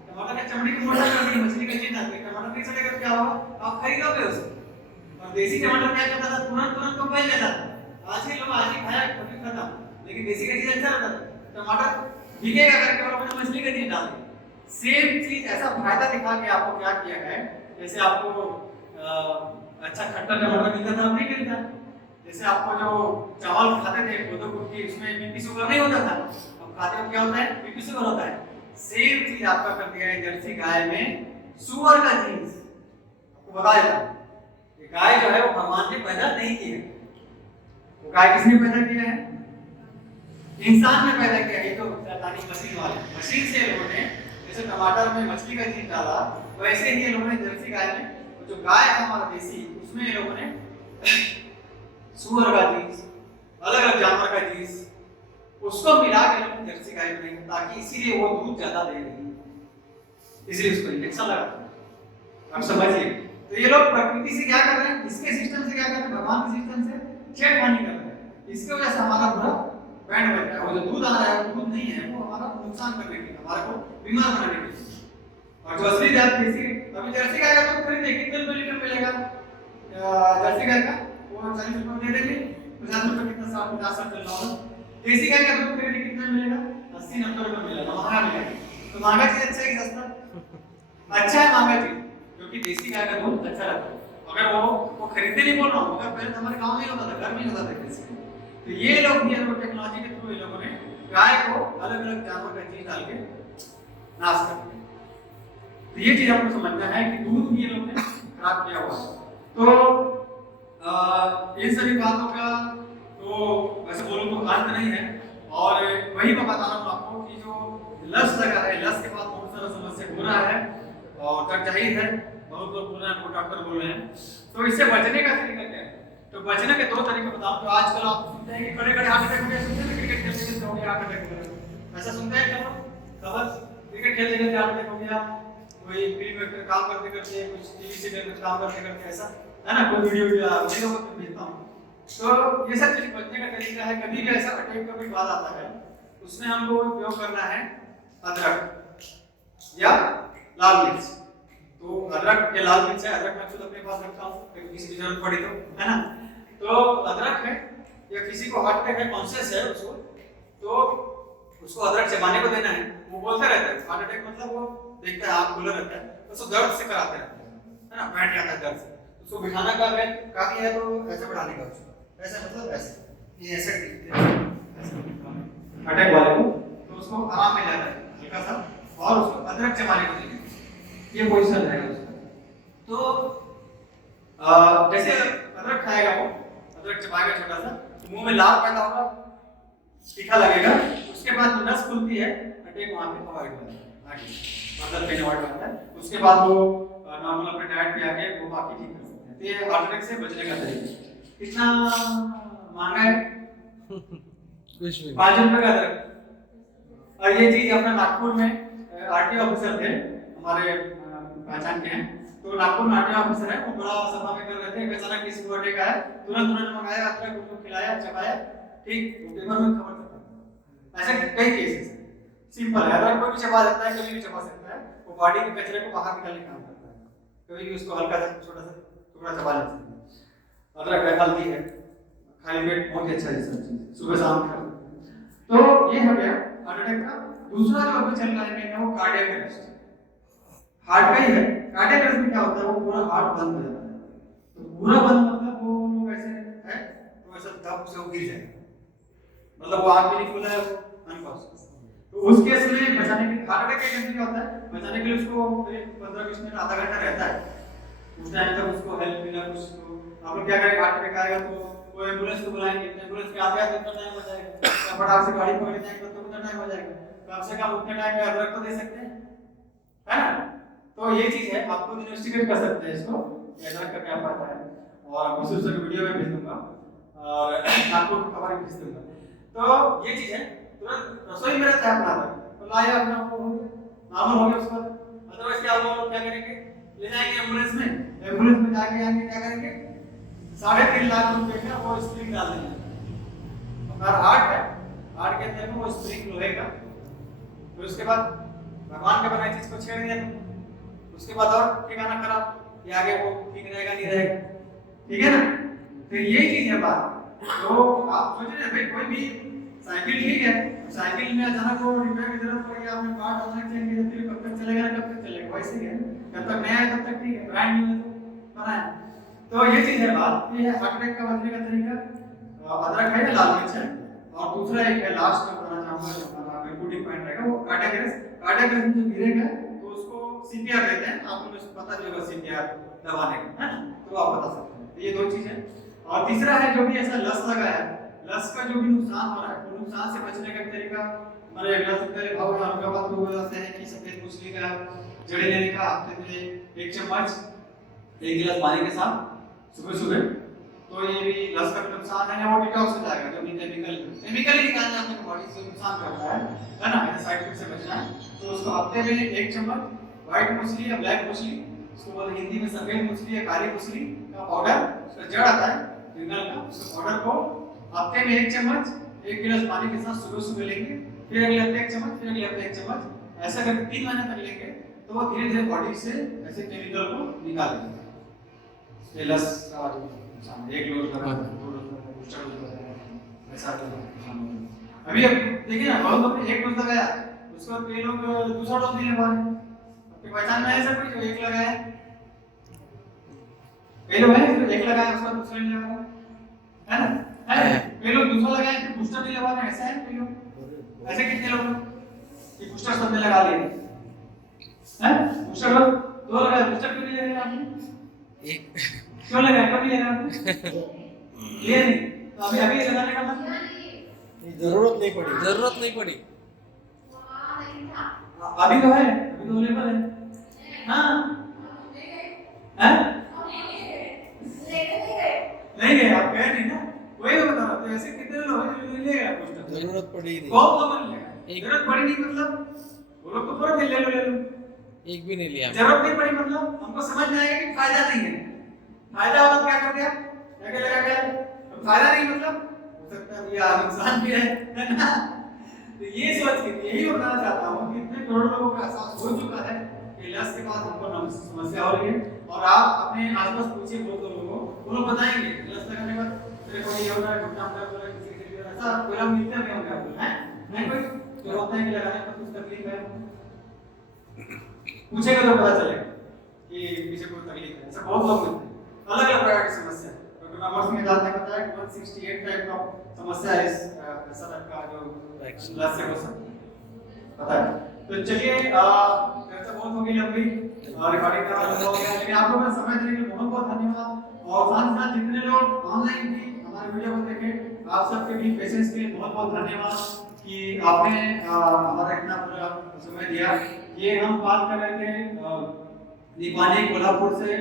टमाटर की चमड़ी को मोटा कर दिया, मछली का जीन डाल के, टमाटर नहीं सड़ेगा तो क्या होगा, आप खरीदोगे उसको। और देसी टमाटर क्या करता था, तुरंत तो पहल जाता था, आज ही लोग आज ही खाया कभी खत्म, लेकिन देसी का जीन अच्छा रहता था। टमाटर भीगेगा करके और अपने मछली का जीन डाल दिया। सेम चीज, ऐसा फायदा दिखा के आपको क्या किया है, जैसे आपको अच्छा खट्टा टमाटर मिलता था, अब नहीं मिलता। जैसे आपको जो चावल खाते थे कोदो कुटकी, उसमें बीपी शुगर नहीं होता था, अब खाते हो क्या होता है, बीपी शुगर होता है। सेम चीज आपका कर दिया है जर्सी गाय में, सुअर का जीन्स आपको बताया था, गाय जो है वो भगवान ने पैदा नहीं की है। वो गाय किसने पैदा किया है? इंसान ने पैदा किया है। ये तो शैतानी मशीन वाले मशीन से लोगों ने जैसे टमाटर में मछली का जीन डाला, वैसे ही ये लोगों ने जर्सी गाय में जो गाय है हमारा देसी, उसमें ये लोगों ने सुअर का जीन्स, अलग अलग जानवर का जीन्स, उसको मिला के लोगों ने जर्सी गाय बनाई, ताकि इसीलिए वो दूध ज्यादा दे रही है, इसलिए उसको इंजेक्शन लगा। अब समझिए, तो ये लोग प्रकृति से क्या कर रहे हैं, इसके सिस्टम से क्या कर रहे हैं, भगवान के सिस्टम से छेड़खानी कर रहे हैं। इसकी वजह से हमारा पूरा बैंड बज रहा है। वो जो दूध आ रहा है वो दूध नहीं है, वो हमारा नुकसान करने के लिए, हमारे को बीमार बनाने के लिए। और जो असली जात देसी, अभी जर्सी गाय का दूध खरीदे कितने रुपए लीटर मिलेगा? जर्सी गाय का वो 40 रुपए दे देंगे, 50 रुपए कितना 50 चल रहा होगा। देसी गाय का दूध खरीदे कितना मिलेगा? 80-90 रुपए मिलेगा, महंगा मिलेगा। तो महंगा चीज अच्छा है कि सस्ता? अच्छा है महंगा चीज, क्योंकि देसी गाय का दूध अच्छा रहता है। अगर वो खरीदने नहीं बोल रहा हूँ, अगर पहले हमारे गांव में होता था, घर में होता था देसी। तो ये लोग भी टेक्नोलॉजी के थ्रू ये लोगों ने गाय को अलग अलग जानवर का चीज डाल के नाश कर दिया। तो ये चीज आपको समझना है कि दूध भी ये लोग ने खराब किया हुआ है। तो इन सभी बातों का तो वैसे बोलूं तो अंत नहीं है। और वही मैं बता रहा हूँ आपको कि जो लस लगा है, लस के बाद बहुत सारा समस्या हो रहा है और तक जाहिर है, बहुत लोग बोल रहे हैं, डॉक्टर बोल रहे हैं। तो इससे बचने का तरीका क्या है? तो बचने के 2 तरीके बताऊं। तो आजकल आप सुनते हैं कि बड़े-बड़े हार्ट अटैक हो गए, सुनते हैं क्रिकेट खेलते खेलते हो गया हार्ट अटैक हो गया, ऐसा सुनते हैं क्या? खबर क्रिकेट खेलते खेलते हार्ट अटैक हो गया, कोई फिल्म में काम करते करते, कुछ टीवी सीरियल में काम करते करते, ऐसा है ना, कोई वीडियो में भेजता हूं। तो ये सब चीज बचने का तरीका है। कभी भी ऐसा अटैक का कोई बात आता है, उसमें हमको उपयोग करना है अदरक या लाल मिर्च। तो अदरक या लाल मिर्च है, अदरक मैं खुद अपने पास रखता हूँ, कभी किसी की जरूरत पड़ी तो, है ना। तो अदरक है, या किसी को हार्ट अटैक है, कॉन्शियस है उसको, तो उसको अदरक चबाने को देना है। वो बोलता रहता है हार्ट अटैक, मतलब वो देखता है आँख खुला रहता है, उसको दर्द से कराते रहता है ना, बैठ जाता है दर्द से। उसको बिठाना का है, काफी है तो ऐसे बढ़ाने का, उसको ऐसे मतलब ऐसे, ये ऐसे अटैक वाले को, तो उसको आराम मिल जाता है हल्का सा, और उसको अदरक चबाने को देना, ये पोजीशन रहेगा उसका। तो जैसे अदरक खाएगा वो, अदरक चबाएगा छोटा सा, मुंह में लाल पैदा होगा, तीखा लगेगा, उसके बाद जो नस खुलती है, अटैक वहां पे अवॉइड होता है, आगे मतलब पेन अवॉइड होता है। उसके बाद वो नॉर्मल अपने डाइट पे आके वो बाकी ठीक कर सकते हैं। तो ये हार्ट अटैक से बचने का तरीका। कितना महंगा है? कुछ भी 5 रुपए का अदरक। और ये चीज अपना नागपुर में आरटीओ ऑफिसर थे हमारे पहचान के हैं, तो नागपुर में आरटीओ ऑफिसर है, वो बड़ा सभा में कर रहे थे, अचानक किसी को अटैक आया, तुरंत मंगाया अदरक, उसको खिलाया, चबाया, ठीक, पेपर में खबर था। ऐसे कई केसेस हैं, सिंपल है, अदरक कोई भी चबा सकता है, कभी भी चबा सकता है, वो बॉडी के कचरे को बाहर निकालने का काम करता है, कभी भी उसको हल्का सा छोटा सा टुकड़ा चबा लेते हैं। अदरक है, हल्दी है, खाली पेट बहुत ही अच्छा है सब चीज, सुबह शाम खा। तो ये हो गया हार्ट अटैक का। दूसरा जो अभी चल रहा है वो कार्डियक अरेस्ट, हार्ट का ही है। कार्डियक अरेस्ट में क्या होता है, वो पूरा हार्ट बंद हो जाता है। तो पूरा बंद मतलब वो लोग ऐसे है तो ऐसा दब से वो गिर जाएगा, मतलब वो आंख भी नहीं खुला है, वो अनकॉन्शियस। तो उस केस में बचाने के लिए, हार्ट अटैक के केस में क्या होता है, बचाने के लिए उसको 15-20 मिनट आधा घंटा रहता है, उस टाइम तक उसको हेल्प मिला कुछ। तो आप लोग क्या करेंगे, हार्ट अटैक आएगा तो वो एम्बुलेंस को बुलाएंगे, एम्बुलेंस के आते आते कितना टाइम हो जाएगा, फटाफट से गाड़ी पकड़ जाएंगे तो कितना टाइम हो जाएगा। कम से कम उतने टाइम में अदरक तो दे सकते हैं, है ना। तो ये चीज है, आप लोग इन्वेस्टिगेट कर सकते हैं इसको, अदरक का क्या फायदा है, और विशेष रूप से वीडियो में भेज दूंगा और आपको खबर भेज दूंगा। तो ये चीज है, तुरंत रसोई में रहता है अपना अदरक, तो लाया अपना वो नॉर्मल हो गया उसका। अदरवाइज क्या होगा, लोग क्या करेंगे, ले जाएंगे एम्बुलेंस में, एम्बुलेंस में जाके आगे क्या करेंगे, 3.5 लाख रुपए का वो स्प्रिंग डाल देंगे। और हार्ट है, हार्ट के अंदर में वो स्प्रिंग लोहे का, फिर उसके बाद भगवान के बनाई चीज को छेड़ दिया, उसके बाद और ठिकाना खराब, ये आगे वो ठीक रहेगा नहीं रहेगा, ठीक है ना। तो यही चीज है बात। तो आप सोच रहे हैं भाई कोई भी साइकिल ठीक है, साइकिल में अचानक वो रिपेयर की जरूरत पड़ गई, आपने पार्ट अचानक चेंज किया, फिर कब तक चलेगा, कब तक चलेगा, वैसे ही है, जब तक नया है तब तक ठीक है, ब्रांड न्यू है तो बनाया। तो ये चीज है बात, ये हार्ट अटैक का बचने का तरीका अदरक है या लाल मिर्च है। और दूसरा एक है, लास्ट में बताना चाहूंगा, जो हमारा इंपोर्टेंट पॉइंट रहेगा, वो कार्डियक अरेस्ट। कार्डियक अरेस्ट में जो गिरेगा तो उसको सीपीआर देते हैं, आप लोगों को पता भी होगा सीपीआर दबाने का, है ना, तो आप बता सकते हैं। ये दो चीज है। और तीसरा है जो भी ऐसा लस लगा है, लस का जो भी नुकसान हो रहा है, वो नुकसान से बचने का एक तरीका हमारे लस के भाव में हल्का बात हो जाते हैं कि सफेद मछली का जड़े लेने का हफ्ते में 1 चम्मच 1 गिलास पानी के साथ सुबह सुबह, तो ये भी लस का नुकसान है, वो डिटॉक्स हो जाएगा। जो भी केमिकल निकालना अपने बॉडी से नुकसान करता है ना, ऐसे साइड इफेक्ट से बचना है, तो उसको हफ्ते में 1 चम्मच व्हाइट मछली या ब्लैक मछली, उसको बोलते हिंदी में सफेद मछली या काली मछली का पाउडर, उसका जड़ आता है जंगल का, उसके पाउडर को हफ्ते में 1 चम्मच 1 गिलास पानी के साथ सुबह सुबह लेंगे, फिर अगले हफ्ते 1 चम्मच, फिर अगले हफ्ते 1 चम्मच, ऐसा करके 3 महीने तक लेंगे, तो वो धीरे धीरे बॉडी से ऐसे केमिकल को निकाल देगा। ये लस का नुकसान 1 डोज लगा, 2 डोज लगा, बूस्टर डोज लगा, ऐसा अभी देखिए ना, बहुत लोग 1 डोज लगाया, उसके बाद कई लोग दूसरा डोज नहीं लगा रहे। आपकी पहचान में ऐसा कोई जो 1 लगाया है? कई लोग हैं जो 1 लगाया उसका दूसरा नहीं लगा रहा है ना, है कई लोग दूसरा लगाए फिर बूस्टर नहीं लगा रहे, ऐसा है कई लोग। ऐसे कितने लोग हैं कि बूस्टर सबने लगा लिए हैं? बूस्टर 2 लगाया, बूस्टर क्यों नहीं लगाया आपने? 1 क्यों लगाया, क्यों नहीं लगाया आपने? ये नहीं, तो अभी लगाने का मतलब जरूरत नहीं पड़ी, जरूरत नहीं पड़ी। अभी तो है, अभी तो लेवल है। हाँ हैं? नहीं गए, आप गए नहीं ना, वही तो बता रहा हूँ। तो ऐसे कितने लोग हैं जो ले गए बूस्टर? जरूरत पड़ी नहीं, बहुत लोगों ने लिया। जरूरत पड़ी नहीं मतलब वो लोग तो पूरा ले लो ले लो, एक भी नहीं लिया। जरूरत नहीं पड़ी मतलब हमको समझ में आएगा कि फायदा नहीं है। फायदा मतलब क्या कर दिया, क्या लगा गया, तो फायदा नहीं मतलब हो सकता है ये नुकसान भी है ना। तो ये सोच के यही बताना चाहता हूँ कि इतने करोड़ लोगों का एहसास हो चुका है कि लस के बाद हमको समस्या हो रही है, और आप अपने आसपास पूछिए बहुत लोगों को, वो लोग बताएंगे लस लगाने के बाद मेरे को ये हो रहा है, घुटना दर्द हो रहा है, किसी किसी ऐसा कोई हम मिलते हैं क्या बोल हैं नहीं कोई जो होता है कि लगाने पर कुछ तकलीफ है, पूछेगा तो पता चलेगा कि पीछे कोई तकलीफ है। ऐसा बहुत लोग मिलते हैं, अलग अलग प्रकार की समस्या। डॉक्टर नमर्स में जानने को बताया कि 168 टाइप का समस्या है, इस ऐसा टाइप का जो लस से हो सकता है, पता है। तो चलिए चर्चा बहुत हो गई लंबी, रिकॉर्डिंग का हो गया, लेकिन आप लोगों ने समय देने के लिए बहुत बहुत धन्यवाद। और साथ ही साथ जितने लोग ऑनलाइन भी हमारे वीडियो को देखे, आप सबके भी पेशेंस के लिए बहुत बहुत धन्यवाद कि आपने हमारा इतना पूरा समय दिया। ये हम बात कर रहे थे निपानी कोल्हापुर से,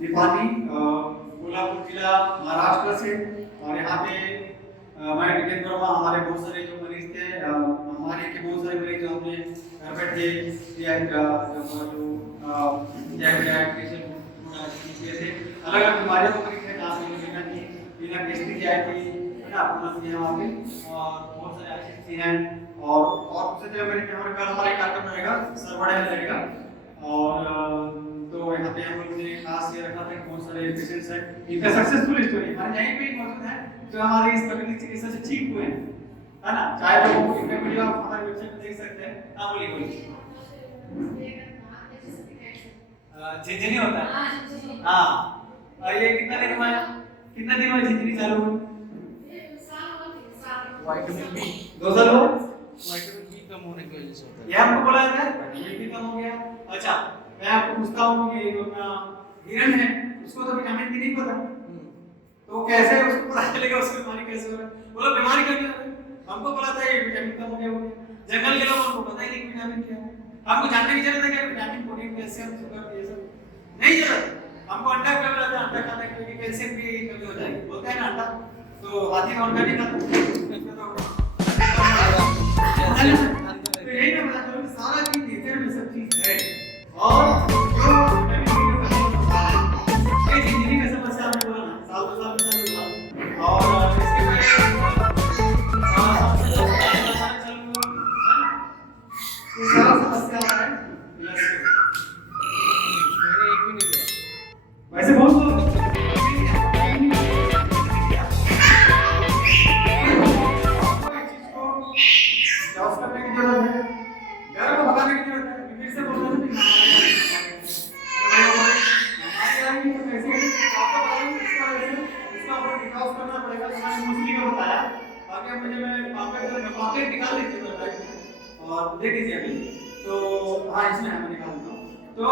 निपानी कोल्हापुर जिला महाराष्ट्र से, और यहाँ पे मैं जितेंद्र वर्मा, हमारे बहुत सारे जो मरीज थे, हमारे के बहुत सारे मरीज जो हमने घर बैठे थे, अलग अलग बीमारियों को मरीज थे, बिना टेस्टिंग की आई थी ना, वहाँ पे, और बहुत सारे अच्छी हैं। और दूसरे जगह मेरे हमारे कल हमारे कार्यक्रम रहेगा, सरवड़े में रहेगा, और तो यहाँ पे हम लोग ने खास ये रखा था कि बहुत सारे पेशेंट्स हैं, इनका सक्सेसफुल स्टोरी हमारे यहीं पे मौजूद है, जो हमारे इस तकनीक चिकित्सा से ठीक हुए हैं, है ना। चाहे तो इनका वीडियो आप हमारे वेबसाइट पे देख सकते हैं। हाँ बोलिए झिंझनी होता है, हाँ। और ये कितना दिन हुआ, कितना दिन हुआ झिंझनी चालू हुई? विटामिन बी 2 साल हुआ। विटामिन बी कम होने की वजह से होता है। ये आपको बोला था विटामिन बी कम हो गया। अच्छा मैं आपको पूछता हूँ कि जो अपना हिरण है उसको तो विटामिन बी नहीं पता, तो कैसे उसको पता चलेगा उसको बीमारी कैसे हो रहा है? बोलो बीमारी क्या है, हमको पता था ये विटामिन कम हो गया, जंगल के लोगों को पता ही नहीं विटामिन क्या है। हमको जानने की जरूरत है कि विटामिन प्रोटीन कैल्शियम शुगर ये सब नहीं जरूरत। हमको अंडा कब लगता है, अंडा खाने के लिए कैल्शियम की कमी हो जाएगी, बोलते हैं ना अंडा, तो हाथी का अंडा नहीं खाता। तो यही मैं बता रहा हूँ सारा चीज नेचर में सब चीज है, और जो विटामिन बी का कमी होता है ये जिंदगी का समस्या आपने बोला ना, साल 2 साल में चालू हुआ, और इसके सारा समस्या है मैंने एक भी नहीं लिया। वैसे बहुत लोग जॉब करने की जरूरत है, डर को भगाने की जरूरत है। फिर से बोल रहा हूँ इसका ऊपर विकास करना पड़ेगा। मैंने मुस्लिम को बताया, बाकी अब मुझे मैं पॉकेट निकाल देती हूँ और देख लीजिए अभी, तो हाँ इसमें मैं निकाल देता हूँ। तो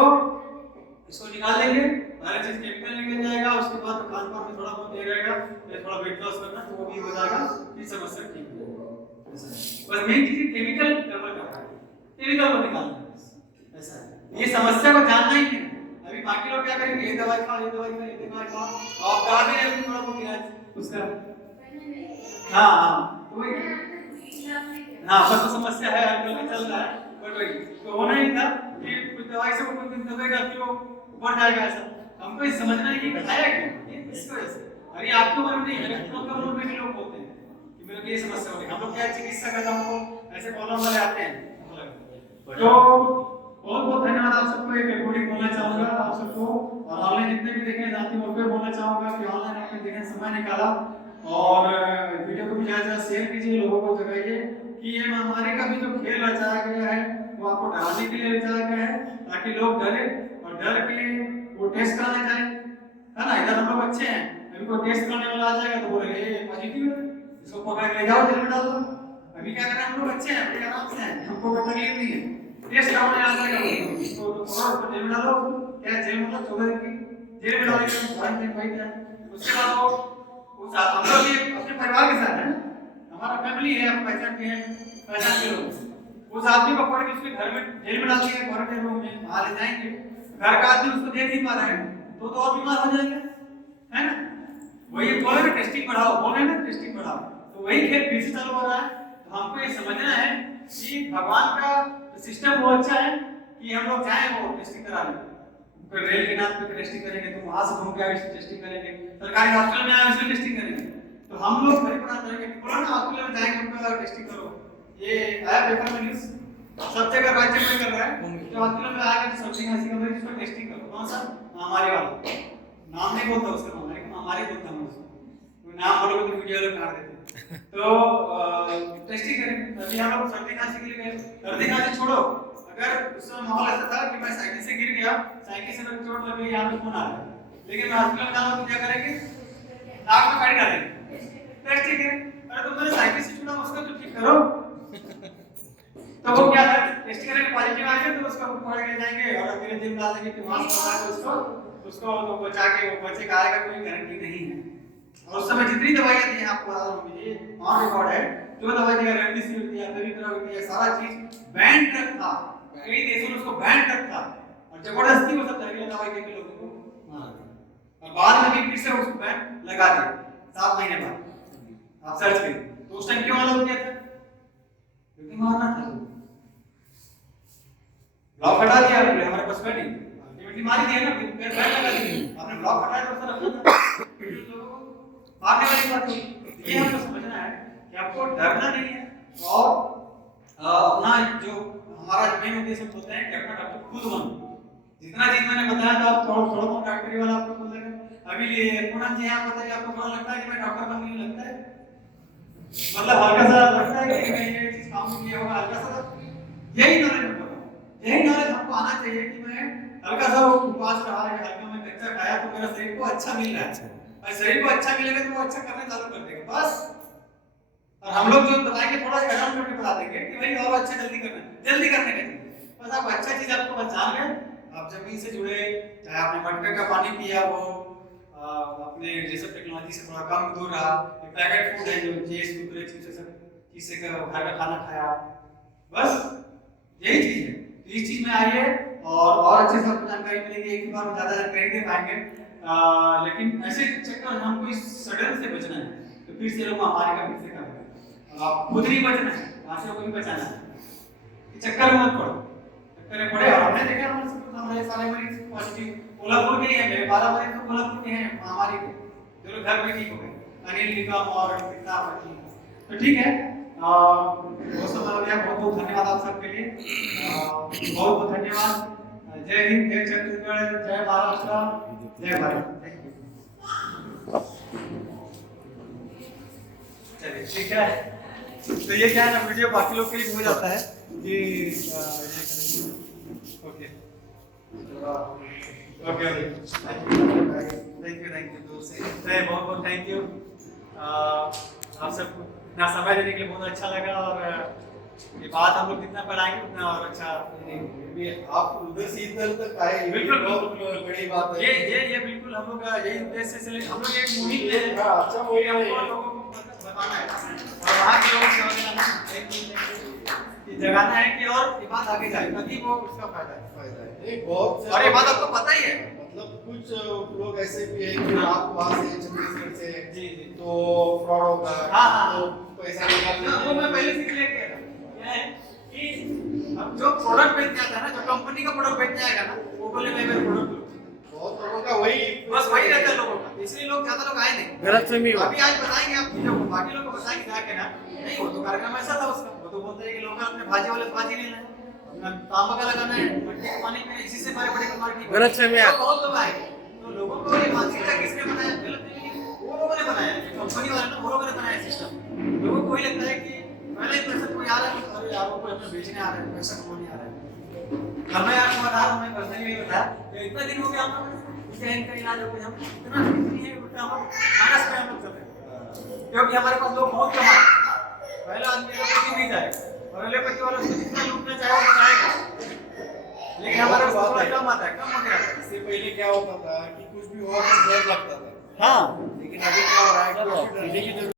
इसको निकाल देंगे, सारी चीज केमिकल निकल जाएगा, उसके बाद खान पान में थोड़ा बहुत ये रहेगा, ये थोड़ा वेट लॉस करना तो वो भी हो जाएगा, ये समस्या ठीक हो जाएगी। ऐसा है, बस मेन चीज केमिकल कवर करना है, केमिकल को निकालना है, ऐसा है। ये समस्या को जानना ही नहीं है। अभी बाकी लोग क्या करेंगे, ये दवाई खाओ, ये दवाई खाओ, ये दवाई खाओ, आप कहा भी नहीं थोड़ा बहुत इलाज उसका। हाँ हाँ तो वही, हाँ बस तो समस्या है, आजकल चल रहा है, बट वही तो होना ही था कि कुछ दवाई से वो कुछ दबेगा क्यों ऊपर जाएगा, ऐसा हमको ये समझना है कि खाया क्यों, ये इस वजह से। अरे आपके मन में नहीं है, लोगों के मन में भी लोग बोलते हैं कि मेरे को ये समस्या हो रही है, हम लोग क्या चिकित्सा करता हूँ ऐसे प्रॉब्लम वाले आते हैं। तो बहुत बहुत धन्यवाद आप सबको, एक रिकॉर्डिंग बोलना चाहूंगा आप सबको, और ऑनलाइन जितने भी देखने जाते हैं उनको बोलना चाहूंगा कि ऑनलाइन आपने देखने समय निकाला, और वीडियो को भी ज्यादा शेयर कीजिए, लोगों को जगाइए कि ये महामारी का भी जो खेल रचाया गया है वो आपको डराने के लिए रचाया गया है, ताकि लोग डरे और डर के वो टेस्ट कराने जाए, है ना। इधर हम लोग अच्छे हैं, अभी कोई टेस्ट कराने वाला आ जाएगा तो बोलेंगे ये पॉजिटिव है, इसको पकड़ के ले जाओ जेल में डाल दो। अभी क्या करें, हम लोग अच्छे हैं, अपने आराम से हैं, हमको कोई तकलीफ नहीं है, टेस्ट कराने आ जाएगा तो उसको जेल में डालो, क्या जेल मतलब 14 दिन की जेल में डालेंगे, क्वारंटाइन वही है। उसके बाद वो उस हम लोग भी अपने परिवार के साथ है, हमारा फैमिली है, आप पहचान के हैं, पहचान के लोग, उस आदमी को पकड़ के उसके घर में जेल में डाल दिया, क्वारंटाइन रूम में वहां ले जाएंगे, घर का आदमी उसको देख नहीं पा रहा है तो और बीमार हो जाएंगे, है ना। वही बोले ना टेस्टिंग बढ़ाओ, बोले ना टेस्टिंग बढ़ाओ, तो वही खेल फिर से चालू हो रहा है। तो हमको ये समझना है कि भगवान का सिस्टम वो अच्छा है कि हम लोग जाएं वो टेस्टिंग करा लें, कोई रेल के नाम पे टेस्टिंग करेंगे तो वहां से घूम के आए टेस्टिंग करेंगे, सरकारी हॉस्पिटल में आए उसमें टेस्टिंग करेंगे, तो हम लोग बड़ी बना करेंगे बोलो ना हॉस्पिटल में जाएंगे उनका टेस्टिंग करो। ये आया पेपर में न्यूज़, सब जगह राज्य में कर रहा है, जो हॉस्पिटल में आएगा तो सर्दी खांसी का मरीज उसका टेस्टिंग करो, कौन सा महामारी वाला, नाम नहीं बोलता उसका, महामारी बोलता हूं उसको, कोई नाम बोलोगे तो वीडियो लोग काट देते हैं। तो टेस्टिंग करें। अभी हम लोग सर्दी खांसी के लिए गए, सर्दी खांसी छोड़ो, अगर उस समय माहौल ऐसा था कि मैं साइकिल से गिर गया, साइकिल से मेरे चोट लग गई, यहाँ पे खून आ रहा है, लेकिन मैं हॉस्पिटल में जाऊंगा तो क्या करेंगे, नाक में कड़ी डालेंगे, टेस्टिंग करें। अरे तुम मेरे साइकिल से छूटा उसका तो ठीक करो, तो वो क्या है टेस्ट करेंगे, पॉजिटिव आ गया तो उसको पकड़ के जाएंगे और अगले दिन डाल देंगे कि मास्क लगा के उसको तो बचा के वो बचे का आएगा, कोई गारंटी नहीं है। और उस समय जितनी दवाइयां दी हैं आपको बता दूं, ये ऑन रिकॉर्ड है, जो दवाई दिया रेमडेसिविर दिया, फेविपिराविर दिया, सारा चीज बैन ड्रग था, कई देशों में उसको बैन ड्रग था और जबरदस्ती वो सब जहरीला दवाई देके लोगों को मार दिया, और बाद में फिर से उसको बैन लगा दिया 7 महीने बाद। आप सर्च करिए तो उस टाइम क्यों अलाउ किया था, क्योंकि मारना था, ब्लॉक हटा दिया आपने, हमारे पास बैठी अल्टीमेटली मार दिया ना, फिर बैन लगा दिया आपने, ब्लॉक हटाया तो सर लोगों को मारने वाली बात नहीं। ये हमको समझना है कि आपको डरना नहीं है, और अपना जो हमारा मेन उद्देश्य होता है कि अपना डॉक्टर खुद बनो। जितना चीज मैंने बताया था आप थोड़ा बहुत डॉक्टरी वाला आपको बोल देगा। अभी ये पूनम जी आप बताइए, आपको थोड़ा लगता है कि मैं डॉक्टर बन गई, लगता है मतलब हल्का सा लगता है कि मैं ये चीज काम किया होगा, हल्का सा यही नॉलेज, यही नॉलेज हमको आना चाहिए कि मैं हल्का सा उपवास रहा है, हल्का मैं कच्चा खाया तो मेरा शरीर को अच्छा मिल रहा है, और शरीर को अच्छा मिलेगा तो वो अच्छा करने चालू कर देगा बस। और हम लोग जो बताएंगे थोड़ा सा एडम करके बता देंगे कि भाई और अच्छा जल्दी करना, जल्दी करने का बस। आप अच्छा चीज आपको बस जान गए, आप जमीन से जुड़े, चाहे आपने मटके का पानी पिया हो, अपने जैसे टेक्नोलॉजी से थोड़ा कम दूर रहा, पैकेट फूड है जो चीज कुरकुरे चिप्स सब चीज से घर का खाना खाया, बस यही चीज है। तो इस चीज में आइए और अच्छे से आपको जानकारी मिलेगी, एक ही बार में ज्यादा जानकारी दे पाएंगे, लेकिन ऐसे चक्कर हमको इस सडन से बचना है, तो फिर से लोग हमारे का फिर से कर और आप खुद नहीं बचना है, वहां से कोई बचाना है, चक्कर में मत पड़ो, चक्कर में पड़े। और हमने देखा हमारे सारे मरीज पॉजिटिव कोल्हापुर के ही हैं, मेरे 12 मरीज तो कोल्हापुर के हैं महामारी के, जो लोग घर में ठीक हो गए, अनिल निगम और पिता पति। तो ठीक है, दोस्तों बहुत बहुत धन्यवाद आप सबके लिए, बहुत बहुत धन्यवाद। जय हिंद, जय छत्तीसगढ़, जय महाराष्ट्र, जय भारत। Thank you. चलिए ठीक है, तो ये क्या है ना, वीडियो बाकी लोग के लिए हो जाता है कि ओके ओके थैंक यू दूर से बहुत बहुत थैंक यू। आप सबको ना समय देने के लिए बहुत अच्छा लगा, और ये बात हम लोग जितना बढ़ाएंगे उतना और अच्छा। भी आप उधर से इधर तक आए, ये बिल्कुल, बहुत बड़ी बात है। ये बिल्कुल हम लोग का यही उद्देश्य से हम लोग एक मुहिम ले रहे हैं। हाँ, अच्छा मुहिम है ये। लोगों को बताना है और वहाँ के लोगों से जगाना है कि और ये बात आगे जाए, तभी वो उसका फायदा है। फायदा है। एक बहुत से और ये बात आपको पता ही है। मतलब कुछ लोग ऐसे भी हैं कि आप वहाँ से छत्तीसगढ़ से हैं, जी। तो फ्रॉड होगा, हाँ, हाँ। तो पैसा निकालने वो मैं पहले सीख लेके आया। क्या है कि अब जो प्रोडक्ट बेचने आता है ना, जो कंपनी का प्रोडक्ट बेचने आएगा ना, वो बोले मैं मेरा प्रोडक्ट लूँ। बहुत लोगों का वही बस वही रहता है लोगों का, इसलिए लोग ज्यादा लोग आए नहीं। गलतफहमी हो। अभी आज बताएंगे आप चीजों को, बाकी लोग को बताएंगे जाके ना, नहीं वो तो कार्यक्रम ऐसा था उसका, वो तो बोलते हैं कि लोग अपने भाजी वाले भाजी नहीं लाए, अपना तांबा का लगाना है, मट्टी के पानी में इसी से हमारे बड़ी बीमारी ठीक होगी। गलतफहमी है। तो बहुत लोग आए, तो लोगों को ये मानसिकता किसने बनाया? गलतफहमी वो लोगों ने बनाया, कंपनी वाले ना वो लोगों ने बनाया सिस्टम। लोगों को वही लगता है कि पहले ही पैसा कोई आ रहा है, अरे यार वो कोई अपने बेचने आ रहा है, पैसा कमाने आ रहा है। हमें यार को बता, हमें पर्सनली यही बताया कि इतना दिन हो गया हम लोग इसका इनका इलाज हो गया, हम इतना नहीं है उल्टा हम माइनस में हम लोग चल रहे हैं, क्योंकि हमारे पास लोग बहुत कम आए। पहला आदमी एलोपैथी नहीं जाए और एलोपैथी वाला उसको जितना लूटना चाहे वो जाएगा, लेकिन हमारे पास थोड़ा कम आता है, कम हो गया है। इससे पहले क्या होता था कि कुछ भी हुआ तो डर लगता था, हाँ लेकिन अभी क्या हो रहा है कि चलो, डरने की जरूरत